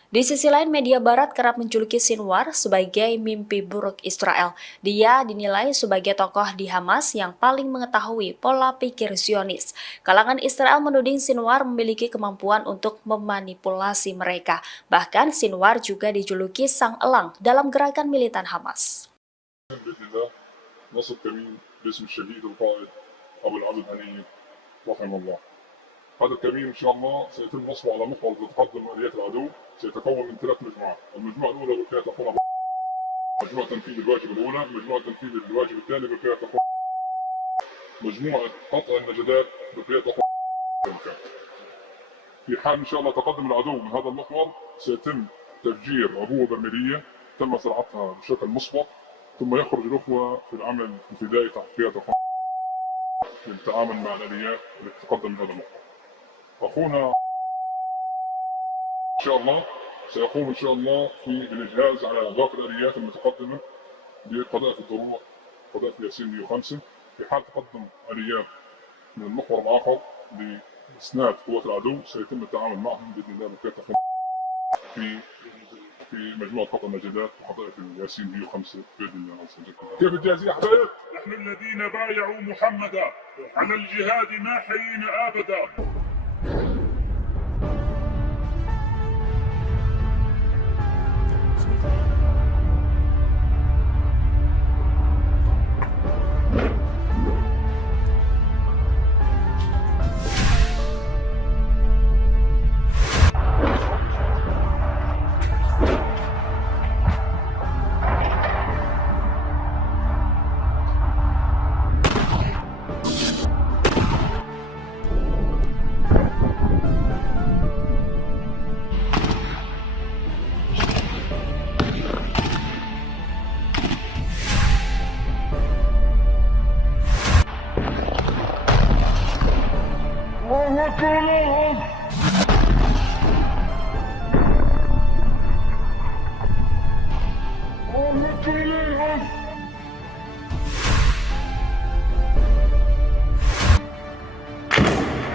Di sisi lain, media barat kerap menjuluki Sinwar sebagai mimpi buruk Israel. Dia dinilai sebagai tokoh di Hamas yang paling mengetahui pola pikir Zionis. Kalangan Israel menuding Sinwar memiliki kemampuan untuk memanipulasi mereka. Bahkan Sinwar juga dijuluki sang elang dalam gerakan militan Hamas. بإذن الله نصر كمين باسم الشهيد القائد أبو العبد هنية رحمه الله. هذا الكمين إن شاء الله سيتم نصبه على محور تتقدم آليات العدو، سيتكون من 3 مجموعات، المجموعة الأولى بقيادة أخونا مجموعة تنفيذ الواجب الأولى، مجموعة تنفيذ الواجب الثاني بقيادة أخونا مجموعة قطع النجدات بقيادة أخونا. في حال إن شاء الله تقدم العدو من هذا المحور سيتم تفجير عبوة برميلية تم زراعتها بشكل مسبق، ثم يخرج الأخوة في العمل الفدائي تحت قيادة أخونا للتعامل مع الآليات التي تقدم من هذا المحور. أخونا إن شاء الله سيقوم إن شاء الله في الإجهاز على باقي الآليات المتقدمة بقذائف الدروع قذائف ياسين 105 في حال تقدم آليات من المحور الآخر لإسناد قوات العدو سيتم التعامل معهم بإذن الله بقيادة في مجموعة خط النجدات وقذائف الياسين 105 بإذن الله عز وجل. كيف الجاهزية حبايب؟ نحن الذين بايعوا محمدا على الجهاد ما حيينا أبدا.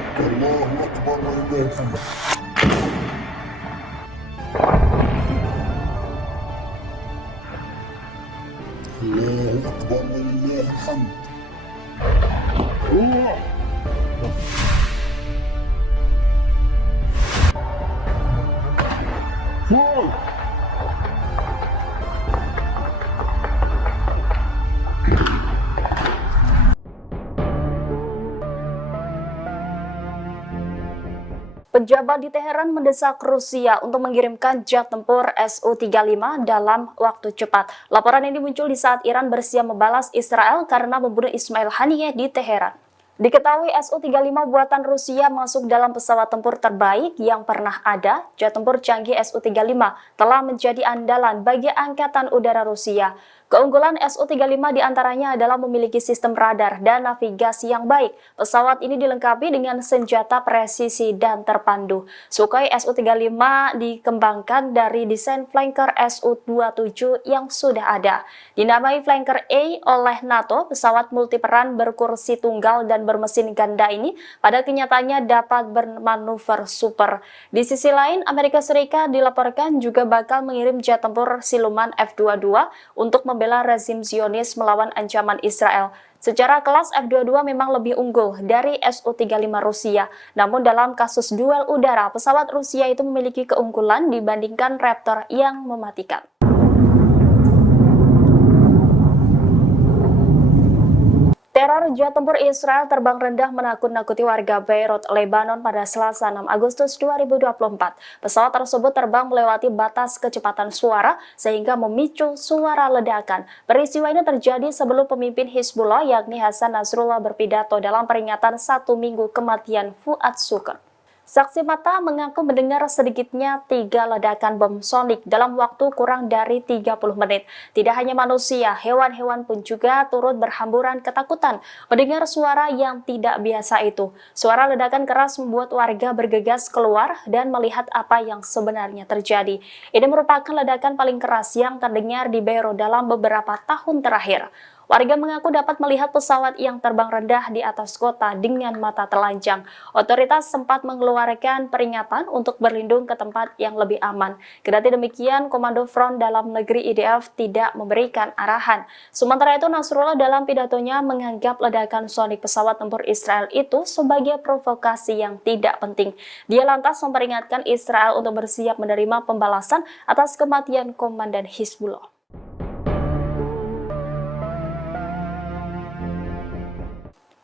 الله أكبر ولله الحمد. الله أكبر ولله الحمد. Pejabat di Teheran mendesak Rusia untuk mengirimkan jet tempur Su-35 dalam waktu cepat. Laporan ini muncul di saat Iran bersiap membalas Israel karena membunuh Ismail Haniyeh di Teheran. Diketahui Su-35 buatan Rusia masuk dalam pesawat tempur terbaik yang pernah ada. Jet tempur canggih Su-35 telah menjadi andalan bagi Angkatan Udara Rusia. Keunggulan Su-35 diantaranya adalah memiliki sistem radar dan navigasi yang baik. Pesawat ini dilengkapi dengan senjata presisi dan terpandu. Sukhoi Su-35 dikembangkan dari desain flanker Su-27 yang sudah ada. Dinamai flanker A oleh NATO, pesawat multiperan berkursi tunggal dan bermesin ganda ini pada kenyataannya dapat bermanuver super. Di sisi lain, Amerika Serikat dilaporkan juga bakal mengirim jet tempur siluman F-22 untuk membela rezim Zionis melawan ancaman Israel. Secara kelas F-22 memang lebih unggul dari Su-35 Rusia. Namun dalam kasus duel udara, pesawat Rusia itu memiliki keunggulan dibandingkan Raptor yang mematikan. Teror jet tempur Israel terbang rendah menakut-nakuti warga Beirut, Lebanon pada Selasa 6 Agustus 2024. Pesawat tersebut terbang melewati batas kecepatan suara sehingga memicu suara ledakan. Peristiwa ini terjadi sebelum pemimpin Hizbullah yakni Hasan Nasrullah berpidato dalam peringatan 1 minggu kematian Fuad Shukr. Saksi mata mengaku mendengar sedikitnya 3 ledakan bom sonik dalam waktu kurang dari 30 menit. Tidak hanya manusia, hewan-hewan pun juga turut berhamburan ketakutan mendengar suara yang tidak biasa itu. Suara ledakan keras membuat warga bergegas keluar dan melihat apa yang sebenarnya terjadi. Ini merupakan ledakan paling keras yang terdengar di Beirut dalam beberapa tahun terakhir. Warga mengaku dapat melihat pesawat yang terbang rendah di atas kota dengan mata telanjang. Otoritas sempat mengeluarkan peringatan untuk berlindung ke tempat yang lebih aman. Kendati demikian, Komando Front Dalam Negeri IDF tidak memberikan arahan. Sementara itu, Nasrullah dalam pidatonya menganggap ledakan sonik pesawat tempur Israel itu sebagai provokasi yang tidak penting. Dia lantas memperingatkan Israel untuk bersiap menerima pembalasan atas kematian Komandan Hizbullah.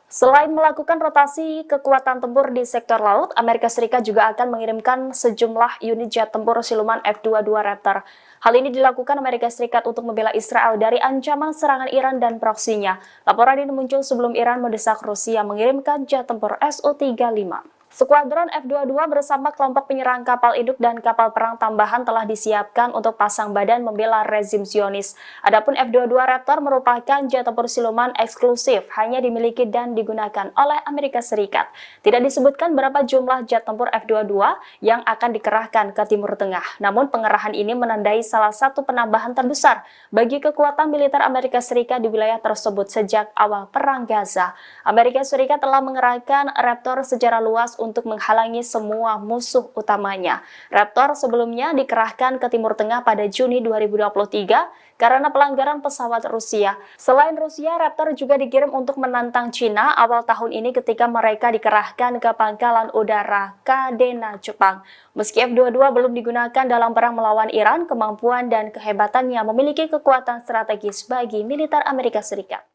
Selain melakukan rotasi kekuatan tempur di sektor laut, Amerika Serikat juga akan mengirimkan sejumlah unit jet tempur siluman F-22 Raptor. Hal ini dilakukan Amerika Serikat untuk membela Israel dari ancaman serangan Iran dan proksinya. Laporan ini muncul sebelum Iran mendesak Rusia mengirimkan jet tempur Su-35. Skuadron F-22 bersama kelompok penyerang kapal induk dan kapal perang tambahan telah disiapkan untuk pasang badan membela rezim Zionis. Adapun F-22 Raptor merupakan jet tempur siluman eksklusif, hanya dimiliki dan digunakan oleh Amerika Serikat. Tidak disebutkan berapa jumlah jet tempur F-22 yang akan dikerahkan ke Timur Tengah. Namun pengerahan ini menandai salah satu penambahan terbesar bagi kekuatan militer Amerika Serikat di wilayah tersebut sejak awal Perang Gaza. Amerika Serikat telah mengerahkan Raptor secara luas untuk menghalangi semua musuh utamanya. Raptor sebelumnya dikerahkan ke Timur Tengah pada Juni 2023 karena pelanggaran pesawat Rusia. Selain Rusia, Raptor juga dikirim untuk menantang Cina awal tahun ini ketika mereka dikerahkan ke pangkalan udara Kadena, Jepang. Meski F-22 belum digunakan dalam perang melawan Iran, kemampuan dan kehebatannya memiliki kekuatan strategis bagi militer Amerika Serikat.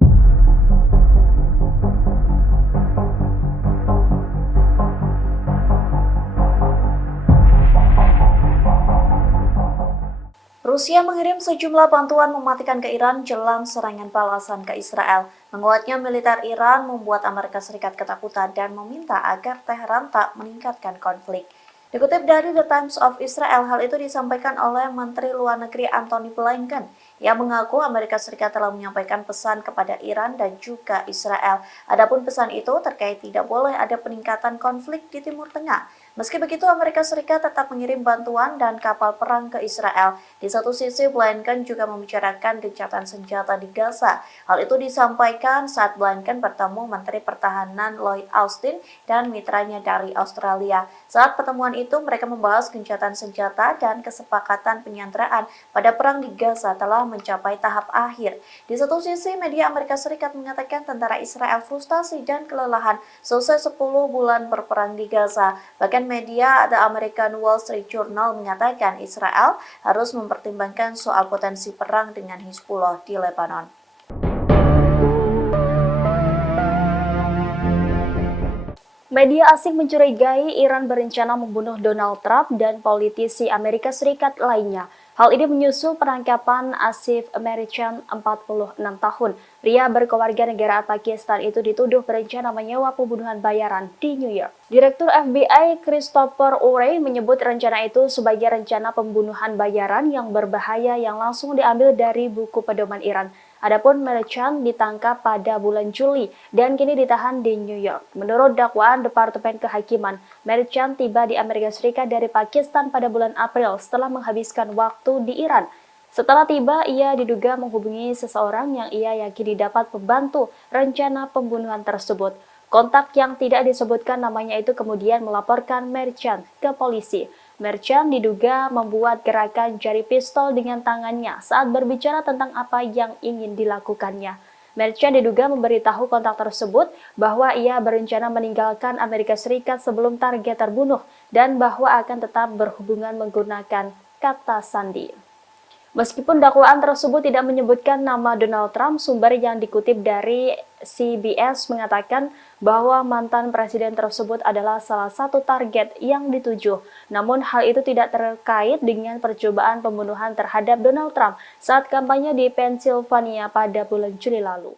Rusia mengirim sejumlah bantuan mematikan ke Iran jelang serangan balasan ke Israel. Menguatnya militer Iran membuat Amerika Serikat ketakutan dan meminta agar Teheran tak meningkatkan konflik. Dikutip dari The Times of Israel, hal itu disampaikan oleh Menteri Luar Negeri Antony Blinken. Ia mengaku Amerika Serikat telah menyampaikan pesan kepada Iran dan juga Israel. Adapun pesan itu terkait tidak boleh ada peningkatan konflik di Timur Tengah. Meski begitu, Amerika Serikat tetap mengirim bantuan dan kapal perang ke Israel. Di satu sisi, Blinken juga membicarakan gencatan senjata di Gaza. Hal itu disampaikan saat Blinken bertemu Menteri Pertahanan Lloyd Austin dan mitranya dari Australia. Saat pertemuan itu, mereka membahas gencatan senjata dan kesepakatan penyanderaan pada perang di Gaza telah mencapai tahap akhir. Di satu sisi, media Amerika Serikat mengatakan tentara Israel frustasi dan kelelahan selesai 10 bulan berperang di Gaza. Bahkan media The American Wall Street Journal mengatakan Israel harus mempertimbangkan soal potensi perang dengan Hizbullah di Lebanon. Media asing mencurigai Iran berencana membunuh Donald Trump dan politisi Amerika Serikat lainnya. Hal ini menyusul penangkapan Asif Merchant, 46 tahun. Pria berkeluarga negara Pakistan itu dituduh berencana menyewa pembunuhan bayaran di New York. Direktur FBI Christopher Wray menyebut rencana itu sebagai rencana pembunuhan bayaran yang berbahaya yang langsung diambil dari buku pedoman Iran. Adapun Merchant ditangkap pada bulan Juli dan kini ditahan di New York. Menurut dakwaan Departemen Kehakiman, Merchant tiba di Amerika Serikat dari Pakistan pada bulan April setelah menghabiskan waktu di Iran. Setelah tiba, ia diduga menghubungi seseorang yang ia yakini dapat membantu rencana pembunuhan tersebut. Kontak yang tidak disebutkan namanya itu kemudian melaporkan Merchant ke polisi. Merchant diduga membuat gerakan jari pistol dengan tangannya saat berbicara tentang apa yang ingin dilakukannya. Merchant diduga memberitahu kontak tersebut bahwa ia berencana meninggalkan Amerika Serikat sebelum target terbunuh dan bahwa akan tetap berhubungan menggunakan kata sandi. Meskipun dakwaan tersebut tidak menyebutkan nama Donald Trump, sumber yang dikutip dari CBS mengatakan bahwa mantan presiden tersebut adalah salah satu target yang dituju. Namun hal itu tidak terkait dengan percobaan pembunuhan terhadap Donald Trump saat kampanye di Pennsylvania pada bulan Juli lalu.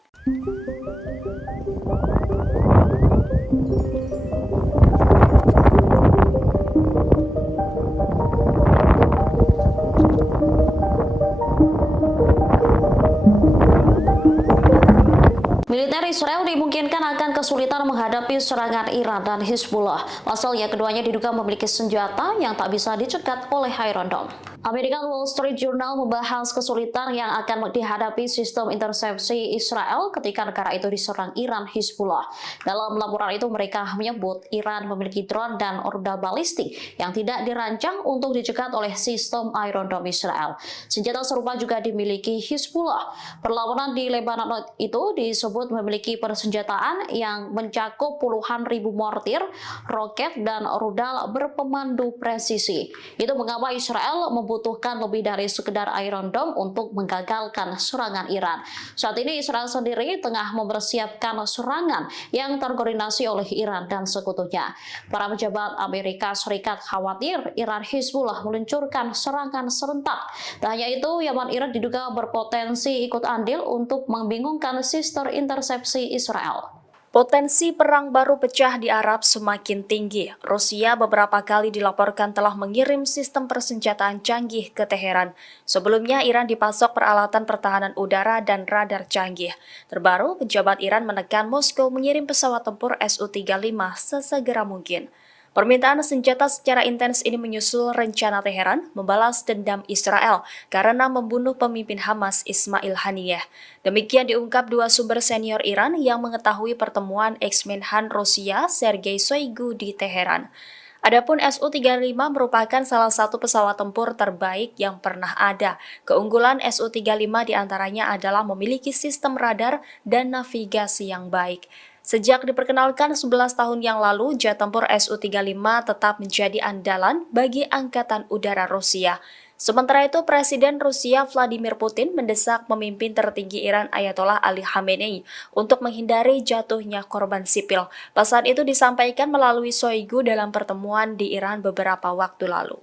Israel dimungkinkan akan kesulitan menghadapi serangan Iran dan Hizbullah. Pasalnya keduanya diduga memiliki senjata yang tak bisa dicegat oleh Iron Dome. American Wall Street Journal membahas kesulitan yang akan dihadapi sistem intersepsi Israel ketika negara itu diserang Iran Hizbullah. Dalam laporan itu mereka menyebut Iran memiliki drone dan rudal balistik yang tidak dirancang untuk dicegat oleh sistem Iron Dome Israel. Senjata serupa juga dimiliki Hizbullah. Perlawanan di Lebanon itu disebut memiliki persenjataan yang mencakup puluhan ribu mortir, roket, dan rudal berpemandu presisi. Itu mengapa Israel membutuhkan lebih dari sekedar Iron Dome untuk menggagalkan serangan Iran. Saat ini Israel sendiri tengah mempersiapkan serangan yang terkoordinasi oleh Iran dan sekutunya. Para pejabat Amerika Serikat khawatir Iran Hizbullah meluncurkan serangan serentak. Tak hanya itu, Yaman Irak diduga berpotensi ikut andil untuk membingungkan sistem intersepsi Israel. Potensi perang baru pecah di Arab semakin tinggi. Rusia beberapa kali dilaporkan telah mengirim sistem persenjataan canggih ke Teheran. Sebelumnya, Iran dipasok peralatan pertahanan udara dan radar canggih. Terbaru, pejabat Iran menekan Moskow mengirim pesawat tempur Su-35 sesegera mungkin. Permintaan senjata secara intens ini menyusul rencana Teheran membalas dendam Israel karena membunuh pemimpin Hamas Ismail Haniyeh. Demikian diungkap dua sumber senior Iran yang mengetahui pertemuan ex-Menhan Rusia Sergei Shoigu di Teheran. Adapun Su-35 merupakan salah satu pesawat tempur terbaik yang pernah ada. Keunggulan Su-35 diantaranya adalah memiliki sistem radar dan navigasi yang baik. Sejak diperkenalkan 11 tahun yang lalu, jet tempur Su-35 tetap menjadi andalan bagi Angkatan Udara Rusia. Sementara itu, Presiden Rusia Vladimir Putin mendesak pemimpin tertinggi Iran Ayatollah Ali Khamenei untuk menghindari jatuhnya korban sipil. Pesan itu disampaikan melalui Shoigu dalam pertemuan di Iran beberapa waktu lalu.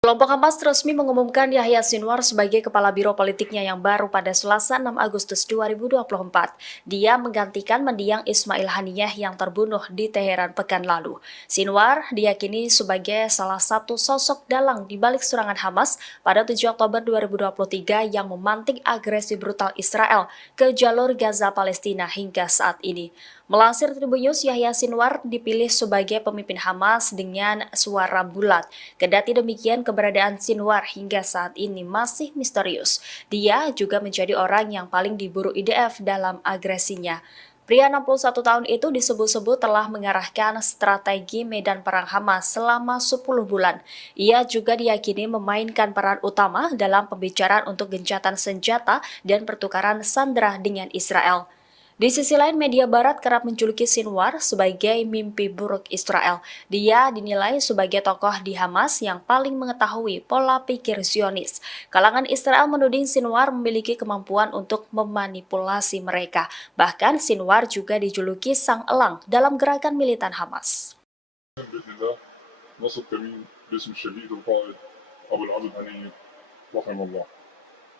Kelompok Hamas resmi mengumumkan Yahya Sinwar sebagai kepala biro politiknya yang baru pada Selasa 6 Agustus 2024. Dia menggantikan mendiang Ismail Haniyeh yang terbunuh di Teheran pekan lalu. Sinwar diyakini sebagai salah satu sosok dalang di balik serangan Hamas pada 7 Oktober 2023 yang memantik agresi brutal Israel ke jalur Gaza Palestina hingga saat ini. Melansir Tribun News, Yahya Sinwar dipilih sebagai pemimpin Hamas dengan suara bulat. Kendati demikian, keberadaan Sinwar hingga saat ini masih misterius. Dia juga menjadi orang yang paling diburu IDF dalam agresinya. Pria 61 tahun itu disebut-sebut telah mengarahkan strategi medan perang Hamas selama 10 bulan. Ia juga diyakini memainkan peran utama dalam pembicaraan untuk gencatan senjata dan pertukaran sandera dengan Israel. Di sisi lain, media barat kerap menjuluki Sinwar sebagai mimpi buruk Israel. Dia dinilai sebagai tokoh di Hamas yang paling mengetahui pola pikir Zionis. Kalangan Israel menuding Sinwar memiliki kemampuan untuk memanipulasi mereka. Bahkan Sinwar juga dijuluki sang elang dalam gerakan militan Hamas.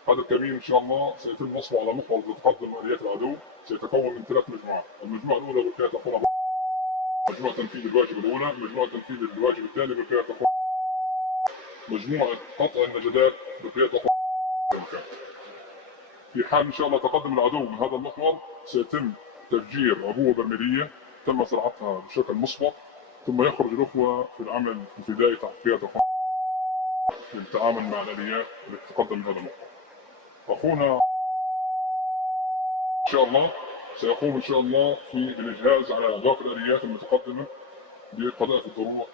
هذا الكمين ان شاء الله سيتم نصبه على محور تقدم اليات العدو سيتكون من 3 مجموعات، المجموعه الاولى بالفئه تقوم مجموعه تنفيذ الواجب الاولى، مجموعه تنفيذ الواجب الثاني بالفئه تقوم مجموعه قطع النجدات بالفئه تقوم. في حال ان شاء الله تقدم العدو من هذا المحور سيتم تفجير عبوه برميليه تم صناعتها بشكل مسبق، ثم يخرج الاخوه في العمل الفدائي تحت فئه تقوم للتعامل مع الاليات التي تقدم من هذا المحور. أخونا إن شاء الله سيقوم إن شاء الله في الإجهاز على باقي الآليات المتقدمة بقذائف الدروع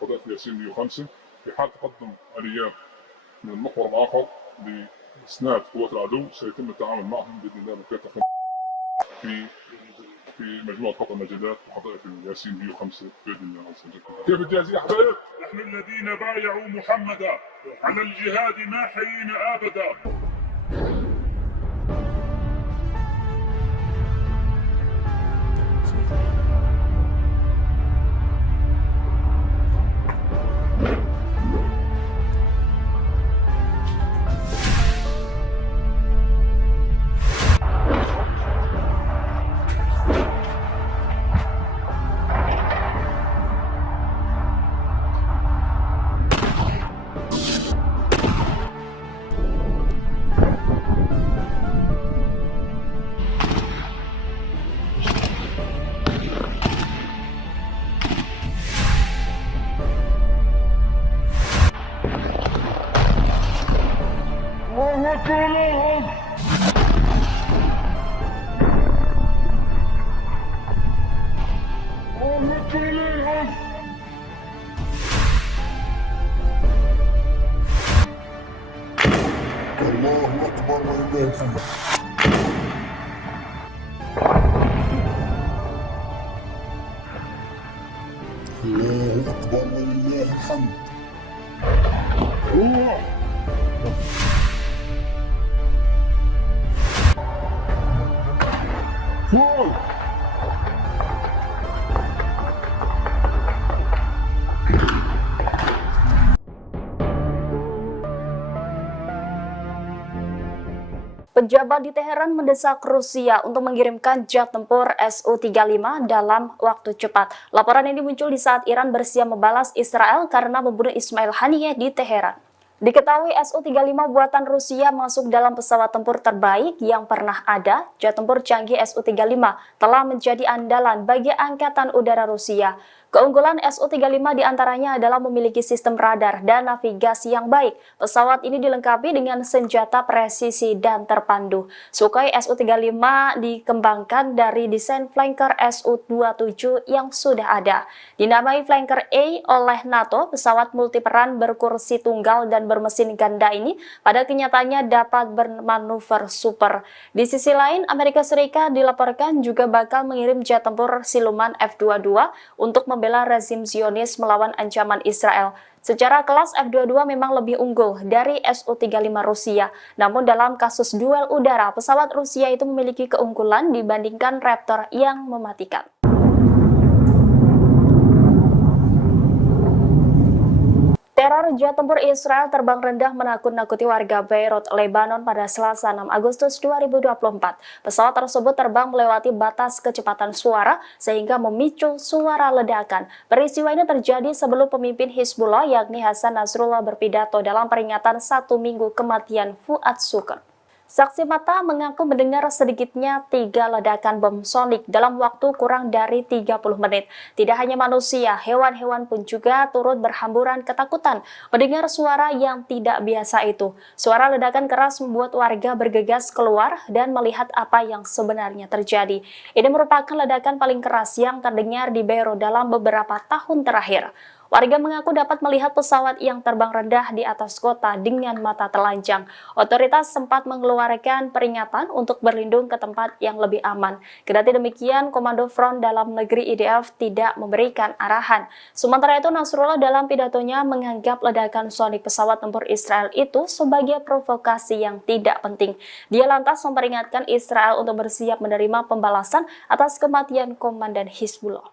قذائف ياسين 105. في حال تقدم آليات من المحور الآخر لإسناد قوات العدو سيتم التعامل معهم بإذن الله بكافة في مجموعة خط النجدات وقذائف ياسين 105 بإذن الله. كيف الجاهزية يا حبايب؟ نحن الذين بايعوا محمدا على الجهاد ما حيينا أبدا. الله أكبر ولله الحمد. الله. فوق. Pejabat di Teheran mendesak Rusia untuk mengirimkan jet tempur Su-35 dalam waktu cepat. Laporan ini muncul di saat Iran bersiap membalas Israel karena membunuh Ismail Haniyeh di Teheran. Diketahui Su-35 buatan Rusia masuk dalam pesawat tempur terbaik yang pernah ada. Jet tempur canggih Su-35 telah menjadi andalan bagi Angkatan Udara Rusia. Keunggulan Su-35 diantaranya adalah memiliki sistem radar dan navigasi yang baik. Pesawat ini dilengkapi dengan senjata presisi dan terpandu. Sukhoi Su-35 dikembangkan dari desain flanker Su-27 yang sudah ada. Dinamai flanker A oleh NATO, pesawat multiperan berkursi tunggal dan bermesin ganda ini pada kenyataannya dapat bermanuver super. Di sisi lain, Amerika Serikat dilaporkan juga bakal mengirim jet tempur siluman F-22 untuk membela rezim Zionis melawan ancaman Israel. Secara kelas F-22 memang lebih unggul dari Su-35 Rusia. Namun dalam kasus duel udara, pesawat Rusia itu memiliki keunggulan dibandingkan Raptor yang mematikan. Teror jet tempur Israel terbang rendah menakut-nakuti warga Beirut, Lebanon pada Selasa 6 Agustus 2024. Pesawat tersebut terbang melewati batas kecepatan suara sehingga memicu suara ledakan. Peristiwa ini terjadi sebelum pemimpin Hizbullah yakni Hasan Nasrullah berpidato dalam peringatan 1 minggu kematian Fuad Shukr. Saksi mata mengaku mendengar sedikitnya 3 ledakan bom sonik dalam waktu kurang dari 30 menit. Tidak hanya manusia, hewan-hewan pun juga turut berhamburan ketakutan mendengar suara yang tidak biasa itu. Suara ledakan keras membuat warga bergegas keluar dan melihat apa yang sebenarnya terjadi. Ini merupakan ledakan paling keras yang terdengar di Beirut dalam beberapa tahun terakhir. Warga mengaku dapat melihat pesawat yang terbang rendah di atas kota dengan mata telanjang. Otoritas sempat mengeluarkan peringatan untuk berlindung ke tempat yang lebih aman. Kendati demikian, Komando Front Dalam Negeri IDF tidak memberikan arahan. Sementara itu, Nasrullah dalam pidatonya menganggap ledakan sonik pesawat tempur Israel itu sebagai provokasi yang tidak penting. Dia lantas memperingatkan Israel untuk bersiap menerima pembalasan atas kematian Komandan Hizbullah.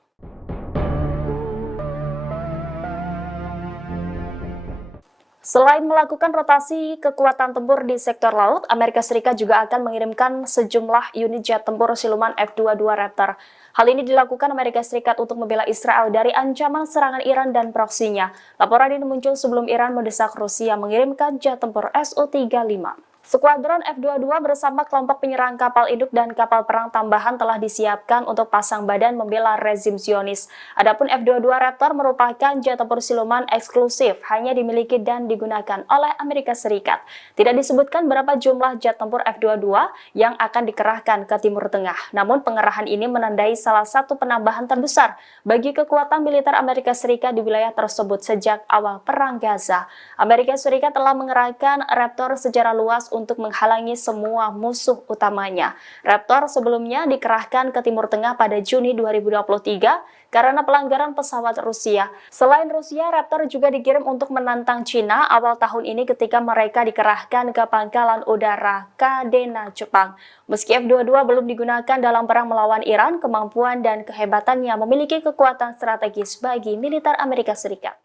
Selain melakukan rotasi kekuatan tempur di sektor laut, Amerika Serikat juga akan mengirimkan sejumlah unit jet tempur siluman F-22 Raptor. Hal ini dilakukan Amerika Serikat untuk membela Israel dari ancaman serangan Iran dan proksinya. Laporan ini muncul sebelum Iran mendesak Rusia mengirimkan jet tempur Su-35. Skuadron F-22 bersama kelompok penyerang kapal induk dan kapal perang tambahan telah disiapkan untuk pasang badan membela rezim Zionis. Adapun F-22 Raptor merupakan jet tempur siluman eksklusif, hanya dimiliki dan digunakan oleh Amerika Serikat. Tidak disebutkan berapa jumlah jet tempur F-22 yang akan dikerahkan ke Timur Tengah. Namun pengerahan ini menandai salah satu penambahan terbesar bagi kekuatan militer Amerika Serikat di wilayah tersebut sejak awal Perang Gaza. Amerika Serikat telah mengerahkan Raptor secara luas untuk menghalangi semua musuh utamanya. Raptor sebelumnya dikerahkan ke Timur Tengah pada Juni 2023 karena pelanggaran pesawat Rusia. Selain Rusia, Raptor juga dikirim untuk menantang Cina awal tahun ini ketika mereka dikerahkan ke pangkalan udara Kadena, Jepang. Meski F-22 belum digunakan dalam perang melawan Iran, kemampuan dan kehebatannya memiliki kekuatan strategis bagi militer Amerika Serikat.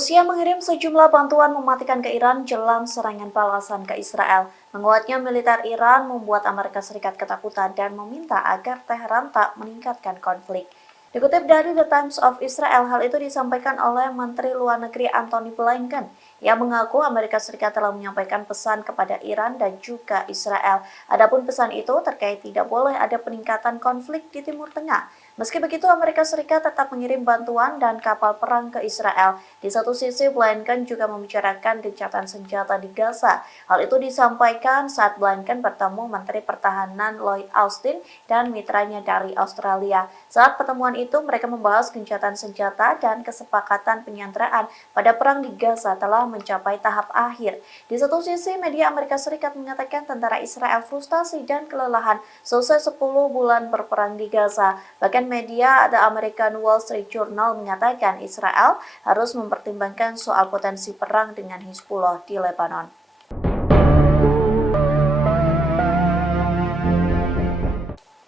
Rusia mengirim sejumlah bantuan mematikan ke Iran jelang serangan balasan ke Israel. Menguatnya militer Iran membuat Amerika Serikat ketakutan dan meminta agar Teheran tak meningkatkan konflik. Dikutip dari The Times of Israel, hal itu disampaikan oleh Menteri Luar Negeri Antony Blinken. Ia mengaku Amerika Serikat telah menyampaikan pesan kepada Iran dan juga Israel. Adapun pesan itu terkait tidak boleh ada peningkatan konflik di Timur Tengah. Meski begitu, Amerika Serikat tetap mengirim bantuan dan kapal perang ke Israel. Di satu sisi, Blinken juga membicarakan gencatan senjata di Gaza. Hal itu disampaikan saat Blinken bertemu Menteri Pertahanan Lloyd Austin dan mitranya dari Australia. Saat pertemuan itu, mereka membahas gencatan senjata dan kesepakatan penyanderaan pada perang di Gaza telah mencapai tahap akhir. Di satu sisi, media Amerika Serikat mengatakan tentara Israel frustasi dan kelelahan selesai 10 bulan berperang di Gaza. Bahkan media The American Wall Street Journal mengatakan Israel harus mempertimbangkan soal potensi perang dengan Hizbullah di Lebanon.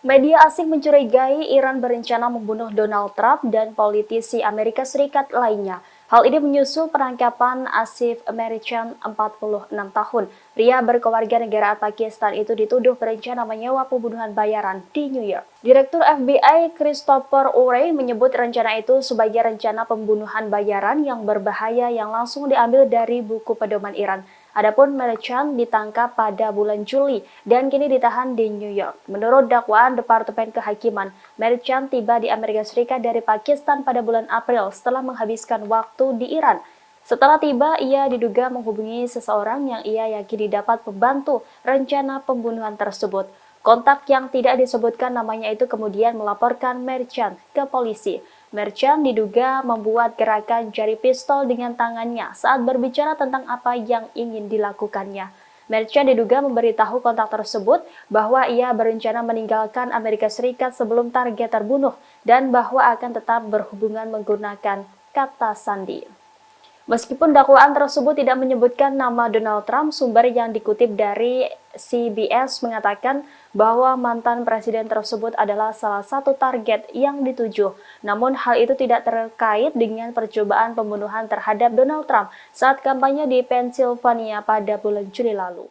Media asing mencurigai Iran berencana membunuh Donald Trump dan politisi Amerika Serikat lainnya. Hal ini menyusul penangkapan Asif Merican, 46 tahun. Pria berkewarganegaraan Pakistan itu dituduh berencana menyewa pembunuhan bayaran di New York. Direktur FBI Christopher Wray menyebut rencana itu sebagai rencana pembunuhan bayaran yang berbahaya yang langsung diambil dari buku pedoman Iran. Adapun Merican ditangkap pada bulan Juli dan kini ditahan di New York. Menurut dakwaan Departemen Kehakiman, Merican tiba di Amerika Serikat dari Pakistan pada bulan April setelah menghabiskan waktu di Iran. Setelah tiba, ia diduga menghubungi seseorang yang ia yakini dapat membantu rencana pembunuhan tersebut. Kontak yang tidak disebutkan namanya itu kemudian melaporkan Merican ke polisi. Merican diduga membuat gerakan jari pistol dengan tangannya saat berbicara tentang apa yang ingin dilakukannya. Merican diduga memberitahu kontak tersebut bahwa ia berencana meninggalkan Amerika Serikat sebelum target terbunuh dan bahwa akan tetap berhubungan menggunakan kata sandi. Meskipun dakwaan tersebut tidak menyebutkan nama Donald Trump, sumber yang dikutip dari CBS mengatakan bahwa mantan presiden tersebut adalah salah satu target yang dituju. Namun hal itu tidak terkait dengan percobaan pembunuhan terhadap Donald Trump saat kampanye di Pennsylvania pada bulan Juli lalu.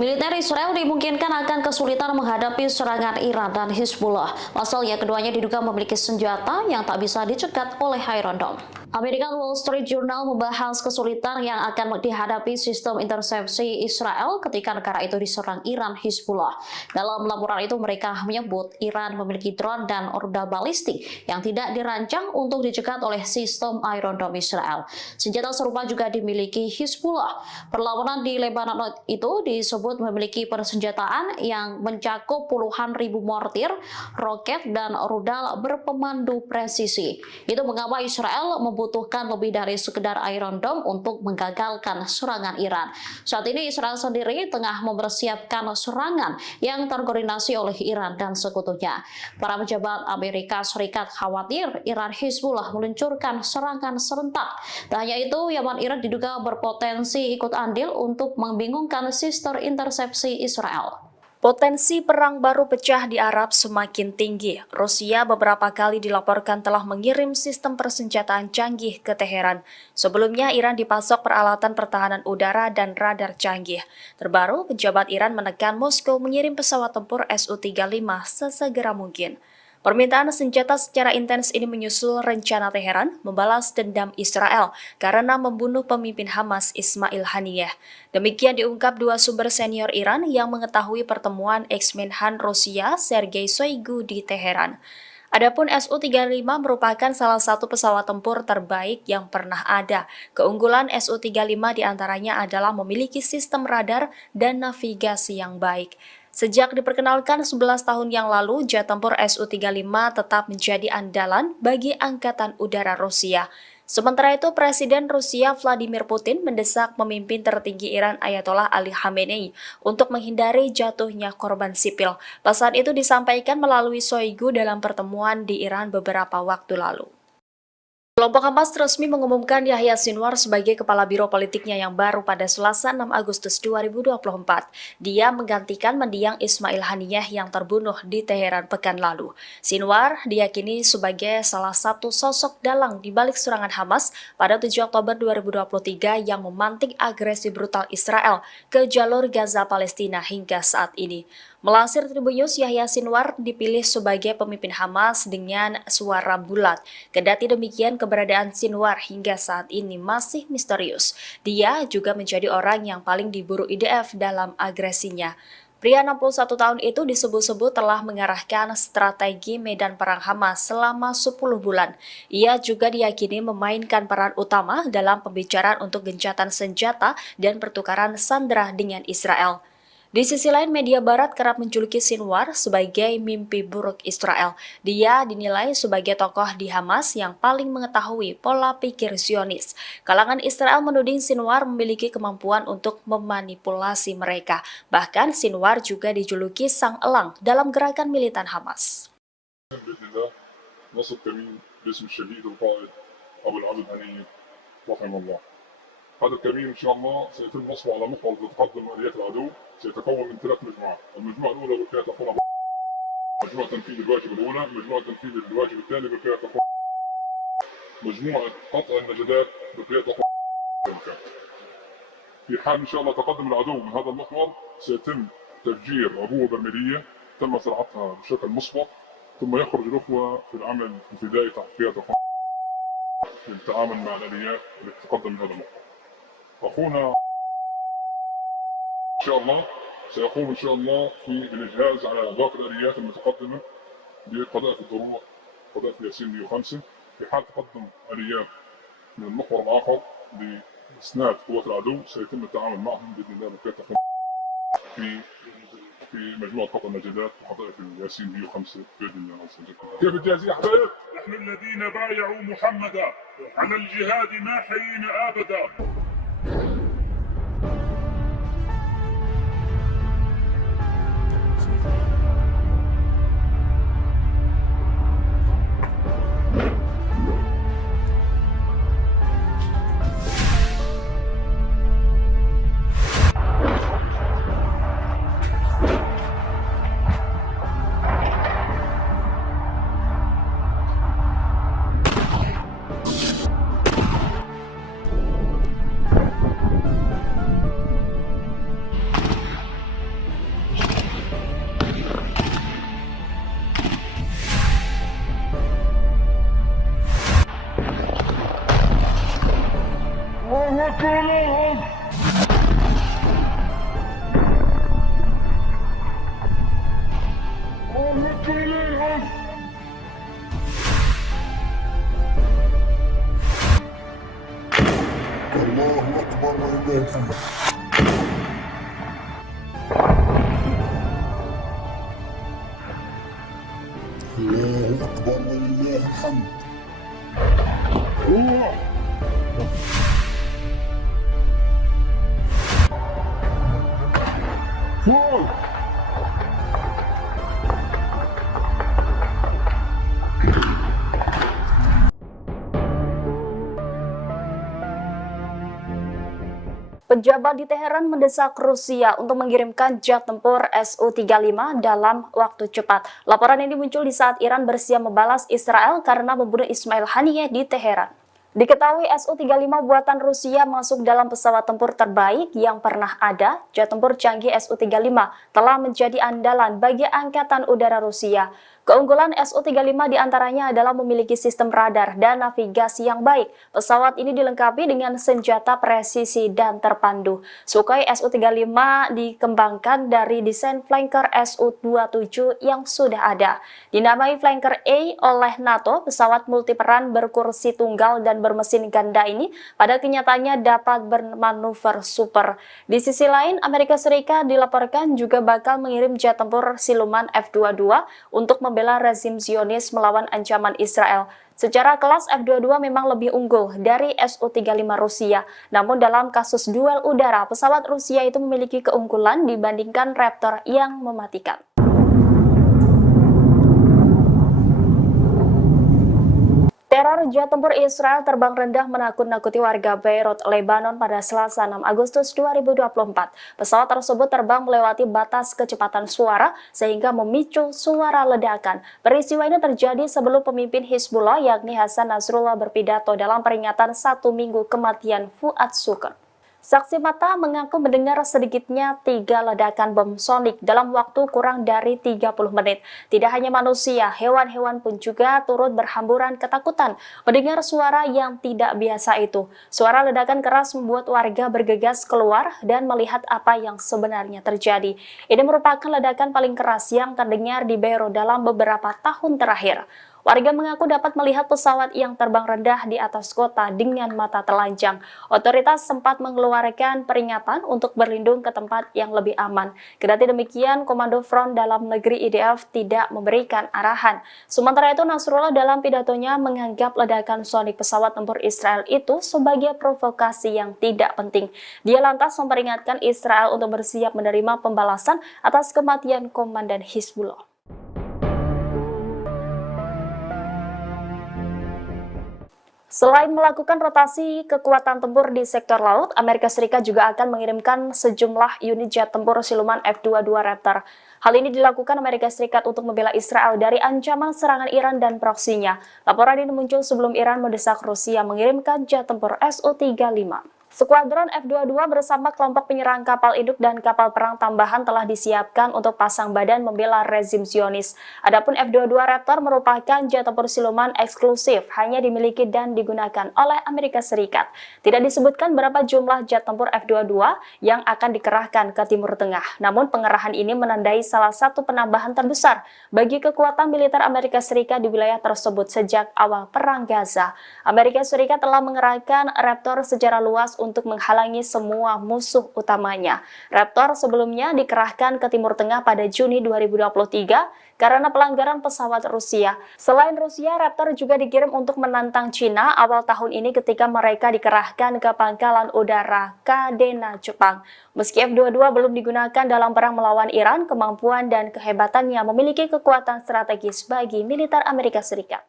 Militer Israel dimungkinkan akan kesulitan menghadapi serangan Iran dan Hizbullah. Pasalnya keduanya diduga memiliki senjata yang tak bisa dicegat oleh Iron Dome. American Wall Street Journal membahas kesulitan yang akan dihadapi sistem intersepsi Israel ketika negara itu diserang Iran Hizbullah. Dalam laporan itu mereka menyebut Iran memiliki drone dan rudal balistik yang tidak dirancang untuk dicegat oleh sistem Iron Dome Israel. Senjata serupa juga dimiliki Hizbullah. Perlawanan di Lebanon itu disebut memiliki persenjataan yang mencakup puluhan ribu mortir, roket, dan rudal berpemandu presisi. Itu mengapa Israel membutuhkan lebih dari sekedar Iron Dome untuk menggagalkan serangan Iran. Saat ini Israel sendiri tengah mempersiapkan serangan yang terkoordinasi oleh Iran dan sekutunya. Para pejabat Amerika Serikat khawatir Iran Hizbullah meluncurkan serangan serentak. Tak hanya itu, Yaman Iran diduga berpotensi ikut andil untuk membingungkan sistem intersepsi Israel. Potensi perang baru pecah di Arab semakin tinggi. Rusia beberapa kali dilaporkan telah mengirim sistem persenjataan canggih ke Teheran. Sebelumnya, Iran dipasok peralatan pertahanan udara dan radar canggih. Terbaru, pejabat Iran menekan Moskow mengirim pesawat tempur Su-35 sesegera mungkin. Permintaan senjata secara intens ini menyusul rencana Teheran membalas dendam Israel karena membunuh pemimpin Hamas Ismail Haniyeh. Demikian diungkap dua sumber senior Iran yang mengetahui pertemuan ex-Menhan Rusia Sergei Shoigu di Teheran. Adapun Su-35 merupakan salah satu pesawat tempur terbaik yang pernah ada. Keunggulan Su-35 diantaranya adalah memiliki sistem radar dan navigasi yang baik. Sejak diperkenalkan 11 tahun yang lalu, jet tempur Su-35 tetap menjadi andalan bagi Angkatan Udara Rusia. Sementara itu, Presiden Rusia Vladimir Putin mendesak pemimpin tertinggi Iran Ayatollah Ali Khamenei untuk menghindari jatuhnya korban sipil. Pesan itu disampaikan melalui Shoigu dalam pertemuan di Iran beberapa waktu lalu. Kelompok Hamas resmi mengumumkan Yahya Sinwar sebagai kepala biro politiknya yang baru pada Selasa 6 Agustus 2024. Dia menggantikan mendiang Ismail Haniyeh yang terbunuh di Teheran pekan lalu. Sinwar diyakini sebagai salah satu sosok dalang di balik serangan Hamas pada 7 Oktober 2023 yang memantik agresi brutal Israel ke jalur Gaza Palestina hingga saat ini. Melansir Tribunnews, Yahya Sinwar dipilih sebagai pemimpin Hamas dengan suara bulat. Kendati demikian, keberadaan Sinwar hingga saat ini masih misterius. Dia juga menjadi orang yang paling diburu IDF dalam agresinya. Pria 61 tahun itu disebut-sebut telah mengarahkan strategi medan perang Hamas selama 10 bulan. Ia juga diyakini memainkan peran utama dalam pembicaraan untuk gencatan senjata dan pertukaran sandera dengan Israel. Di sisi lain, media barat kerap menjuluki Sinwar sebagai mimpi buruk Israel. Dia dinilai sebagai tokoh di Hamas yang paling mengetahui pola pikir Zionis. Kalangan Israel menuding Sinwar memiliki kemampuan untuk memanipulasi mereka. Bahkan Sinwar juga dijuluki sang elang dalam gerakan militan Hamas. بإذن الله نصب كمين باسم الشهيد القائد أبو العبد هنية رحمه الله. هذا الكمين إن شاء الله سيتم نصبه على محور تقدم آليات العدو، سيتكون من 3 مجموعات، المجموعة الأولى بالقيادة تقوم مجموعة تنفيذ الواجب الأولى، مجموعة تنفيذ الواجب الثاني بالقيادة تقوم مجموعة قطع النجدات بالقيادة تقوم. في حال إن شاء الله تقدم العدو من هذا المحور سيتم تفجير عبوة برميلية تم زراعتها بشكل مسبق، ثم يخرج الأخوة في العمل الفدائي تحت قيادة للتعامل مع الآليات التي تقدم من هذا المحور. أخونا إن شاء الله سيقوم إن شاء الله في الإجهاز على باقي الآليات المتقدمة بقذائف الدروع قذائف ياسين 105. في حال تقدم آليات من المحور الآخر بإسناد قوات العدو سيتم التعامل معهم بإذن الله بكافة في مجموعة قطع النجدات وقذائف الياسين 105 بإذن الله عز وجل. كيف الجاهزية يا حبايب؟ نحن الذين بايعوا محمدا على الجهاد ما حيينا أبدا. الله أكبر ولله الحمد. الله أكبر ولله الحمد. Pejabat di Teheran mendesak Rusia untuk mengirimkan jet tempur Su-35 dalam waktu cepat. Laporan ini muncul di saat Iran bersiap membalas Israel karena membunuh Ismail Haniyeh di Teheran. Diketahui Su-35 buatan Rusia masuk dalam pesawat tempur terbaik yang pernah ada. Jet tempur canggih Su-35 telah menjadi andalan bagi Angkatan Udara Rusia. Keunggulan Su-35 diantaranya adalah memiliki sistem radar dan navigasi yang baik. Pesawat ini dilengkapi dengan senjata presisi dan terpandu. Sukhoi Su-35 dikembangkan dari desain flanker Su-27 yang sudah ada. Dinamai flanker A oleh NATO, pesawat multiperan berkursi tunggal dan bermesin ganda ini pada kenyataannya dapat bermanuver super. Di sisi lain, Amerika Serikat dilaporkan juga bakal mengirim jet tempur siluman F-22 untuk membela rezim Zionis melawan ancaman Israel. Secara kelas F-22 memang lebih unggul dari Su-35 Rusia. Namun dalam kasus duel udara, pesawat Rusia itu memiliki keunggulan dibandingkan Raptor yang mematikan. Teror jet tempur Israel terbang rendah menakut-nakuti warga Beirut, Lebanon pada Selasa 6 Agustus 2024. Pesawat tersebut terbang melewati batas kecepatan suara sehingga memicu suara ledakan. Peristiwa ini terjadi sebelum pemimpin Hizbullah yakni Hasan Nasrullah berpidato dalam peringatan 1 minggu kematian Fuad Shukr. Saksi mata mengaku mendengar sedikitnya 3 ledakan bom sonik dalam waktu kurang dari 30 menit. Tidak hanya manusia, hewan-hewan pun juga turut berhamburan ketakutan mendengar suara yang tidak biasa itu. Suara ledakan keras membuat warga bergegas keluar dan melihat apa yang sebenarnya terjadi. Ini merupakan ledakan paling keras yang terdengar di Beirut dalam beberapa tahun terakhir. Warga mengaku dapat melihat pesawat yang terbang rendah di atas kota dengan mata telanjang. Otoritas sempat mengeluarkan peringatan untuk berlindung ke tempat yang lebih aman. Kendati demikian, Komando Front Dalam Negeri IDF tidak memberikan arahan. Sementara itu, Nasrullah dalam pidatonya menganggap ledakan sonik pesawat tempur Israel itu sebagai provokasi yang tidak penting. Dia lantas memperingatkan Israel untuk bersiap menerima pembalasan atas kematian Komandan Hizbullah. Selain melakukan rotasi kekuatan tempur di sektor laut, Amerika Serikat juga akan mengirimkan sejumlah unit jet tempur siluman F-22 Raptor. Hal ini dilakukan Amerika Serikat untuk membela Israel dari ancaman serangan Iran dan proksinya. Laporan ini muncul sebelum Iran mendesak Rusia mengirimkan jet tempur Su-35. Skuadron F-22 bersama kelompok penyerang kapal induk dan kapal perang tambahan telah disiapkan untuk pasang badan membela rezim Zionis. Adapun F-22 Raptor merupakan jet tempur siluman eksklusif, hanya dimiliki dan digunakan oleh Amerika Serikat. Tidak disebutkan berapa jumlah jet tempur F-22 yang akan dikerahkan ke Timur Tengah. Namun pengerahan ini menandai salah satu penambahan terbesar bagi kekuatan militer Amerika Serikat di wilayah tersebut sejak awal Perang Gaza. Amerika Serikat telah mengerahkan Raptor secara luas untuk menghalangi semua musuh utamanya. Raptor sebelumnya dikerahkan ke Timur Tengah pada Juni 2023 karena pelanggaran pesawat Rusia. Selain Rusia, Raptor juga dikirim untuk menantang Cina awal tahun ini ketika mereka dikerahkan ke pangkalan udara Kadena, Jepang. Meski F-22 belum digunakan dalam perang melawan Iran, kemampuan dan kehebatannya memiliki kekuatan strategis bagi militer Amerika Serikat.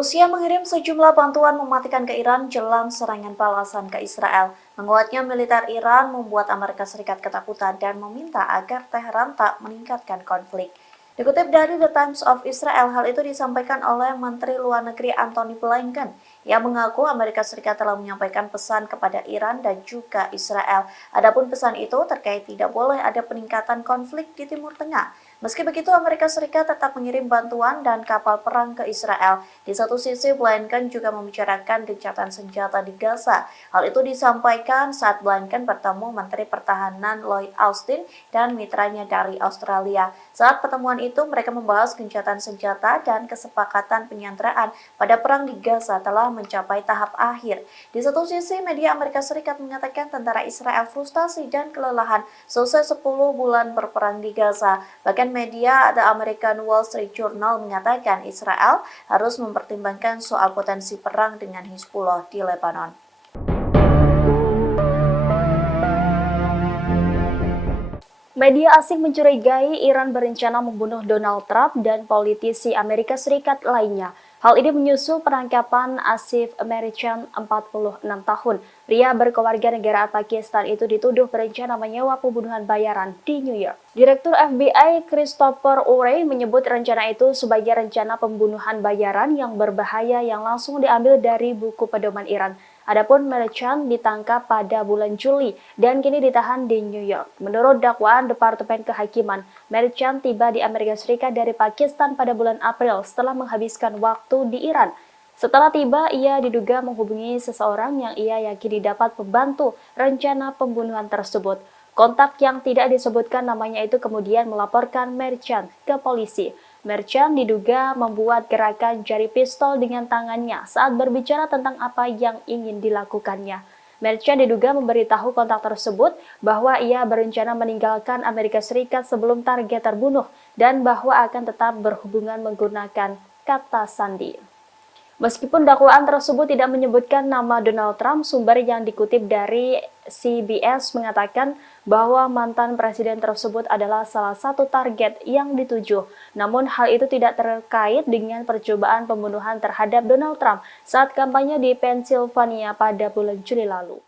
Rusia mengirim sejumlah bantuan mematikan ke Iran jelang serangan balasan ke Israel. Menguatnya militer Iran membuat Amerika Serikat ketakutan dan meminta agar Teheran tak meningkatkan konflik. Dikutip dari The Times of Israel, hal itu disampaikan oleh Menteri Luar Negeri Antony Blinken. Ia mengaku Amerika Serikat telah menyampaikan pesan kepada Iran dan juga Israel. Adapun pesan itu terkait tidak boleh ada peningkatan konflik di Timur Tengah. Meski begitu, Amerika Serikat tetap mengirim bantuan dan kapal perang ke Israel. Di satu sisi, Blinken juga membicarakan gencatan senjata di Gaza. Hal itu disampaikan saat Blinken bertemu Menteri Pertahanan Lloyd Austin dan mitranya dari Australia. Saat pertemuan itu, mereka membahas gencatan senjata dan kesepakatan penyanderaan pada perang di Gaza telah mencapai tahap akhir. Di satu sisi, media Amerika Serikat mengatakan tentara Israel frustasi dan kelelahan selesai 10 bulan berperang di Gaza. Bahkan media The American Wall Street Journal mengatakan Israel harus mempertimbangkan soal potensi perang dengan Hizbullah di Lebanon. Media asing mencurigai Iran berencana membunuh Donald Trump dan politisi Amerika Serikat lainnya. Hal ini menyusul penangkapan Asif Merican, 46 tahun. Pria berkewarganegaraan Pakistan itu dituduh berencana menyewa pembunuhan bayaran di New York. Direktur FBI Christopher Wray menyebut rencana itu sebagai rencana pembunuhan bayaran yang berbahaya yang langsung diambil dari buku pedoman Iran. Adapun Merican ditangkap pada bulan Juli dan kini ditahan di New York. Menurut dakwaan Departemen Kehakiman, Merican tiba di Amerika Serikat dari Pakistan pada bulan April setelah menghabiskan waktu di Iran. Setelah tiba, ia diduga menghubungi seseorang yang ia yakini dapat membantu rencana pembunuhan tersebut. Kontak yang tidak disebutkan namanya itu kemudian melaporkan Merican ke polisi. Merican diduga membuat gerakan jari pistol dengan tangannya saat berbicara tentang apa yang ingin dilakukannya. Merican diduga memberitahu kontak tersebut bahwa ia berencana meninggalkan Amerika Serikat sebelum target terbunuh dan bahwa akan tetap berhubungan menggunakan kata sandi. Meskipun dakwaan tersebut tidak menyebutkan nama Donald Trump, sumber yang dikutip dari CBS mengatakan bahwa mantan presiden tersebut adalah salah satu target yang dituju. Namun hal itu tidak terkait dengan percobaan pembunuhan terhadap Donald Trump saat kampanye di Pennsylvania pada bulan Juli lalu.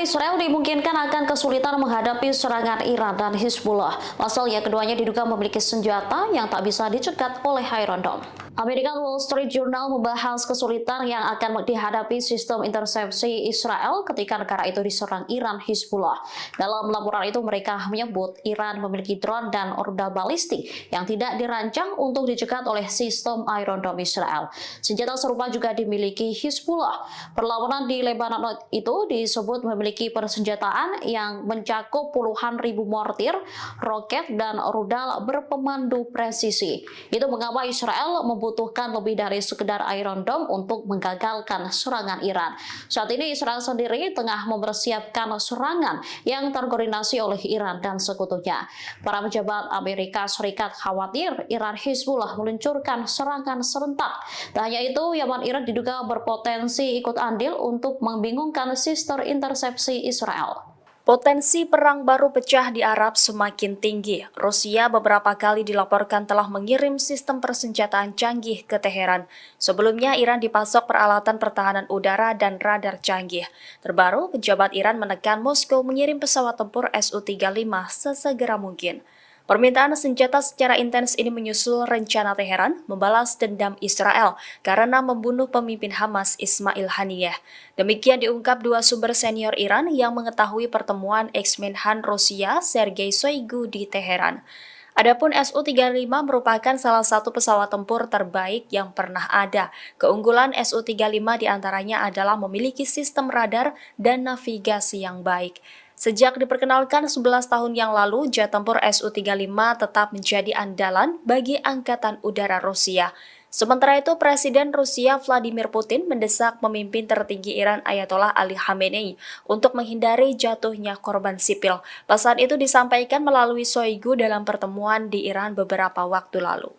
Israel dimungkinkan akan kesulitan menghadapi serangan Iran dan Hizbullah. Pasalnya keduanya diduga memiliki senjata yang tak bisa dicegat oleh Iron Dome. American Wall Street Journal membahas kesulitan yang akan dihadapi sistem intersepsi Israel ketika negara itu diserang Iran Hizbullah. Dalam laporan itu mereka menyebut Iran memiliki drone dan rudal balistik yang tidak dirancang untuk dicegat oleh sistem Iron Dome Israel. Senjata serupa juga dimiliki Hizbullah. Perlawanan di Lebanon itu disebut memiliki persenjataan yang mencakup puluhan ribu mortir, roket, dan rudal berpemandu presisi. Itu mengapa Israel membutuhkan lebih dari sekedar Iron Dome untuk menggagalkan serangan Iran. Saat ini Israel sendiri tengah mempersiapkan serangan yang terkoordinasi oleh Iran dan sekutunya. Para pejabat Amerika Serikat khawatir Iran Hizbullah meluncurkan serangan serentak. Tak hanya itu, Yaman Iran diduga berpotensi ikut andil untuk membingungkan sistem intersepsi Israel. Potensi perang baru pecah di Arab semakin tinggi. Rusia beberapa kali dilaporkan telah mengirim sistem persenjataan canggih ke Teheran. Sebelumnya, Iran dipasok peralatan pertahanan udara dan radar canggih. Terbaru, pejabat Iran menekan Moskow mengirim pesawat tempur Su-35 sesegera mungkin. Permintaan senjata secara intens ini menyusul rencana Teheran membalas dendam Israel karena membunuh pemimpin Hamas Ismail Haniyeh. Demikian diungkap dua sumber senior Iran yang mengetahui pertemuan ex-Menhan Rusia Sergei Shoigu di Teheran. Adapun Su-35 merupakan salah satu pesawat tempur terbaik yang pernah ada. Keunggulan Su-35 diantaranya adalah memiliki sistem radar dan navigasi yang baik. Sejak diperkenalkan 11 tahun yang lalu, jet tempur Su-35 tetap menjadi andalan bagi Angkatan Udara Rusia. Sementara itu, Presiden Rusia Vladimir Putin mendesak pemimpin tertinggi Iran Ayatollah Ali Khamenei untuk menghindari jatuhnya korban sipil. Pesan itu disampaikan melalui Shoigu dalam pertemuan di Iran beberapa waktu lalu.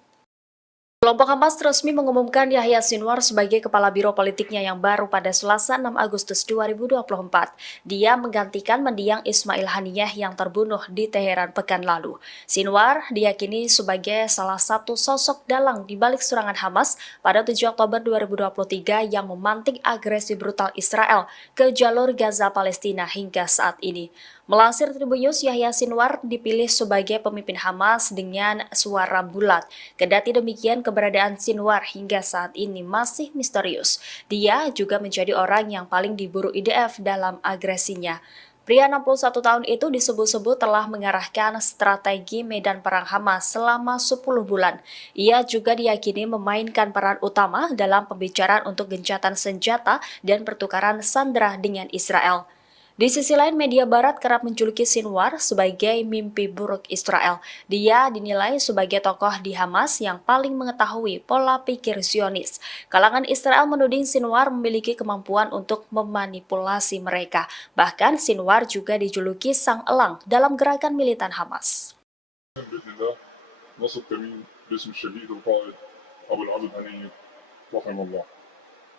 Kelompok Hamas resmi mengumumkan Yahya Sinwar sebagai kepala biro politiknya yang baru pada Selasa 6 Agustus 2024. Dia menggantikan mendiang Ismail Haniyeh yang terbunuh di Teheran pekan lalu. Sinwar diyakini sebagai salah satu sosok dalang di balik serangan Hamas pada 7 Oktober 2023 yang memantik agresi brutal Israel ke jalur Gaza Palestina hingga saat ini. Melansir Tribun News, Yahya Sinwar dipilih sebagai pemimpin Hamas dengan suara bulat. Kendati demikian, keberadaan Sinwar hingga saat ini masih misterius. Dia juga menjadi orang yang paling diburu IDF dalam agresinya. Pria 61 tahun itu disebut-sebut telah mengarahkan strategi medan perang Hamas selama 10 bulan. Ia juga diyakini memainkan peran utama dalam pembicaraan untuk gencatan senjata dan pertukaran sandera dengan Israel. Di sisi lain, media barat kerap menjuluki Sinwar sebagai mimpi buruk Israel. Dia dinilai sebagai tokoh di Hamas yang paling mengetahui pola pikir Zionis. Kalangan Israel menuding Sinwar memiliki kemampuan untuk memanipulasi mereka. Bahkan Sinwar juga dijuluki sang elang dalam gerakan militan Hamas.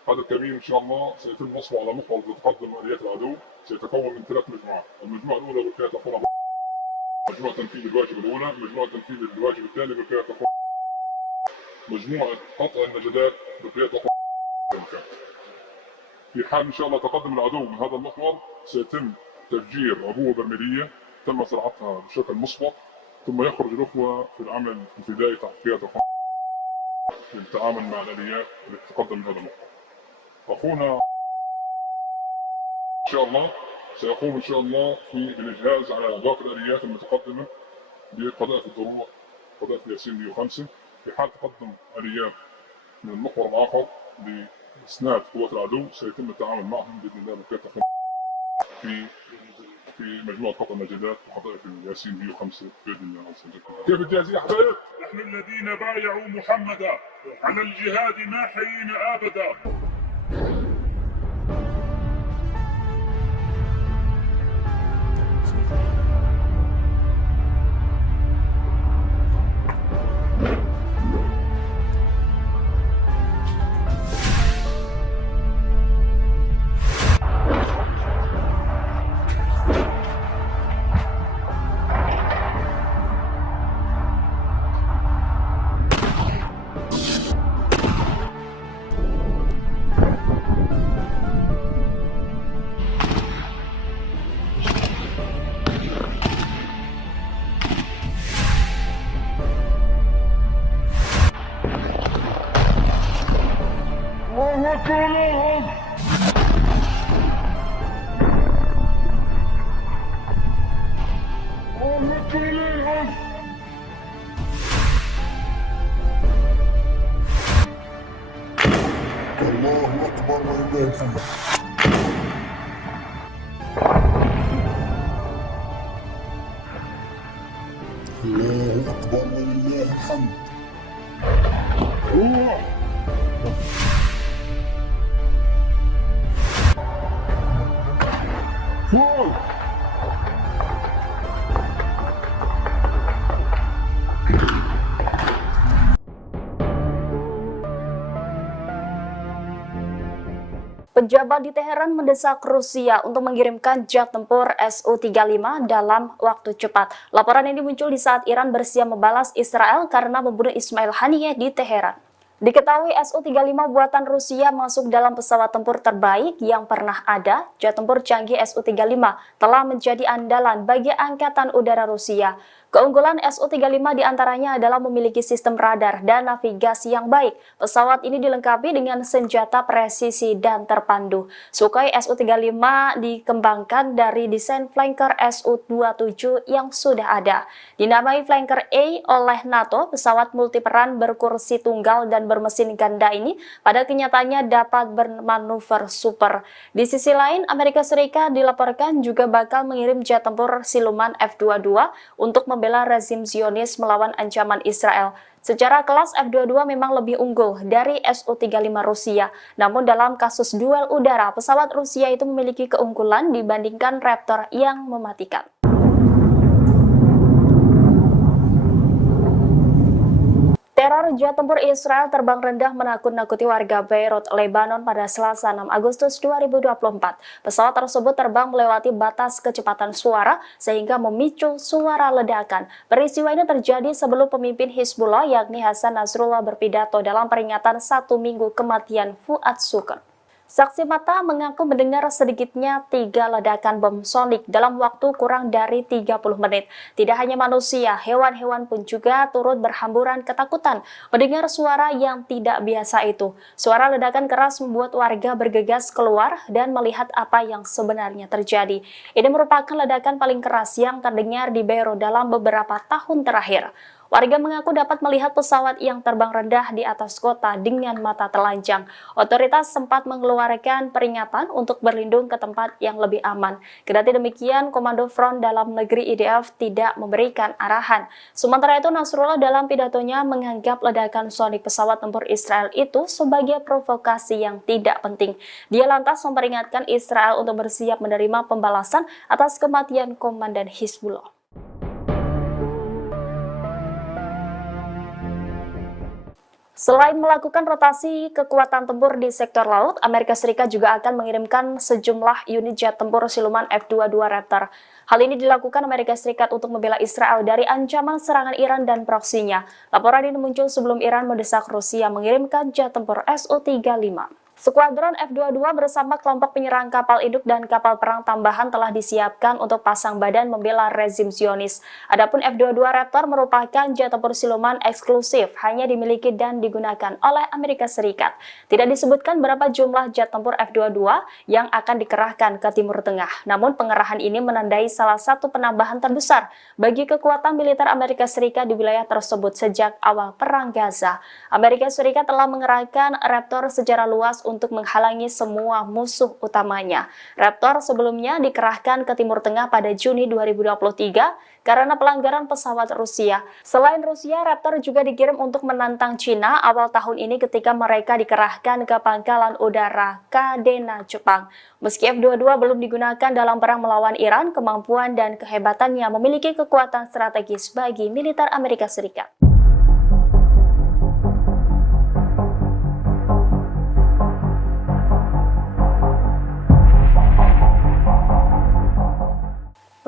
هذا الكمين ان شاء الله سيتم نصبه على محور تتقدم اليات العدو سيتكون من 3 مجموعات، المجموعه الاولى بالفئه تقوم مجموعه تنفيذ الواجب الاولى، مجموعه تنفيذ الواجب الثاني بالفئه تقوم مجموعه قطع النجدات بالفئه تقوم. في حال ان شاء الله تقدم العدو من هذا المحور سيتم تفجير عبوه برميليه تم زراعتها بشكل مسبق، ثم يخرج الاخوه في العمل الفدائي تحت فئه تقوم للتعامل مع الاليات التي تتقدم من هذا المحور. أخونا إن شاء الله سيقوم إن شاء الله في الإجهاز على باقي الآليات المتقدمة بقذائف الدروع قذائف ياسين 105. في حال تقدم آليات من المحور الآخر لإسناد قوات العدو سيتم التعامل معهم بإذن الله بالكافة في مجموعة قطع النجدات وقذائف ياسين 105 بإذن الله. كيف الجاهزية حبايب؟ نحن الذين بايعوا محمدا على الجهاد ما حيينا أبدا. الله أكبر ولله الحمد. الله أكبر ولله الحمد. Pejabat di Teheran mendesak Rusia untuk mengirimkan jet tempur Su-35 dalam waktu cepat. Laporan ini muncul di saat Iran bersiap membalas Israel karena membunuh Ismail Haniyeh di Teheran. Diketahui Su-35 buatan Rusia masuk dalam pesawat tempur terbaik yang pernah ada. Jet tempur canggih Su-35 telah menjadi andalan bagi Angkatan Udara Rusia. Keunggulan Su-35 diantaranya adalah memiliki sistem radar dan navigasi yang baik. Pesawat ini dilengkapi dengan senjata presisi dan terpandu. Sukhoi Su-35 dikembangkan dari desain flanker Su-27 yang sudah ada. Dinamai Flanker A oleh NATO, pesawat multiperan berkursi tunggal dan bermesin ganda ini pada kenyataannya dapat bermanuver super. Di sisi lain, Amerika Serikat dilaporkan juga bakal mengirim jet tempur siluman F-22 untuk membela rezim Zionis melawan ancaman Israel. Secara kelas F-22 memang lebih unggul dari Su-35 Rusia. Namun dalam kasus duel udara, pesawat Rusia itu memiliki keunggulan dibandingkan Raptor yang mematikan. Teror jet tempur Israel terbang rendah menakut-nakuti warga Beirut, Lebanon pada Selasa 6 Agustus 2024. Pesawat tersebut terbang melewati batas kecepatan suara sehingga memicu suara ledakan. Peristiwa ini terjadi sebelum pemimpin Hizbullah yakni Hasan Nasrullah berpidato dalam peringatan 1 minggu kematian Fuad Shukr. Saksi mata mengaku mendengar sedikitnya 3 ledakan bom sonik dalam waktu kurang dari 30 menit. Tidak hanya manusia, hewan-hewan pun juga turut berhamburan ketakutan mendengar suara yang tidak biasa itu. Suara ledakan keras membuat warga bergegas keluar dan melihat apa yang sebenarnya terjadi. Ini merupakan ledakan paling keras yang terdengar di Beirut dalam beberapa tahun terakhir. Warga mengaku dapat melihat pesawat yang terbang rendah di atas kota dengan mata telanjang. Otoritas sempat mengeluarkan peringatan untuk berlindung ke tempat yang lebih aman. Kendati demikian, Komando Front Dalam Negeri IDF tidak memberikan arahan. Sementara itu, Nasrullah dalam pidatonya menganggap ledakan sonik pesawat tempur Israel itu sebagai provokasi yang tidak penting. Dia lantas memperingatkan Israel untuk bersiap menerima pembalasan atas kematian Komandan Hizbullah. Selain melakukan rotasi kekuatan tempur di sektor laut, Amerika Serikat juga akan mengirimkan sejumlah unit jet tempur siluman F-22 Raptor. Hal ini dilakukan Amerika Serikat untuk membela Israel dari ancaman serangan Iran dan proksinya. Laporan ini muncul sebelum Iran mendesak Rusia mengirimkan jet tempur Su-35. Skuadron F-22 bersama kelompok penyerang kapal induk dan kapal perang tambahan telah disiapkan untuk pasang badan membela rezim Zionis. Adapun F-22 Raptor merupakan jet tempur siluman eksklusif, hanya dimiliki dan digunakan oleh Amerika Serikat. Tidak disebutkan berapa jumlah jet tempur F-22 yang akan dikerahkan ke Timur Tengah. Namun pengerahan ini menandai salah satu penambahan terbesar bagi kekuatan militer Amerika Serikat di wilayah tersebut sejak awal Perang Gaza. Amerika Serikat telah mengerahkan Raptor secara luas untuk menghalangi semua musuh utamanya. Raptor sebelumnya dikerahkan ke Timur Tengah pada Juni 2023 karena pelanggaran pesawat Rusia. Selain Rusia, Raptor juga dikirim untuk menantang Cina awal tahun ini ketika mereka dikerahkan ke pangkalan udara Kadena, Jepang. Meski F-22 belum digunakan dalam perang melawan Iran, kemampuan dan kehebatannya memiliki kekuatan strategis bagi militer Amerika Serikat.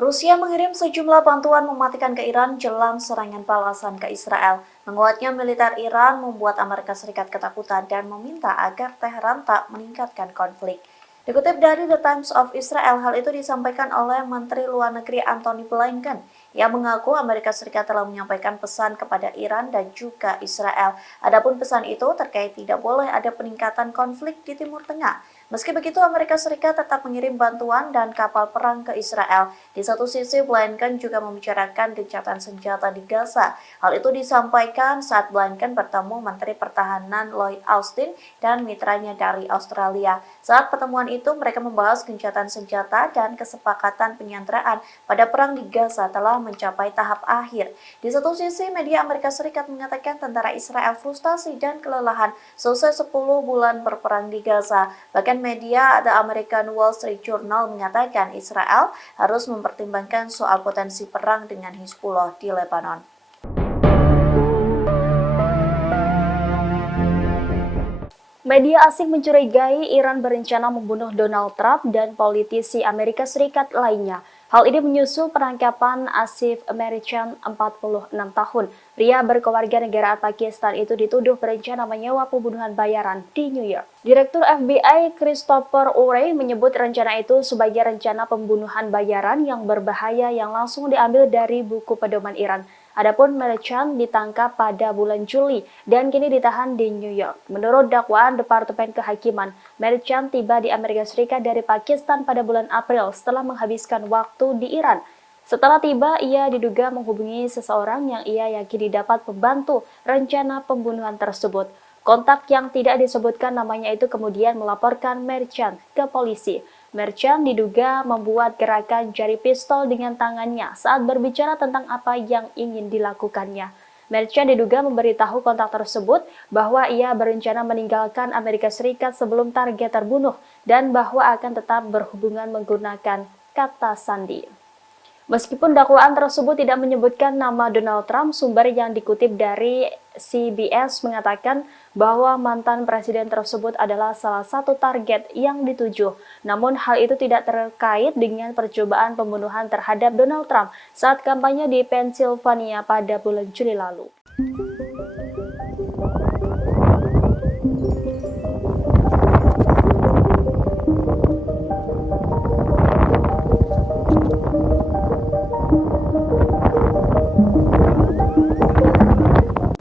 Rusia mengirim sejumlah bantuan mematikan ke Iran jelang serangan balasan ke Israel. Menguatnya militer Iran membuat Amerika Serikat ketakutan dan meminta agar Teheran tak meningkatkan konflik. Dikutip dari The Times of Israel, hal itu disampaikan oleh Menteri Luar Negeri Antony Blinken. Ia mengaku Amerika Serikat telah menyampaikan pesan kepada Iran dan juga Israel. Adapun pesan itu terkait tidak boleh ada peningkatan konflik di Timur Tengah. Meski begitu, Amerika Serikat tetap mengirim bantuan dan kapal perang ke Israel. Di satu sisi, Blinken juga membicarakan gencatan senjata di Gaza. Hal itu disampaikan saat Blinken bertemu Menteri Pertahanan Lloyd Austin dan mitranya dari Australia. Saat pertemuan itu, mereka membahas gencatan senjata dan kesepakatan penyanderaan pada perang di Gaza telah mencapai tahap akhir. Di satu sisi, media Amerika Serikat mengatakan tentara Israel frustasi dan kelelahan selesai 10 bulan berperang di Gaza. Bahkan media The American Wall Street Journal mengatakan Israel harus mempertimbangkan soal potensi perang dengan Hizbullah di Lebanon. Media asing mencurigai Iran berencana membunuh Donald Trump dan politisi Amerika Serikat lainnya. Hal ini menyusul penangkapan Asif Merchant, 46 tahun. Pria berkewarganegaraan Pakistan itu dituduh berencana menyewa pembunuhan bayaran di New York. Direktur FBI Christopher Wray menyebut rencana itu sebagai rencana pembunuhan bayaran yang berbahaya yang langsung diambil dari buku pedoman Iran. Adapun Merchant ditangkap pada bulan Juli dan kini ditahan di New York. Menurut dakwaan Departemen Kehakiman, Merchant tiba di Amerika Serikat dari Pakistan pada bulan April setelah menghabiskan waktu di Iran. Setelah tiba, ia diduga menghubungi seseorang yang ia yakini dapat membantu rencana pembunuhan tersebut. Kontak yang tidak disebutkan namanya itu kemudian melaporkan Merchant ke polisi. Merchant diduga membuat gerakan jari pistol dengan tangannya saat berbicara tentang apa yang ingin dilakukannya. Merchant diduga memberitahu kontak tersebut bahwa ia berencana meninggalkan Amerika Serikat sebelum target terbunuh dan bahwa akan tetap berhubungan menggunakan kata sandi. Meskipun dakwaan tersebut tidak menyebutkan nama Donald Trump, sumber yang dikutip dari CBS mengatakan bahwa mantan presiden tersebut adalah salah satu target yang dituju. Namun hal itu tidak terkait dengan percobaan pembunuhan terhadap Donald Trump saat kampanye di Pennsylvania pada bulan Juli lalu.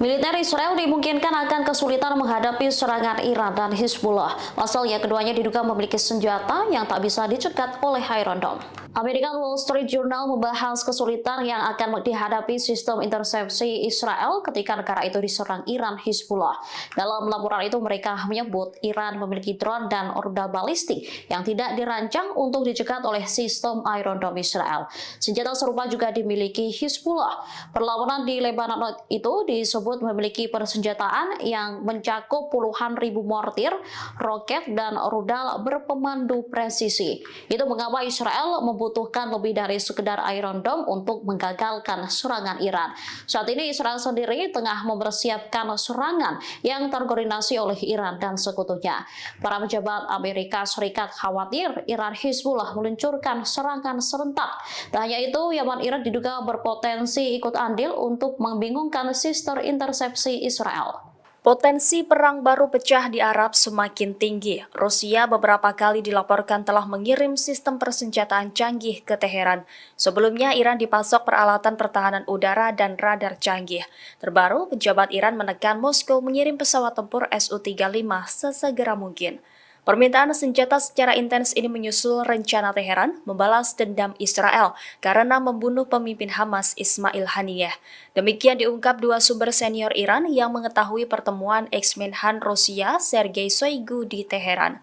Militer Israel dimungkinkan akan kesulitan menghadapi serangan Iran dan Hizbullah. Pasalnya keduanya diduga memiliki senjata yang tak bisa dicegat oleh Iron Dome. American Wall Street Journal membahas kesulitan yang akan dihadapi sistem intersepsi Israel ketika negara itu diserang Iran Hizbullah. Dalam laporan itu mereka menyebut Iran memiliki drone dan rudal balistik yang tidak dirancang untuk dicegat oleh sistem Iron Dome Israel. Senjata serupa juga dimiliki Hizbullah. Perlawanan di Lebanon itu disebut memiliki persenjataan yang mencakup puluhan ribu mortir, roket, dan rudal berpemandu presisi. Itu mengapa Israel membutuhkan lebih dari sekedar Iron Dome untuk menggagalkan serangan Iran. Saat ini Israel sendiri tengah mempersiapkan serangan yang terkoordinasi oleh Iran dan sekutunya. Para pejabat Amerika Serikat khawatir Iran Hizbullah meluncurkan serangan serentak. Tak hanya itu, Yaman Irak diduga berpotensi ikut andil untuk membingungkan sistem intersepsi Israel. Potensi perang baru pecah di Arab semakin tinggi. Rusia beberapa kali dilaporkan telah mengirim sistem persenjataan canggih ke Teheran. Sebelumnya, Iran dipasok peralatan pertahanan udara dan radar canggih. Terbaru, pejabat Iran menekan Moskow mengirim pesawat tempur Su-35 sesegera mungkin. Permintaan senjata secara intens ini menyusul rencana Teheran membalas dendam Israel karena membunuh pemimpin Hamas Ismail Haniyeh. Demikian diungkap dua sumber senior Iran yang mengetahui pertemuan ex-Menhan Rusia Sergei Shoigu di Teheran.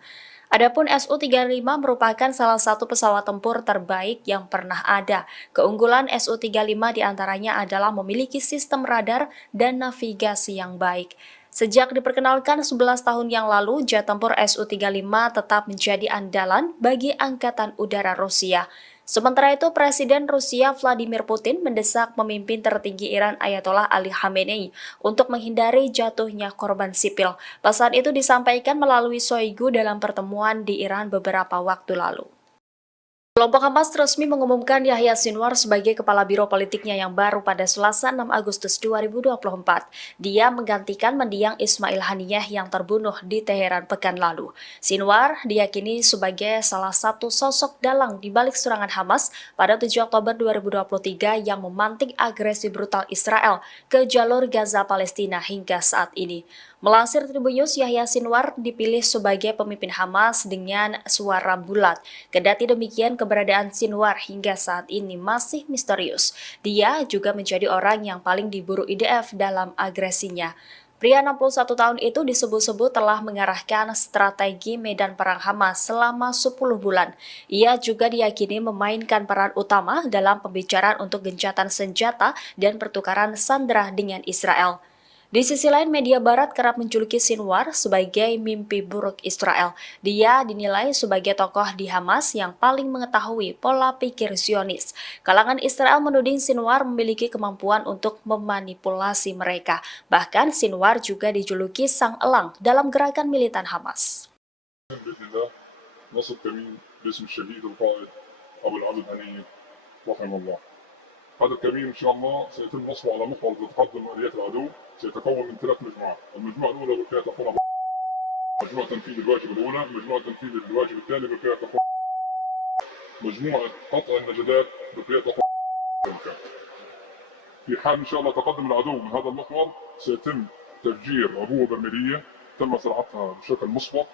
Adapun Su-35 merupakan salah satu pesawat tempur terbaik yang pernah ada. Keunggulan Su-35 diantaranya adalah memiliki sistem radar dan navigasi yang baik. Sejak diperkenalkan 11 tahun yang lalu, jet tempur Su-35 tetap menjadi andalan bagi Angkatan Udara Rusia. Sementara itu, Presiden Rusia Vladimir Putin mendesak pemimpin tertinggi Iran Ayatollah Ali Khamenei untuk menghindari jatuhnya korban sipil. Pesan itu disampaikan melalui Shoigu dalam pertemuan di Iran beberapa waktu lalu. Kelompok Hamas resmi mengumumkan Yahya Sinwar sebagai kepala biro politiknya yang baru pada Selasa 6 Agustus 2024. Dia menggantikan mendiang Ismail Haniyeh yang terbunuh di Teheran pekan lalu. Sinwar diyakini sebagai salah satu sosok dalang di balik serangan Hamas pada 7 Oktober 2023 yang memantik agresi brutal Israel ke jalur Gaza Palestina hingga saat ini. Melansir Tribun News, Yahya Sinwar dipilih sebagai pemimpin Hamas dengan suara bulat. Kendati demikian, keberadaan Sinwar hingga saat ini masih misterius. Dia juga menjadi orang yang paling diburu IDF dalam agresinya. Pria 61 tahun itu disebut-sebut telah mengarahkan strategi medan perang Hamas selama 10 bulan. Ia juga diyakini memainkan peran utama dalam pembicaraan untuk gencatan senjata dan pertukaran sandera dengan Israel. Di sisi lain, media barat kerap menjuluki Sinwar sebagai mimpi buruk Israel. Dia dinilai sebagai tokoh di Hamas yang paling mengetahui pola pikir Zionis. Kalangan Israel menuding Sinwar memiliki kemampuan untuk memanipulasi mereka. Bahkan Sinwar juga dijuluki sang elang dalam gerakan militan Hamas. بإذن الله نصب كمين باسم الشهيد القائد أبو العبد هنية رحمه الله. هذا الكمين إن شاء الله سيتم نصبه على محور تقدم آليات العدو، سيتكون من 3 مجموعات، المجموعة الأولى بالفئة تقوم مجموعة تنفيذ الواجب الأولى، مجموعة تنفيذ الواجب الثاني بالفئة تقوم مجموعة قطع النجدات بالفئة تقوم. في حال إن شاء الله تقدم العدو من هذا المحور سيتم تفجير أبوة برميلية تم زراعتها بشكل مسبق،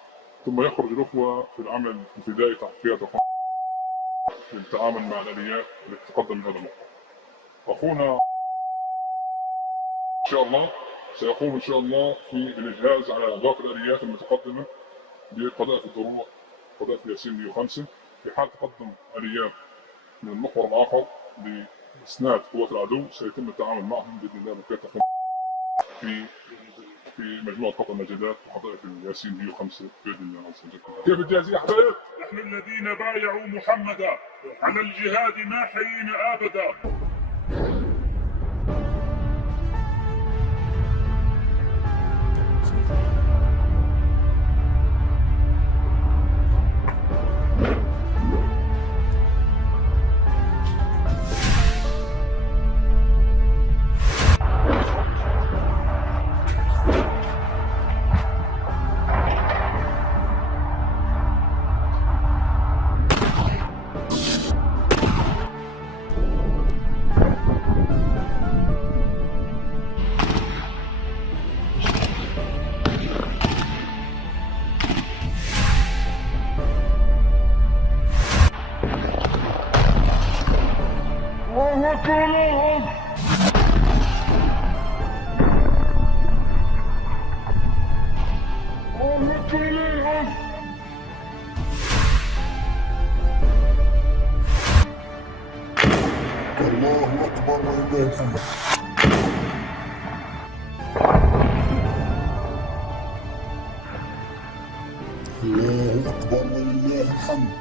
ثم يخرج الأخوة في العمل الفدائي تحت فئة تقوم للتعامل مع الآليات التي تقدم من هذا المحور. أخونا إن شاء الله سيقوم إن شاء الله في الإجهاز على باقي الآليات المتقدمة بقذائف الدروع قذائف ياسين 105. في حال تقدم آليات من المحور الآخر بإسناد قوات العدو سيتم التعامل معهم بإذن الله بكافة في مجموعة قطع النجدات وقذائف الياسين 105 بإذن الله عز وجل. كيف الجاهزية يا حبايب؟ نحن الذين بايعوا محمدا على الجهاد ما حيينا أبدا. الله أكبر ولله الحمد. الله أكبر ولله الحمد.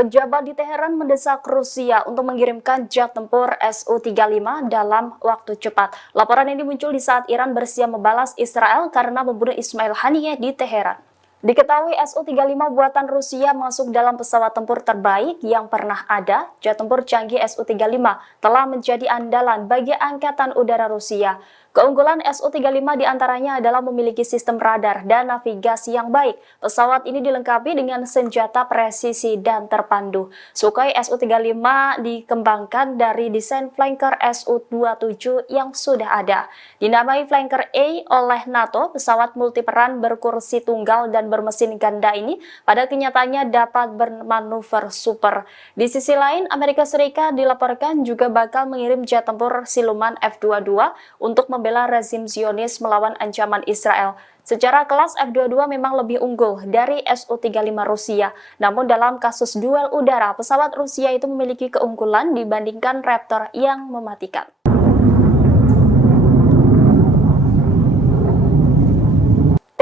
Pejabat di Teheran mendesak Rusia untuk mengirimkan jet tempur Su-35 dalam waktu cepat. Laporan ini muncul di saat Iran bersiap membalas Israel karena membunuh Ismail Haniyeh di Teheran. Diketahui Su-35 buatan Rusia masuk dalam pesawat tempur terbaik yang pernah ada. Jet tempur canggih Su-35 telah menjadi andalan bagi Angkatan Udara Rusia. Keunggulan Su-35 diantaranya adalah memiliki sistem radar dan navigasi yang baik. Pesawat ini dilengkapi dengan senjata presisi dan terpandu. Sukhoi Su-35 dikembangkan dari desain flanker Su-27 yang sudah ada. Dinamai flanker A oleh NATO, pesawat multiperan berkursi tunggal dan bermesin ganda ini pada kenyataannya dapat bermanuver super. Di sisi lain, Amerika Serikat dilaporkan juga bakal mengirim jet tempur siluman F-22 untuk membela rezim Zionis melawan ancaman Israel. Secara kelas F-22 memang lebih unggul dari Su-35 Rusia. Namun dalam kasus duel udara, pesawat Rusia itu memiliki keunggulan dibandingkan Raptor yang mematikan.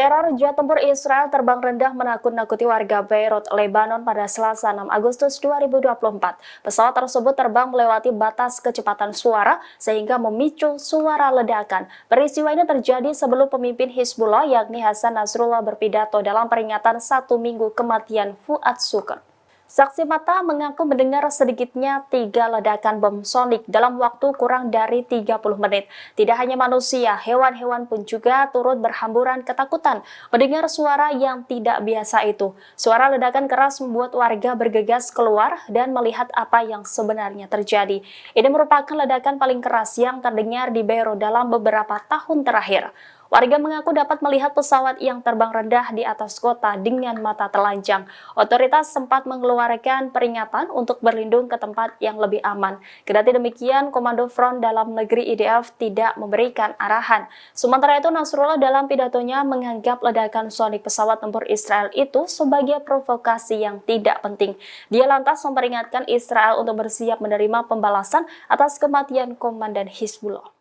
Teror jet tempur Israel terbang rendah menakut-nakuti warga Beirut, Lebanon pada Selasa 6 Agustus 2024. Pesawat tersebut terbang melewati batas kecepatan suara sehingga memicu suara ledakan. Peristiwa ini terjadi sebelum pemimpin Hizbullah yakni Hasan Nasrullah berpidato dalam peringatan 1 minggu kematian Fuad Shukr. Saksi mata mengaku mendengar sedikitnya 3 ledakan bom sonik dalam waktu kurang dari 30 menit. Tidak hanya manusia, hewan-hewan pun juga turut berhamburan ketakutan mendengar suara yang tidak biasa itu. Suara ledakan keras membuat warga bergegas keluar dan melihat apa yang sebenarnya terjadi. Ini merupakan ledakan paling keras yang terdengar di Beirut dalam beberapa tahun terakhir. Warga mengaku dapat melihat pesawat yang terbang rendah di atas kota dengan mata telanjang. Otoritas sempat mengeluarkan peringatan untuk berlindung ke tempat yang lebih aman. Kendati demikian, Komando Front Dalam Negeri IDF tidak memberikan arahan. Sementara itu, Nasrullah dalam pidatonya menganggap ledakan sonik pesawat tempur Israel itu sebagai provokasi yang tidak penting. Dia lantas memperingatkan Israel untuk bersiap menerima pembalasan atas kematian Komandan Hizbullah.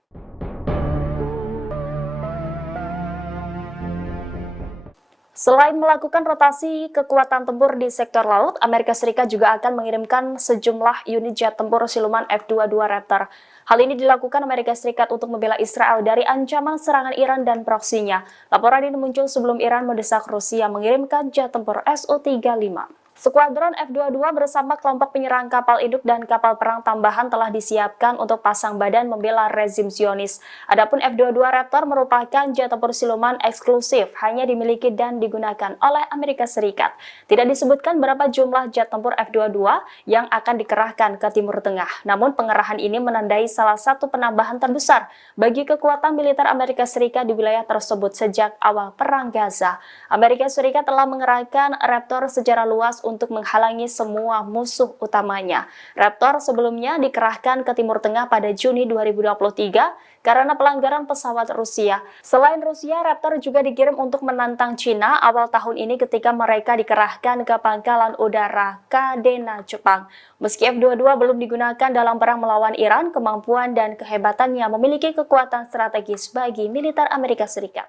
Selain melakukan rotasi kekuatan tempur di sektor laut, Amerika Serikat juga akan mengirimkan sejumlah unit jet tempur siluman F-22 Raptor. Hal ini dilakukan Amerika Serikat untuk membela Israel dari ancaman serangan Iran dan proksinya. Laporan ini muncul sebelum Iran mendesak Rusia mengirimkan jet tempur Su-35. Skuadron F-22 bersama kelompok penyerang kapal induk dan kapal perang tambahan telah disiapkan untuk pasang badan membela rezim Zionis. Adapun F-22 Raptor merupakan jet tempur siluman eksklusif, hanya dimiliki dan digunakan oleh Amerika Serikat. Tidak disebutkan berapa jumlah jet tempur F-22 yang akan dikerahkan ke Timur Tengah. Namun pengerahan ini menandai salah satu penambahan terbesar bagi kekuatan militer Amerika Serikat di wilayah tersebut sejak awal Perang Gaza. Amerika Serikat telah mengerahkan Raptor secara luas untuk menghalangi semua musuh utamanya. Raptor sebelumnya dikerahkan ke Timur Tengah pada Juni 2023 karena pelanggaran pesawat Rusia. Selain Rusia, Raptor juga dikirim untuk menantang Cina awal tahun ini ketika mereka dikerahkan ke pangkalan udara Kadena, Jepang. Meski F-22 belum digunakan dalam perang melawan Iran, kemampuan dan kehebatannya memiliki kekuatan strategis bagi militer Amerika Serikat.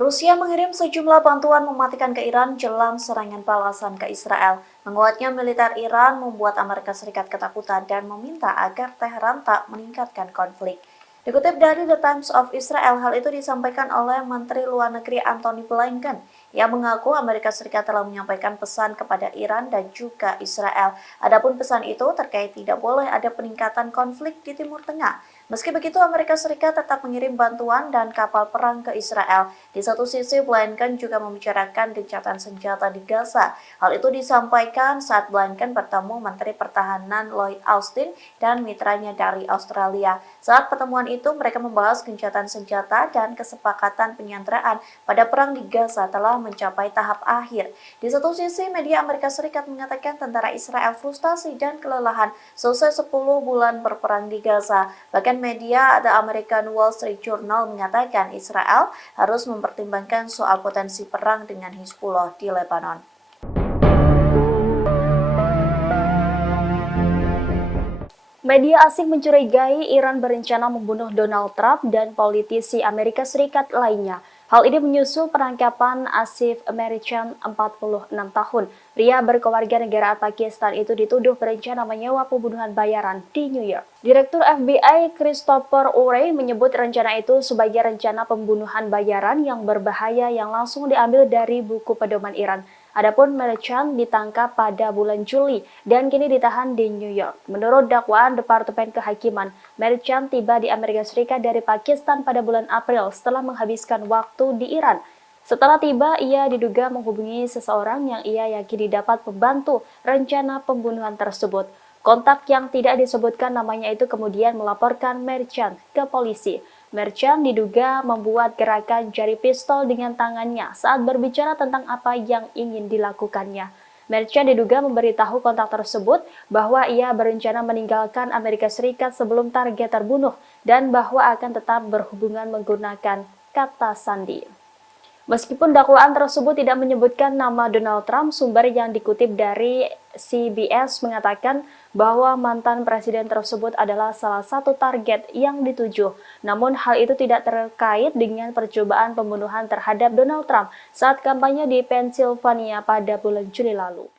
Rusia mengirim sejumlah bantuan mematikan ke Iran jelang serangan balasan ke Israel. Menguatnya militer Iran membuat Amerika Serikat ketakutan dan meminta agar Teheran tak meningkatkan konflik. Dikutip dari The Times of Israel, hal itu disampaikan oleh Menteri Luar Negeri Antony Blinken yang mengaku Amerika Serikat telah menyampaikan pesan kepada Iran dan juga Israel. Adapun pesan itu terkait tidak boleh ada peningkatan konflik di Timur Tengah. Meski begitu, Amerika Serikat tetap mengirim bantuan dan kapal perang ke Israel. Di satu sisi, Blinken juga membicarakan gencatan senjata di Gaza. Hal itu disampaikan saat Blinken bertemu Menteri Pertahanan Lloyd Austin dan mitranya dari Australia. Saat pertemuan itu, mereka membahas gencatan senjata dan kesepakatan penyanderaan pada perang di Gaza telah mencapai tahap akhir. Di satu sisi, media Amerika Serikat mengatakan tentara Israel frustasi dan kelelahan selesai 10 bulan berperang di Gaza. Bahkan media The American Wall Street Journal mengatakan Israel harus mempertimbangkan soal potensi perang dengan Hizbullah di Lebanon. Media asing mencurigai Iran berencana membunuh Donald Trump dan politisi Amerika Serikat lainnya. Hal ini menyusul penangkapan Asif Merican, 46 tahun. Pria berkewarganegaraan Pakistan itu dituduh berencana menyewa pembunuhan bayaran di New York. Direktur FBI Christopher Wray menyebut rencana itu sebagai rencana pembunuhan bayaran yang berbahaya yang langsung diambil dari buku pedoman Iran. Adapun Merican ditangkap pada bulan Juli dan kini ditahan di New York. Menurut dakwaan Departemen Kehakiman, Merican tiba di Amerika Serikat dari Pakistan pada bulan April setelah menghabiskan waktu di Iran. Setelah tiba, ia diduga menghubungi seseorang yang ia yakini dapat membantu rencana pembunuhan tersebut. Kontak yang tidak disebutkan namanya itu kemudian melaporkan Merican ke polisi. Merican diduga membuat gerakan jari pistol dengan tangannya saat berbicara tentang apa yang ingin dilakukannya. Merican diduga memberitahu kontak tersebut bahwa ia berencana meninggalkan Amerika Serikat sebelum target terbunuh dan bahwa akan tetap berhubungan menggunakan kata sandi. Meskipun dakwaan tersebut tidak menyebutkan nama Donald Trump, sumber yang dikutip dari CBS mengatakan bahwa mantan presiden tersebut adalah salah satu target yang dituju. Namun hal itu tidak terkait dengan percobaan pembunuhan terhadap Donald Trump saat kampanye di Pennsylvania pada bulan Juli lalu.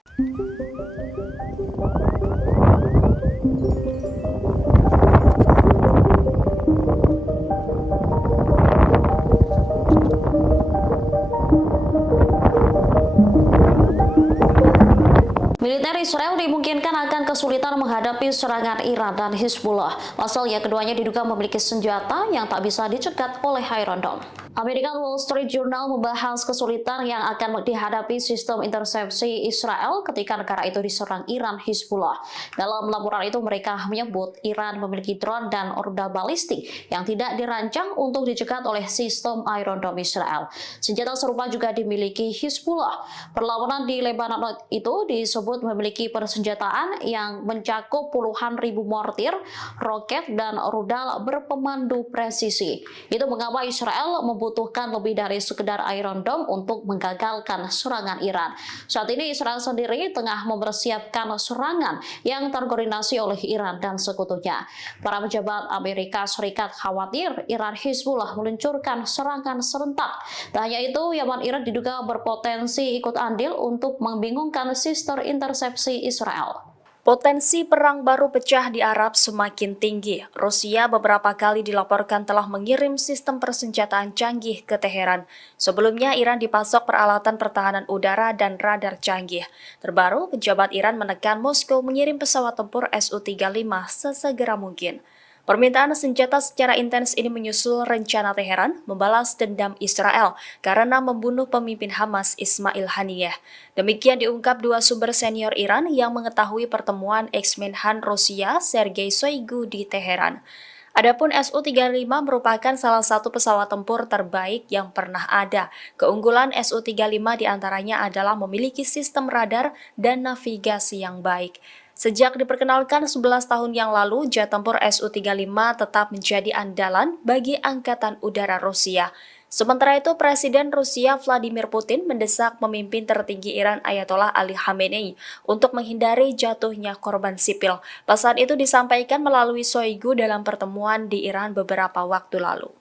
Militer Israel dimungkinkan akan kesulitan menghadapi serangan Iran dan Hizbullah. Pasalnya keduanya diduga memiliki senjata yang tak bisa dicegat oleh Iron Dome. American Wall Street Journal membahas kesulitan yang akan dihadapi sistem intersepsi Israel ketika negara itu diserang Iran Hizbullah. Dalam laporan itu mereka menyebut Iran memiliki drone dan rudal balistik yang tidak dirancang untuk dicegat oleh sistem Iron Dome Israel. Senjata serupa juga dimiliki Hizbullah. Perlawanan di Lebanon itu disebut memiliki persenjataan yang mencakup puluhan ribu mortir, roket, dan rudal berpemandu presisi. Itu mengapa Israel membutuhkan lebih dari sekedar Iron Dome untuk menggagalkan serangan Iran. Saat ini Israel sendiri tengah mempersiapkan serangan yang terkoordinasi oleh Iran dan sekutunya. Para pejabat Amerika Serikat khawatir Iran Hizbullah meluncurkan serangan serentak. Tak hanya itu, Yaman Iran diduga berpotensi ikut andil untuk membingungkan sistem intersepsi Israel. Potensi perang baru pecah di Arab semakin tinggi. Rusia beberapa kali dilaporkan telah mengirim sistem persenjataan canggih ke Teheran. Sebelumnya, Iran dipasok peralatan pertahanan udara dan radar canggih. Terbaru, pejabat Iran menekan Moskow mengirim pesawat tempur Su-35 sesegera mungkin. Permintaan senjata secara intens ini menyusul rencana Teheran membalas dendam Israel karena membunuh pemimpin Hamas Ismail Haniyeh. Demikian diungkap dua sumber senior Iran yang mengetahui pertemuan ex-Menhan Rusia Sergei Shoigu di Teheran. Adapun Su-35 merupakan salah satu pesawat tempur terbaik yang pernah ada. Keunggulan Su-35 diantaranya adalah memiliki sistem radar dan navigasi yang baik. Sejak diperkenalkan 11 tahun yang lalu, jet tempur Su-35 tetap menjadi andalan bagi Angkatan Udara Rusia. Sementara itu, Presiden Rusia Vladimir Putin mendesak pemimpin tertinggi Iran Ayatollah Ali Khamenei untuk menghindari jatuhnya korban sipil. Pesan itu disampaikan melalui Shoigu dalam pertemuan di Iran beberapa waktu lalu.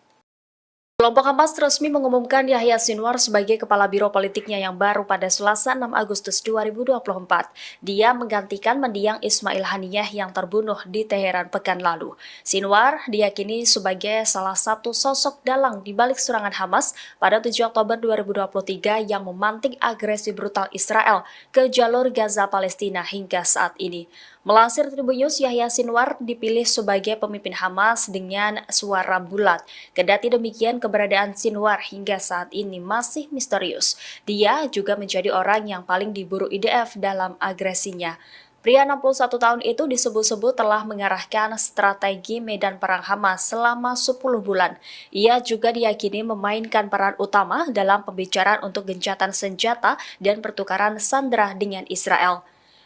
Kelompok Hamas resmi mengumumkan Yahya Sinwar sebagai kepala biro politiknya yang baru pada Selasa 6 Agustus 2024. Dia menggantikan mendiang Ismail Haniyeh yang terbunuh di Teheran pekan lalu. Sinwar diyakini sebagai salah satu sosok dalang di balik serangan Hamas pada 7 Oktober 2023 yang memantik agresi brutal Israel ke jalur Gaza Palestina hingga saat ini. Melansir Tribun News, Yahya Sinwar dipilih sebagai pemimpin Hamas dengan suara bulat. Kendati demikian, keberadaan Sinwar hingga saat ini masih misterius. Dia juga menjadi orang yang paling diburu IDF dalam agresinya. Pria 61 tahun itu disebut-sebut telah mengarahkan strategi medan perang Hamas selama 10 bulan. Ia juga diyakini memainkan peran utama dalam pembicaraan untuk gencatan senjata dan pertukaran sandera dengan Israel.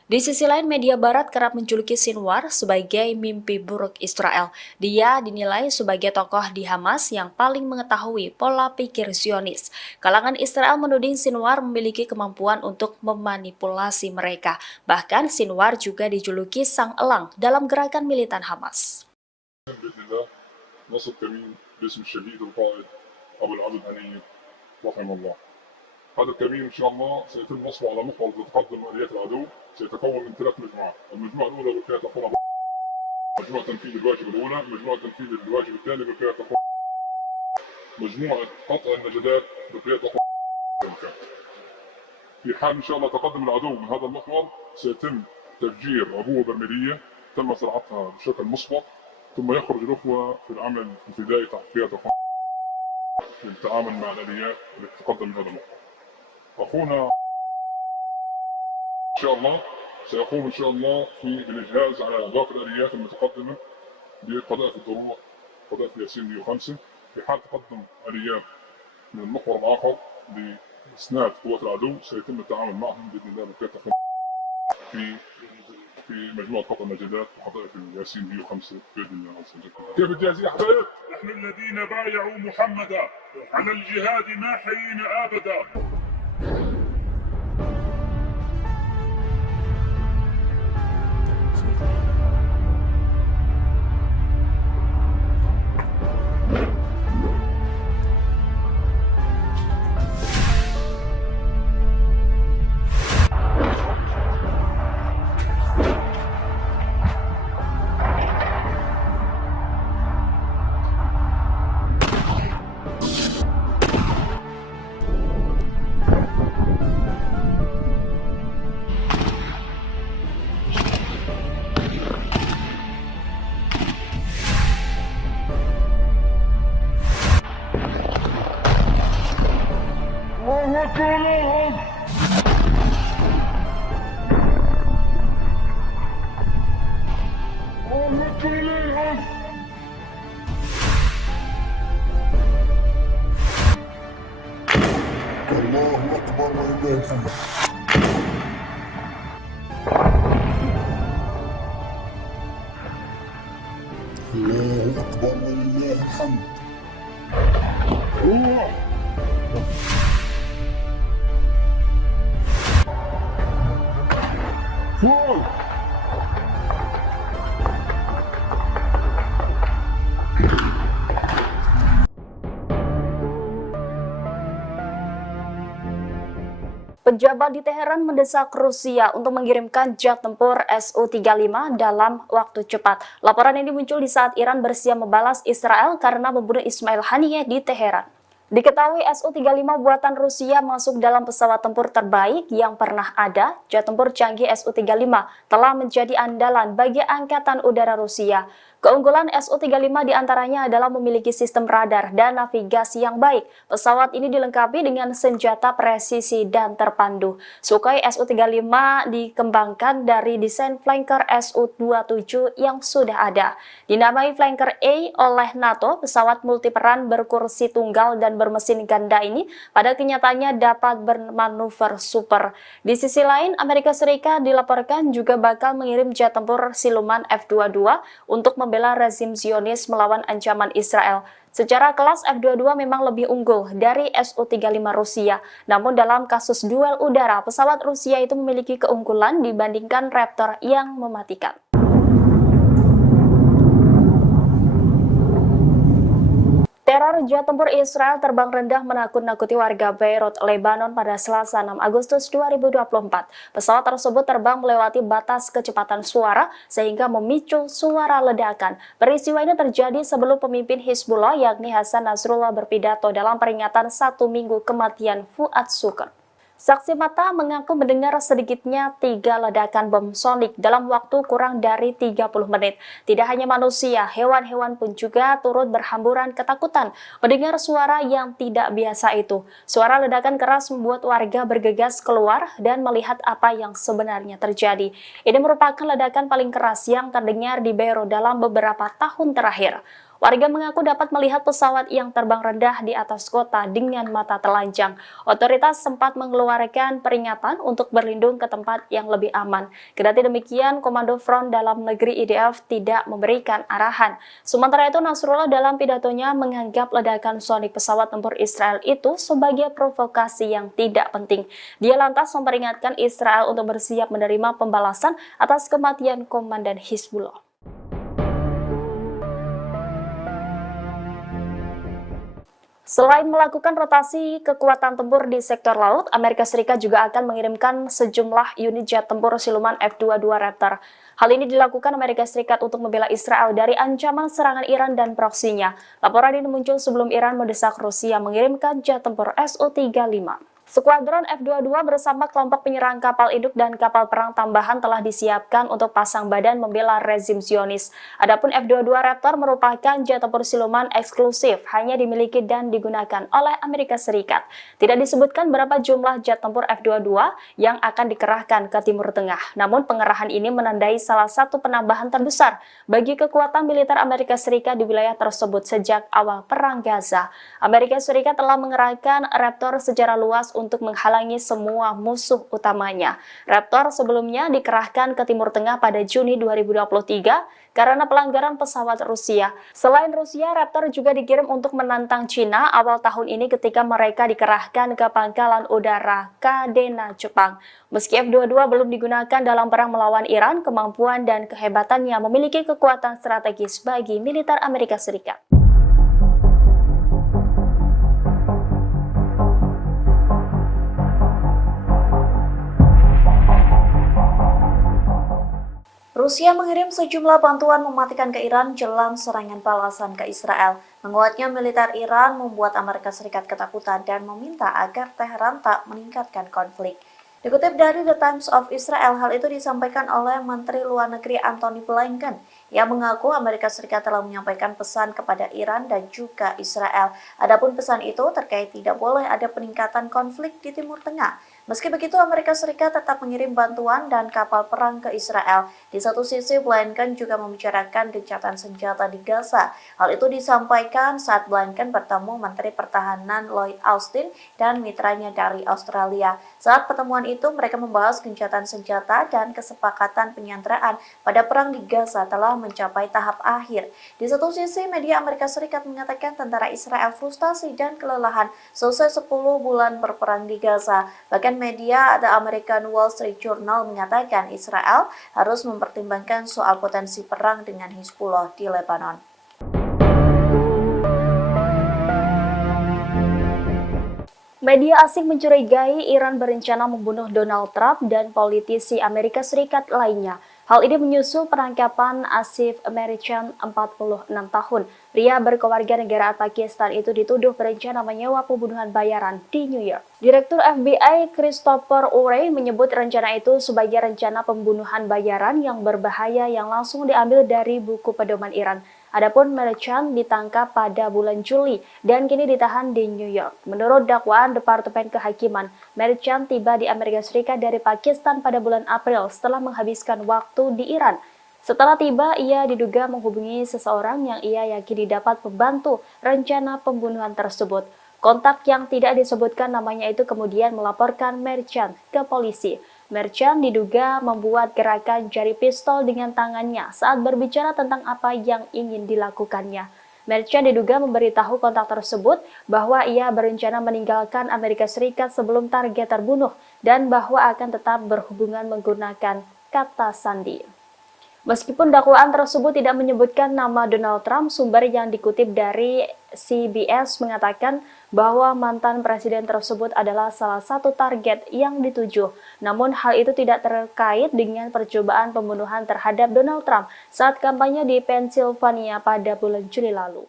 Di sisi lain, media barat kerap menjuluki Sinwar sebagai mimpi buruk Israel. Dia dinilai sebagai tokoh di Hamas yang paling mengetahui pola pikir Zionis. Kalangan Israel menuding Sinwar memiliki kemampuan untuk memanipulasi mereka. Bahkan Sinwar juga dijuluki sang elang dalam gerakan militan Hamas. هذا الكمين ان شاء الله سيتم نصبه على محور تقدم اليات العدو سيتكون من 3 مجموعات، المجموعه الاولى بقياده اخونا مجموعه تنفيذ الواجب الاولى، مجموعه تنفيذ الواجب الثاني بقياده اخونا مجموعه قطع النجدات بقياده اخونا. في حال ان شاء الله تقدم العدو من هذا المحور سيتم تفجير عبوه برميليه تم صناعتها بشكل مسبق، ثم يخرج الاخوه في العمل الفدائي تحت قياده اخونا للتعامل مع الاليات التي تقدم من هذا المحور. أخونا إن شاء الله سيقوم إن شاء الله في الإجهاز على باقي الآليات المتقدمة بقذائف الدروع قذائف ياسين 105 في حال تقدم آليات من المحور الآخر لإسناد قوات العدو سيتم التعامل معهم بإذن الله بكافة في مجموعة قطع النجدات وقذائف الياسين 105 بإذن الله. كيف الجاهزية يا حبايب؟ نحن الذين بايعوا محمدا على الجهاد ما حيينا أبدا. الله أكبر ولله الحمد. الله أكبر ولله الحمد. الله فوق. Pejabat di Teheran mendesak Rusia untuk mengirimkan jet tempur Su-35 dalam waktu cepat. Laporan ini muncul di saat Iran bersiap membalas Israel karena membunuh Ismail Haniyeh di Teheran. Diketahui Su-35 buatan Rusia masuk dalam pesawat tempur terbaik yang pernah ada. Jet tempur canggih Su-35 telah menjadi andalan bagi Angkatan Udara Rusia. Keunggulan Su-35 diantaranya adalah memiliki sistem radar dan navigasi yang baik. Pesawat ini dilengkapi dengan senjata presisi dan terpandu. Sukhoi Su-35 dikembangkan dari desain flanker Su-27 yang sudah ada. Dinamai flanker A oleh NATO, pesawat multiperan berkursi tunggal dan bermesin ganda ini pada kenyataannya dapat bermanuver super. Di sisi lain, Amerika Serikat dilaporkan juga bakal mengirim jet tempur siluman F-22 untuk membela rezim Zionis melawan ancaman Israel. Secara kelas F-22 memang lebih unggul dari Su-35 Rusia. Namun dalam kasus duel udara, pesawat Rusia itu memiliki keunggulan dibandingkan Raptor yang mematikan. Teror jet tempur Israel terbang rendah menakut-nakuti warga Beirut, Lebanon pada Selasa 6 Agustus 2024. Pesawat tersebut terbang melewati batas kecepatan suara sehingga memicu suara ledakan. Peristiwa ini terjadi sebelum pemimpin Hizbullah yakni Hasan Nasrullah berpidato dalam peringatan 1 minggu kematian Fuad Shukr. Saksi mata mengaku mendengar sedikitnya 3 ledakan bom sonik dalam waktu kurang dari 30 menit. Tidak hanya manusia, hewan-hewan pun juga turut berhamburan ketakutan mendengar suara yang tidak biasa itu. Suara ledakan keras membuat warga bergegas keluar dan melihat apa yang sebenarnya terjadi. Ini merupakan ledakan paling keras yang terdengar di Beirut dalam beberapa tahun terakhir. Warga mengaku dapat melihat pesawat yang terbang rendah di atas kota dengan mata telanjang. Otoritas sempat mengeluarkan peringatan untuk berlindung ke tempat yang lebih aman. Kendati demikian, Komando Front Dalam Negeri IDF tidak memberikan arahan. Sementara itu, Nasrullah dalam pidatonya menganggap ledakan sonik pesawat tempur Israel itu sebagai provokasi yang tidak penting. Dia lantas memperingatkan Israel untuk bersiap menerima pembalasan atas kematian Komandan Hizbullah. Selain melakukan rotasi kekuatan tempur di sektor laut, Amerika Serikat juga akan mengirimkan sejumlah unit jet tempur siluman F-22 Raptor. Hal ini dilakukan Amerika Serikat untuk membela Israel dari ancaman serangan Iran dan proksinya. Laporan ini muncul sebelum Iran mendesak Rusia mengirimkan jet tempur Su-35. Skuadron F-22 bersama kelompok penyerang kapal induk dan kapal perang tambahan telah disiapkan untuk pasang badan membela rezim Zionis. Adapun F-22 Raptor merupakan jet tempur siluman eksklusif, hanya dimiliki dan digunakan oleh Amerika Serikat. Tidak disebutkan berapa jumlah jet tempur F-22 yang akan dikerahkan ke Timur Tengah. Namun pengerahan ini menandai salah satu penambahan terbesar bagi kekuatan militer Amerika Serikat di wilayah tersebut sejak awal Perang Gaza. Amerika Serikat telah mengerahkan Raptor secara luas untuk menghalangi semua musuh utamanya. Raptor sebelumnya dikerahkan ke Timur Tengah pada Juni 2023 karena pelanggaran pesawat Rusia. Selain Rusia, Raptor juga dikirim untuk menantang Cina awal tahun ini ketika mereka dikerahkan ke Pangkalan Udara Kadena Jepang. Meski F-22 belum digunakan dalam perang melawan Iran, kemampuan dan kehebatannya memiliki kekuatan strategis bagi militer Amerika Serikat. Rusia mengirim sejumlah bantuan mematikan ke Iran jelang serangan balasan ke Israel. Menguatnya militer Iran membuat Amerika Serikat ketakutan dan meminta agar Teheran tak meningkatkan konflik. Dikutip dari The Times of Israel, hal itu disampaikan oleh Menteri Luar Negeri Antony Blinken. Ia mengaku Amerika Serikat telah menyampaikan pesan kepada Iran dan juga Israel. Adapun pesan itu terkait tidak boleh ada peningkatan konflik di Timur Tengah. Meski begitu, Amerika Serikat tetap mengirim bantuan dan kapal perang ke Israel. Di satu sisi, Blinken juga membicarakan gencatan senjata di Gaza. Hal itu disampaikan saat Blinken bertemu Menteri Pertahanan Lloyd Austin dan mitranya dari Australia. Saat pertemuan itu, mereka membahas gencatan senjata dan kesepakatan penyanderaan pada perang di Gaza telah mencapai tahap akhir. Di satu sisi, media Amerika Serikat mengatakan tentara Israel frustasi dan kelelahan selesai 10 bulan berperang di Gaza. Bahkan media The American Wall Street Journal mengatakan Israel harus mempertimbangkan soal potensi perang dengan Hizbullah di Lebanon. Media asing mencurigai Iran berencana membunuh Donald Trump dan politisi Amerika Serikat lainnya. Hal ini menyusul penangkapan Asif Merchant, 46 tahun. Pria berkeluarga negara Pakistan itu dituduh berencana menyewa pembunuhan bayaran di New York. Direktur FBI Christopher Wray menyebut rencana itu sebagai rencana pembunuhan bayaran yang berbahaya yang langsung diambil dari buku pedoman Iran. Adapun Merchant ditangkap pada bulan Juli dan kini ditahan di New York. Menurut dakwaan Departemen Kehakiman, Merchant tiba di Amerika Serikat dari Pakistan pada bulan April setelah menghabiskan waktu di Iran. Setelah tiba, ia diduga menghubungi seseorang yang ia yakini dapat membantu rencana pembunuhan tersebut. Kontak yang tidak disebutkan namanya itu kemudian melaporkan Merchant ke polisi. Merchant diduga membuat gerakan jari pistol dengan tangannya saat berbicara tentang apa yang ingin dilakukannya. Merchant diduga memberitahu kontak tersebut bahwa ia berencana meninggalkan Amerika Serikat sebelum target terbunuh dan bahwa akan tetap berhubungan menggunakan kata sandi. Meskipun dakwaan tersebut tidak menyebutkan nama Donald Trump, sumber yang dikutip dari CBS mengatakan bahwa mantan presiden tersebut adalah salah satu target yang dituju. Namun hal itu tidak terkait dengan percobaan pembunuhan terhadap Donald Trump saat kampanye di Pennsylvania pada bulan Juli lalu.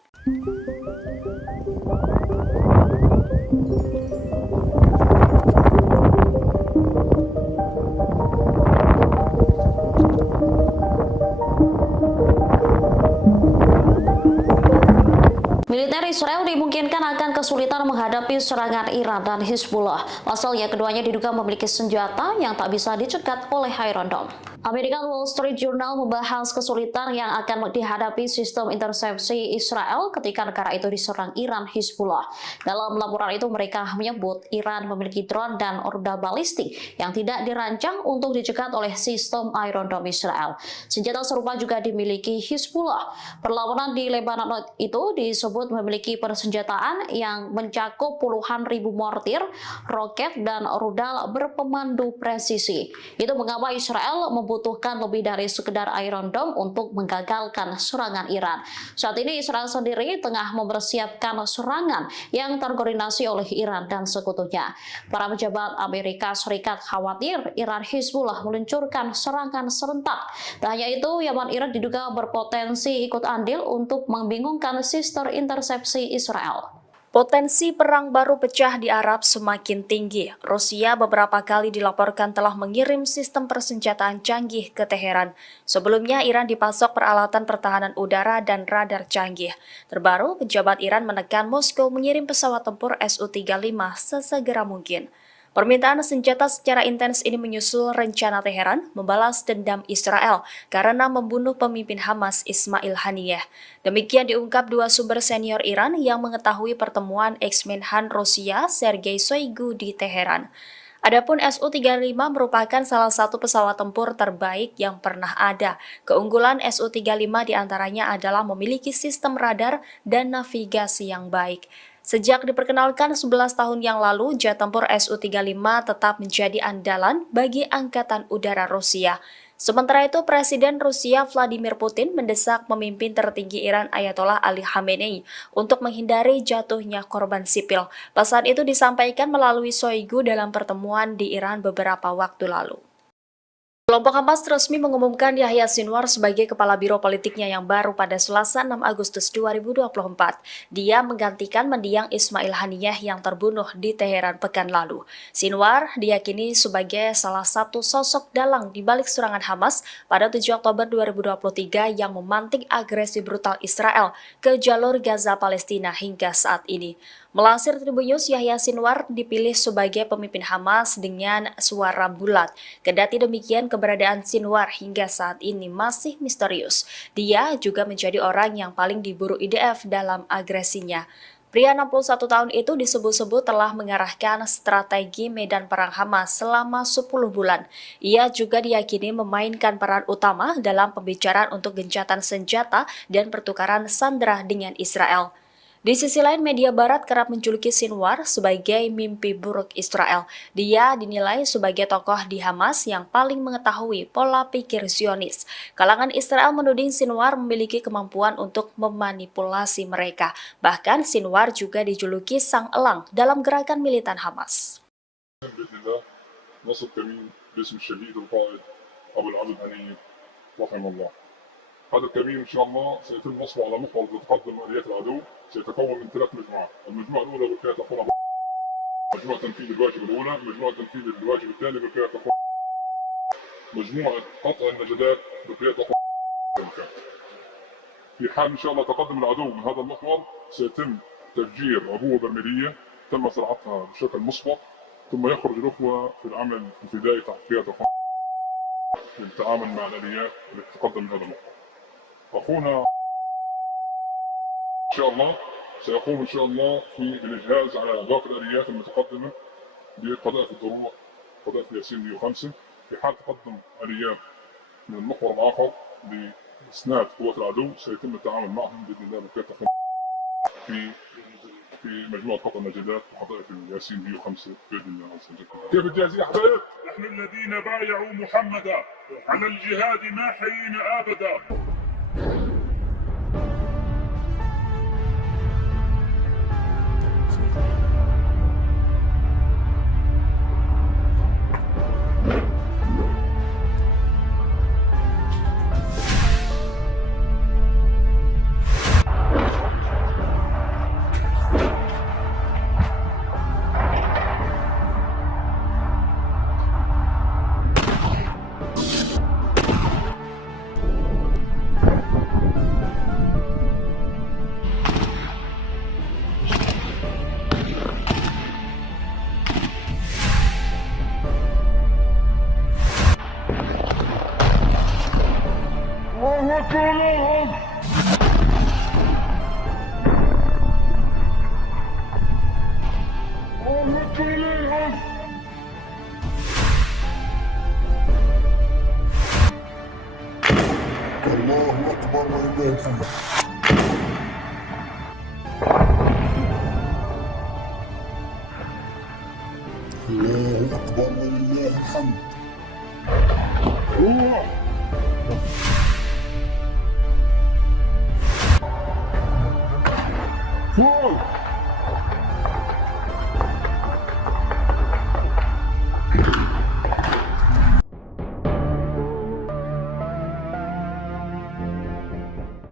Militer Israel dimungkinkan akan kesulitan menghadapi serangan Iran dan Hizbullah. Pasalnya keduanya diduga memiliki senjata yang tak bisa dicegat oleh Iron Dome. American Wall Street Journal membahas kesulitan yang akan dihadapi sistem intersepsi Israel ketika negara itu diserang Iran Hizbullah. Dalam laporan itu mereka menyebut Iran memiliki drone dan rudal balistik yang tidak dirancang untuk dicegat oleh sistem Iron Dome Israel. Senjata serupa juga dimiliki Hizbullah. Perlawanan di Lebanon itu disebut memiliki persenjataan yang mencakup puluhan ribu mortir, roket, dan rudal berpemandu presisi. Itu mengapa Israel membutuhkan lebih dari sekedar Iron Dome untuk menggagalkan serangan Iran. Saat ini Israel sendiri tengah mempersiapkan serangan yang terkoordinasi oleh Iran dan sekutunya. Para pejabat Amerika Serikat khawatir Iran Hizbullah meluncurkan serangan serentak. Tak hanya itu, Yaman Irak diduga berpotensi ikut andil untuk membingungkan sistem intersepsi Israel. Potensi perang baru pecah di Arab semakin tinggi. Rusia beberapa kali dilaporkan telah mengirim sistem persenjataan canggih ke Teheran. Sebelumnya, Iran dipasok peralatan pertahanan udara dan radar canggih. Terbaru, pejabat Iran menekan Moskow mengirim pesawat tempur Su-35 sesegera mungkin. Permintaan senjata secara intens ini menyusul rencana Teheran membalas dendam Israel karena membunuh pemimpin Hamas Ismail Haniyeh. Demikian diungkap dua sumber senior Iran yang mengetahui pertemuan ex-Menhan Rusia Sergei Shoigu di Teheran. Adapun Su-35 merupakan salah satu pesawat tempur terbaik yang pernah ada. Keunggulan Su-35 diantaranya adalah memiliki sistem radar dan navigasi yang baik. Sejak diperkenalkan 11 tahun yang lalu, jet tempur Su-35 tetap menjadi andalan bagi Angkatan Udara Rusia. Sementara itu, Presiden Rusia Vladimir Putin mendesak pemimpin tertinggi Iran Ayatollah Ali Khamenei untuk menghindari jatuhnya korban sipil. Pesan itu disampaikan melalui Shoigu dalam pertemuan di Iran beberapa waktu lalu. Kelompok Hamas resmi mengumumkan Yahya Sinwar sebagai kepala biro politiknya yang baru pada Selasa 6 Agustus 2024. Dia menggantikan mendiang Ismail Haniyeh yang terbunuh di Teheran pekan lalu. Sinwar diyakini sebagai salah satu sosok dalang di balik serangan Hamas pada 7 Oktober 2023 yang memantik agresi brutal Israel ke jalur Gaza Palestina hingga saat ini. Melansir Tribun News, Yahya Sinwar dipilih sebagai pemimpin Hamas dengan suara bulat. Kendati demikian, keberadaan Sinwar hingga saat ini masih misterius. Dia juga menjadi orang yang paling diburu IDF dalam agresinya. Pria 61 tahun itu disebut-sebut telah mengarahkan strategi medan perang Hamas selama 10 bulan. Ia juga diyakini memainkan peran utama dalam pembicaraan untuk gencatan senjata dan pertukaran sandera dengan Israel. Di sisi lain, media barat kerap menjuluki Sinwar sebagai mimpi buruk Israel. Dia dinilai sebagai tokoh di Hamas yang paling mengetahui pola pikir Zionis. Kalangan Israel menuding Sinwar memiliki kemampuan untuk memanipulasi mereka. Bahkan Sinwar juga dijuluki sang elang dalam gerakan militan Hamas. هذا الكمين ان شاء الله سيتم نصبه على محور تتقدم اليات العدو، سيتكون من 3 مجموعات، المجموعه الاولى بالفئه تكون مجموعه تنفيذ الواجب الاولى، مجموعه تنفيذ الواجب الثاني بالفئه تكون مجموعه قطع النجدات بالفئه تكون في حال ان شاء الله تقدم العدو من هذا المحور سيتم تفجير عبوه برميليه تم صناعتها بشكل مسبق، ثم يخرج الاخوه في العمل الفدائي تحت فئه تكون للتعامل مع الاليات التي تقدم من هذا المحور. أخونا إن شاء الله سيقوم إن شاء الله في الإجهاز على باقي الآليات المتقدمة بقذائف الدروع قذائف ياسين 105 في حال تقدم آليات من المحور الآخر لإسناد قوات العدو سيتم التعامل معهم بإذن الله بكافة في مجموعة قطع النجدات وقذائف ياسين 105 بإذن الله. كيف الجاهزية يا حبايب؟ نحن الذين بايعوا محمدا على الجهاد ما حيينا أبدا. الله أكبر ولله الحمد. الله أكبر ولله الحمد.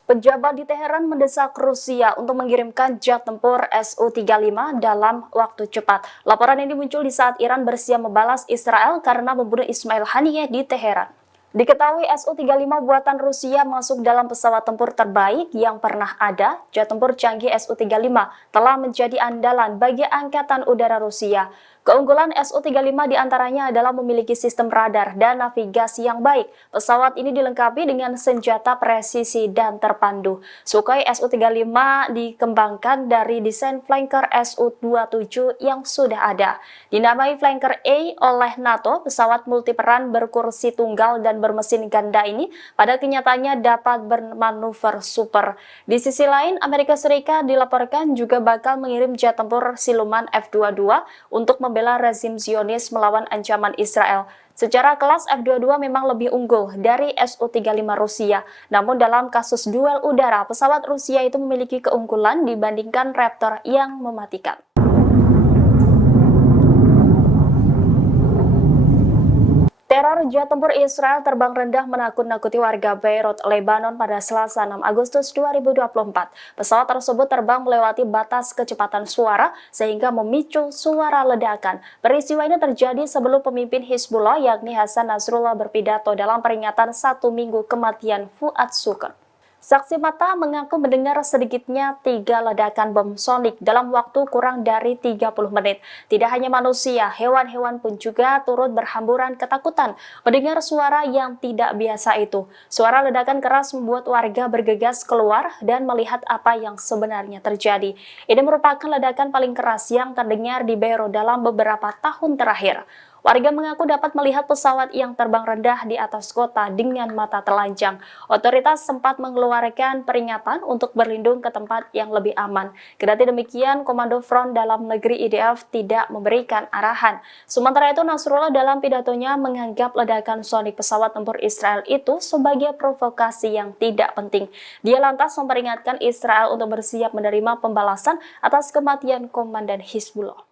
Pejabat di Teheran mendesak Rusia untuk mengirimkan jet tempur Su-35 dalam waktu cepat. Laporan ini muncul di saat Iran bersiap membalas Israel karena membunuh Ismail Haniyeh di Teheran. Diketahui Su-35 buatan Rusia masuk dalam pesawat tempur terbaik yang pernah ada. Jet tempur canggih Su-35 telah menjadi andalan bagi Angkatan Udara Rusia. Keunggulan Su-35 diantaranya adalah memiliki sistem radar dan navigasi yang baik. Pesawat ini dilengkapi dengan senjata presisi dan terpandu. Sukhoi Su-35 dikembangkan dari desain flanker Su-27 yang sudah ada. Dinamai Flanker A oleh NATO, pesawat multiperan berkursi tunggal dan bermesin ganda ini pada kenyataannya dapat bermanuver super. Di sisi lain, Amerika Serikat dilaporkan juga bakal mengirim jet tempur siluman F-22 untuk membela rezim Zionis melawan ancaman Israel. Secara kelas F-22 memang lebih unggul dari Su-35 Rusia. Namun dalam kasus duel udara, pesawat Rusia itu memiliki keunggulan dibandingkan Raptor yang mematikan. Teror jet tempur Israel terbang rendah menakut-nakuti warga Beirut, Lebanon pada Selasa 6 Agustus 2024. Pesawat tersebut terbang melewati batas kecepatan suara sehingga memicu suara ledakan. Peristiwa ini terjadi sebelum pemimpin Hizbullah yakni Hasan Nasrullah berpidato dalam peringatan 1 minggu kematian Fuad Shukr. Saksi mata mengaku mendengar sedikitnya 3 ledakan bom sonik dalam waktu kurang dari 30 menit. Tidak hanya manusia, hewan-hewan pun juga turut berhamburan ketakutan mendengar suara yang tidak biasa itu. Suara ledakan keras membuat warga bergegas keluar dan melihat apa yang sebenarnya terjadi. Ini merupakan ledakan paling keras yang terdengar di Beirut dalam beberapa tahun terakhir. Warga mengaku dapat melihat pesawat yang terbang rendah di atas kota dengan mata telanjang. Otoritas sempat mengeluarkan peringatan untuk berlindung ke tempat yang lebih aman. Kendati demikian, Komando Front Dalam Negeri IDF tidak memberikan arahan. Sementara itu, Nasrullah dalam pidatonya menganggap ledakan sonik pesawat tempur Israel itu sebagai provokasi yang tidak penting. Dia lantas memperingatkan Israel untuk bersiap menerima pembalasan atas kematian Komandan Hizbullah.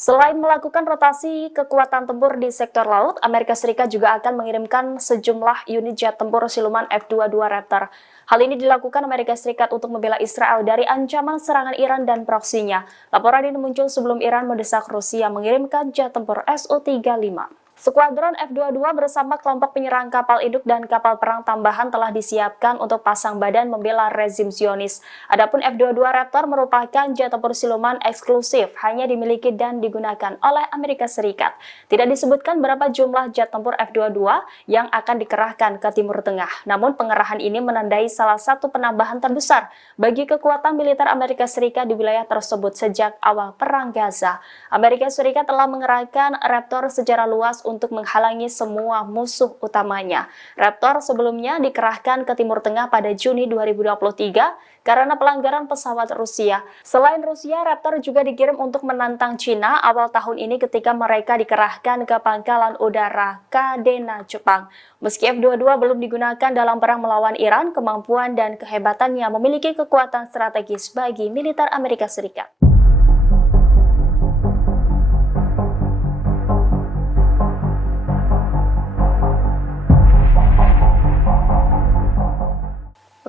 Selain melakukan rotasi kekuatan tempur di sektor laut, Amerika Serikat juga akan mengirimkan sejumlah unit jet tempur siluman F-22 Raptor. Hal ini dilakukan Amerika Serikat untuk membela Israel dari ancaman serangan Iran dan proksinya. Laporan ini muncul sebelum Iran mendesak Rusia mengirimkan jet tempur Su-35. Skuadron F-22 bersama kelompok penyerang kapal induk dan kapal perang tambahan telah disiapkan untuk pasang badan membela rezim Zionis. Adapun F-22 Raptor merupakan jet tempur siluman eksklusif, hanya dimiliki dan digunakan oleh Amerika Serikat. Tidak disebutkan berapa jumlah jet tempur F-22 yang akan dikerahkan ke Timur Tengah. Namun pengerahan ini menandai salah satu penambahan terbesar bagi kekuatan militer Amerika Serikat di wilayah tersebut sejak awal Perang Gaza. Amerika Serikat telah mengerahkan Raptor secara luas untuk menghalangi semua musuh utamanya. Raptor sebelumnya dikerahkan ke Timur Tengah pada Juni 2023 karena pelanggaran pesawat Rusia. Selain Rusia, Raptor juga dikirim untuk menantang Cina awal tahun ini ketika mereka dikerahkan ke pangkalan udara Kadena, Jepang. Meski F-22 belum digunakan dalam perang melawan Iran, kemampuan dan kehebatannya memiliki kekuatan strategis bagi militer Amerika Serikat.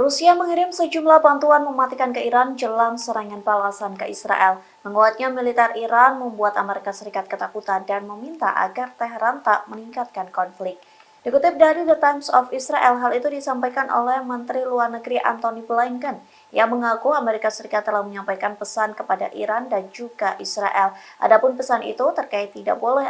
Rusia mengirim sejumlah bantuan mematikan ke Iran jelang serangan balasan ke Israel. Menguatnya militer Iran membuat Amerika Serikat ketakutan dan meminta agar Teheran tak meningkatkan konflik. Dikutip dari The Times of Israel, hal itu disampaikan oleh Menteri Luar Negeri Antony Blinken yang mengaku Amerika Serikat telah menyampaikan pesan kepada Iran dan juga Israel. Adapun pesan itu terkait tidak boleh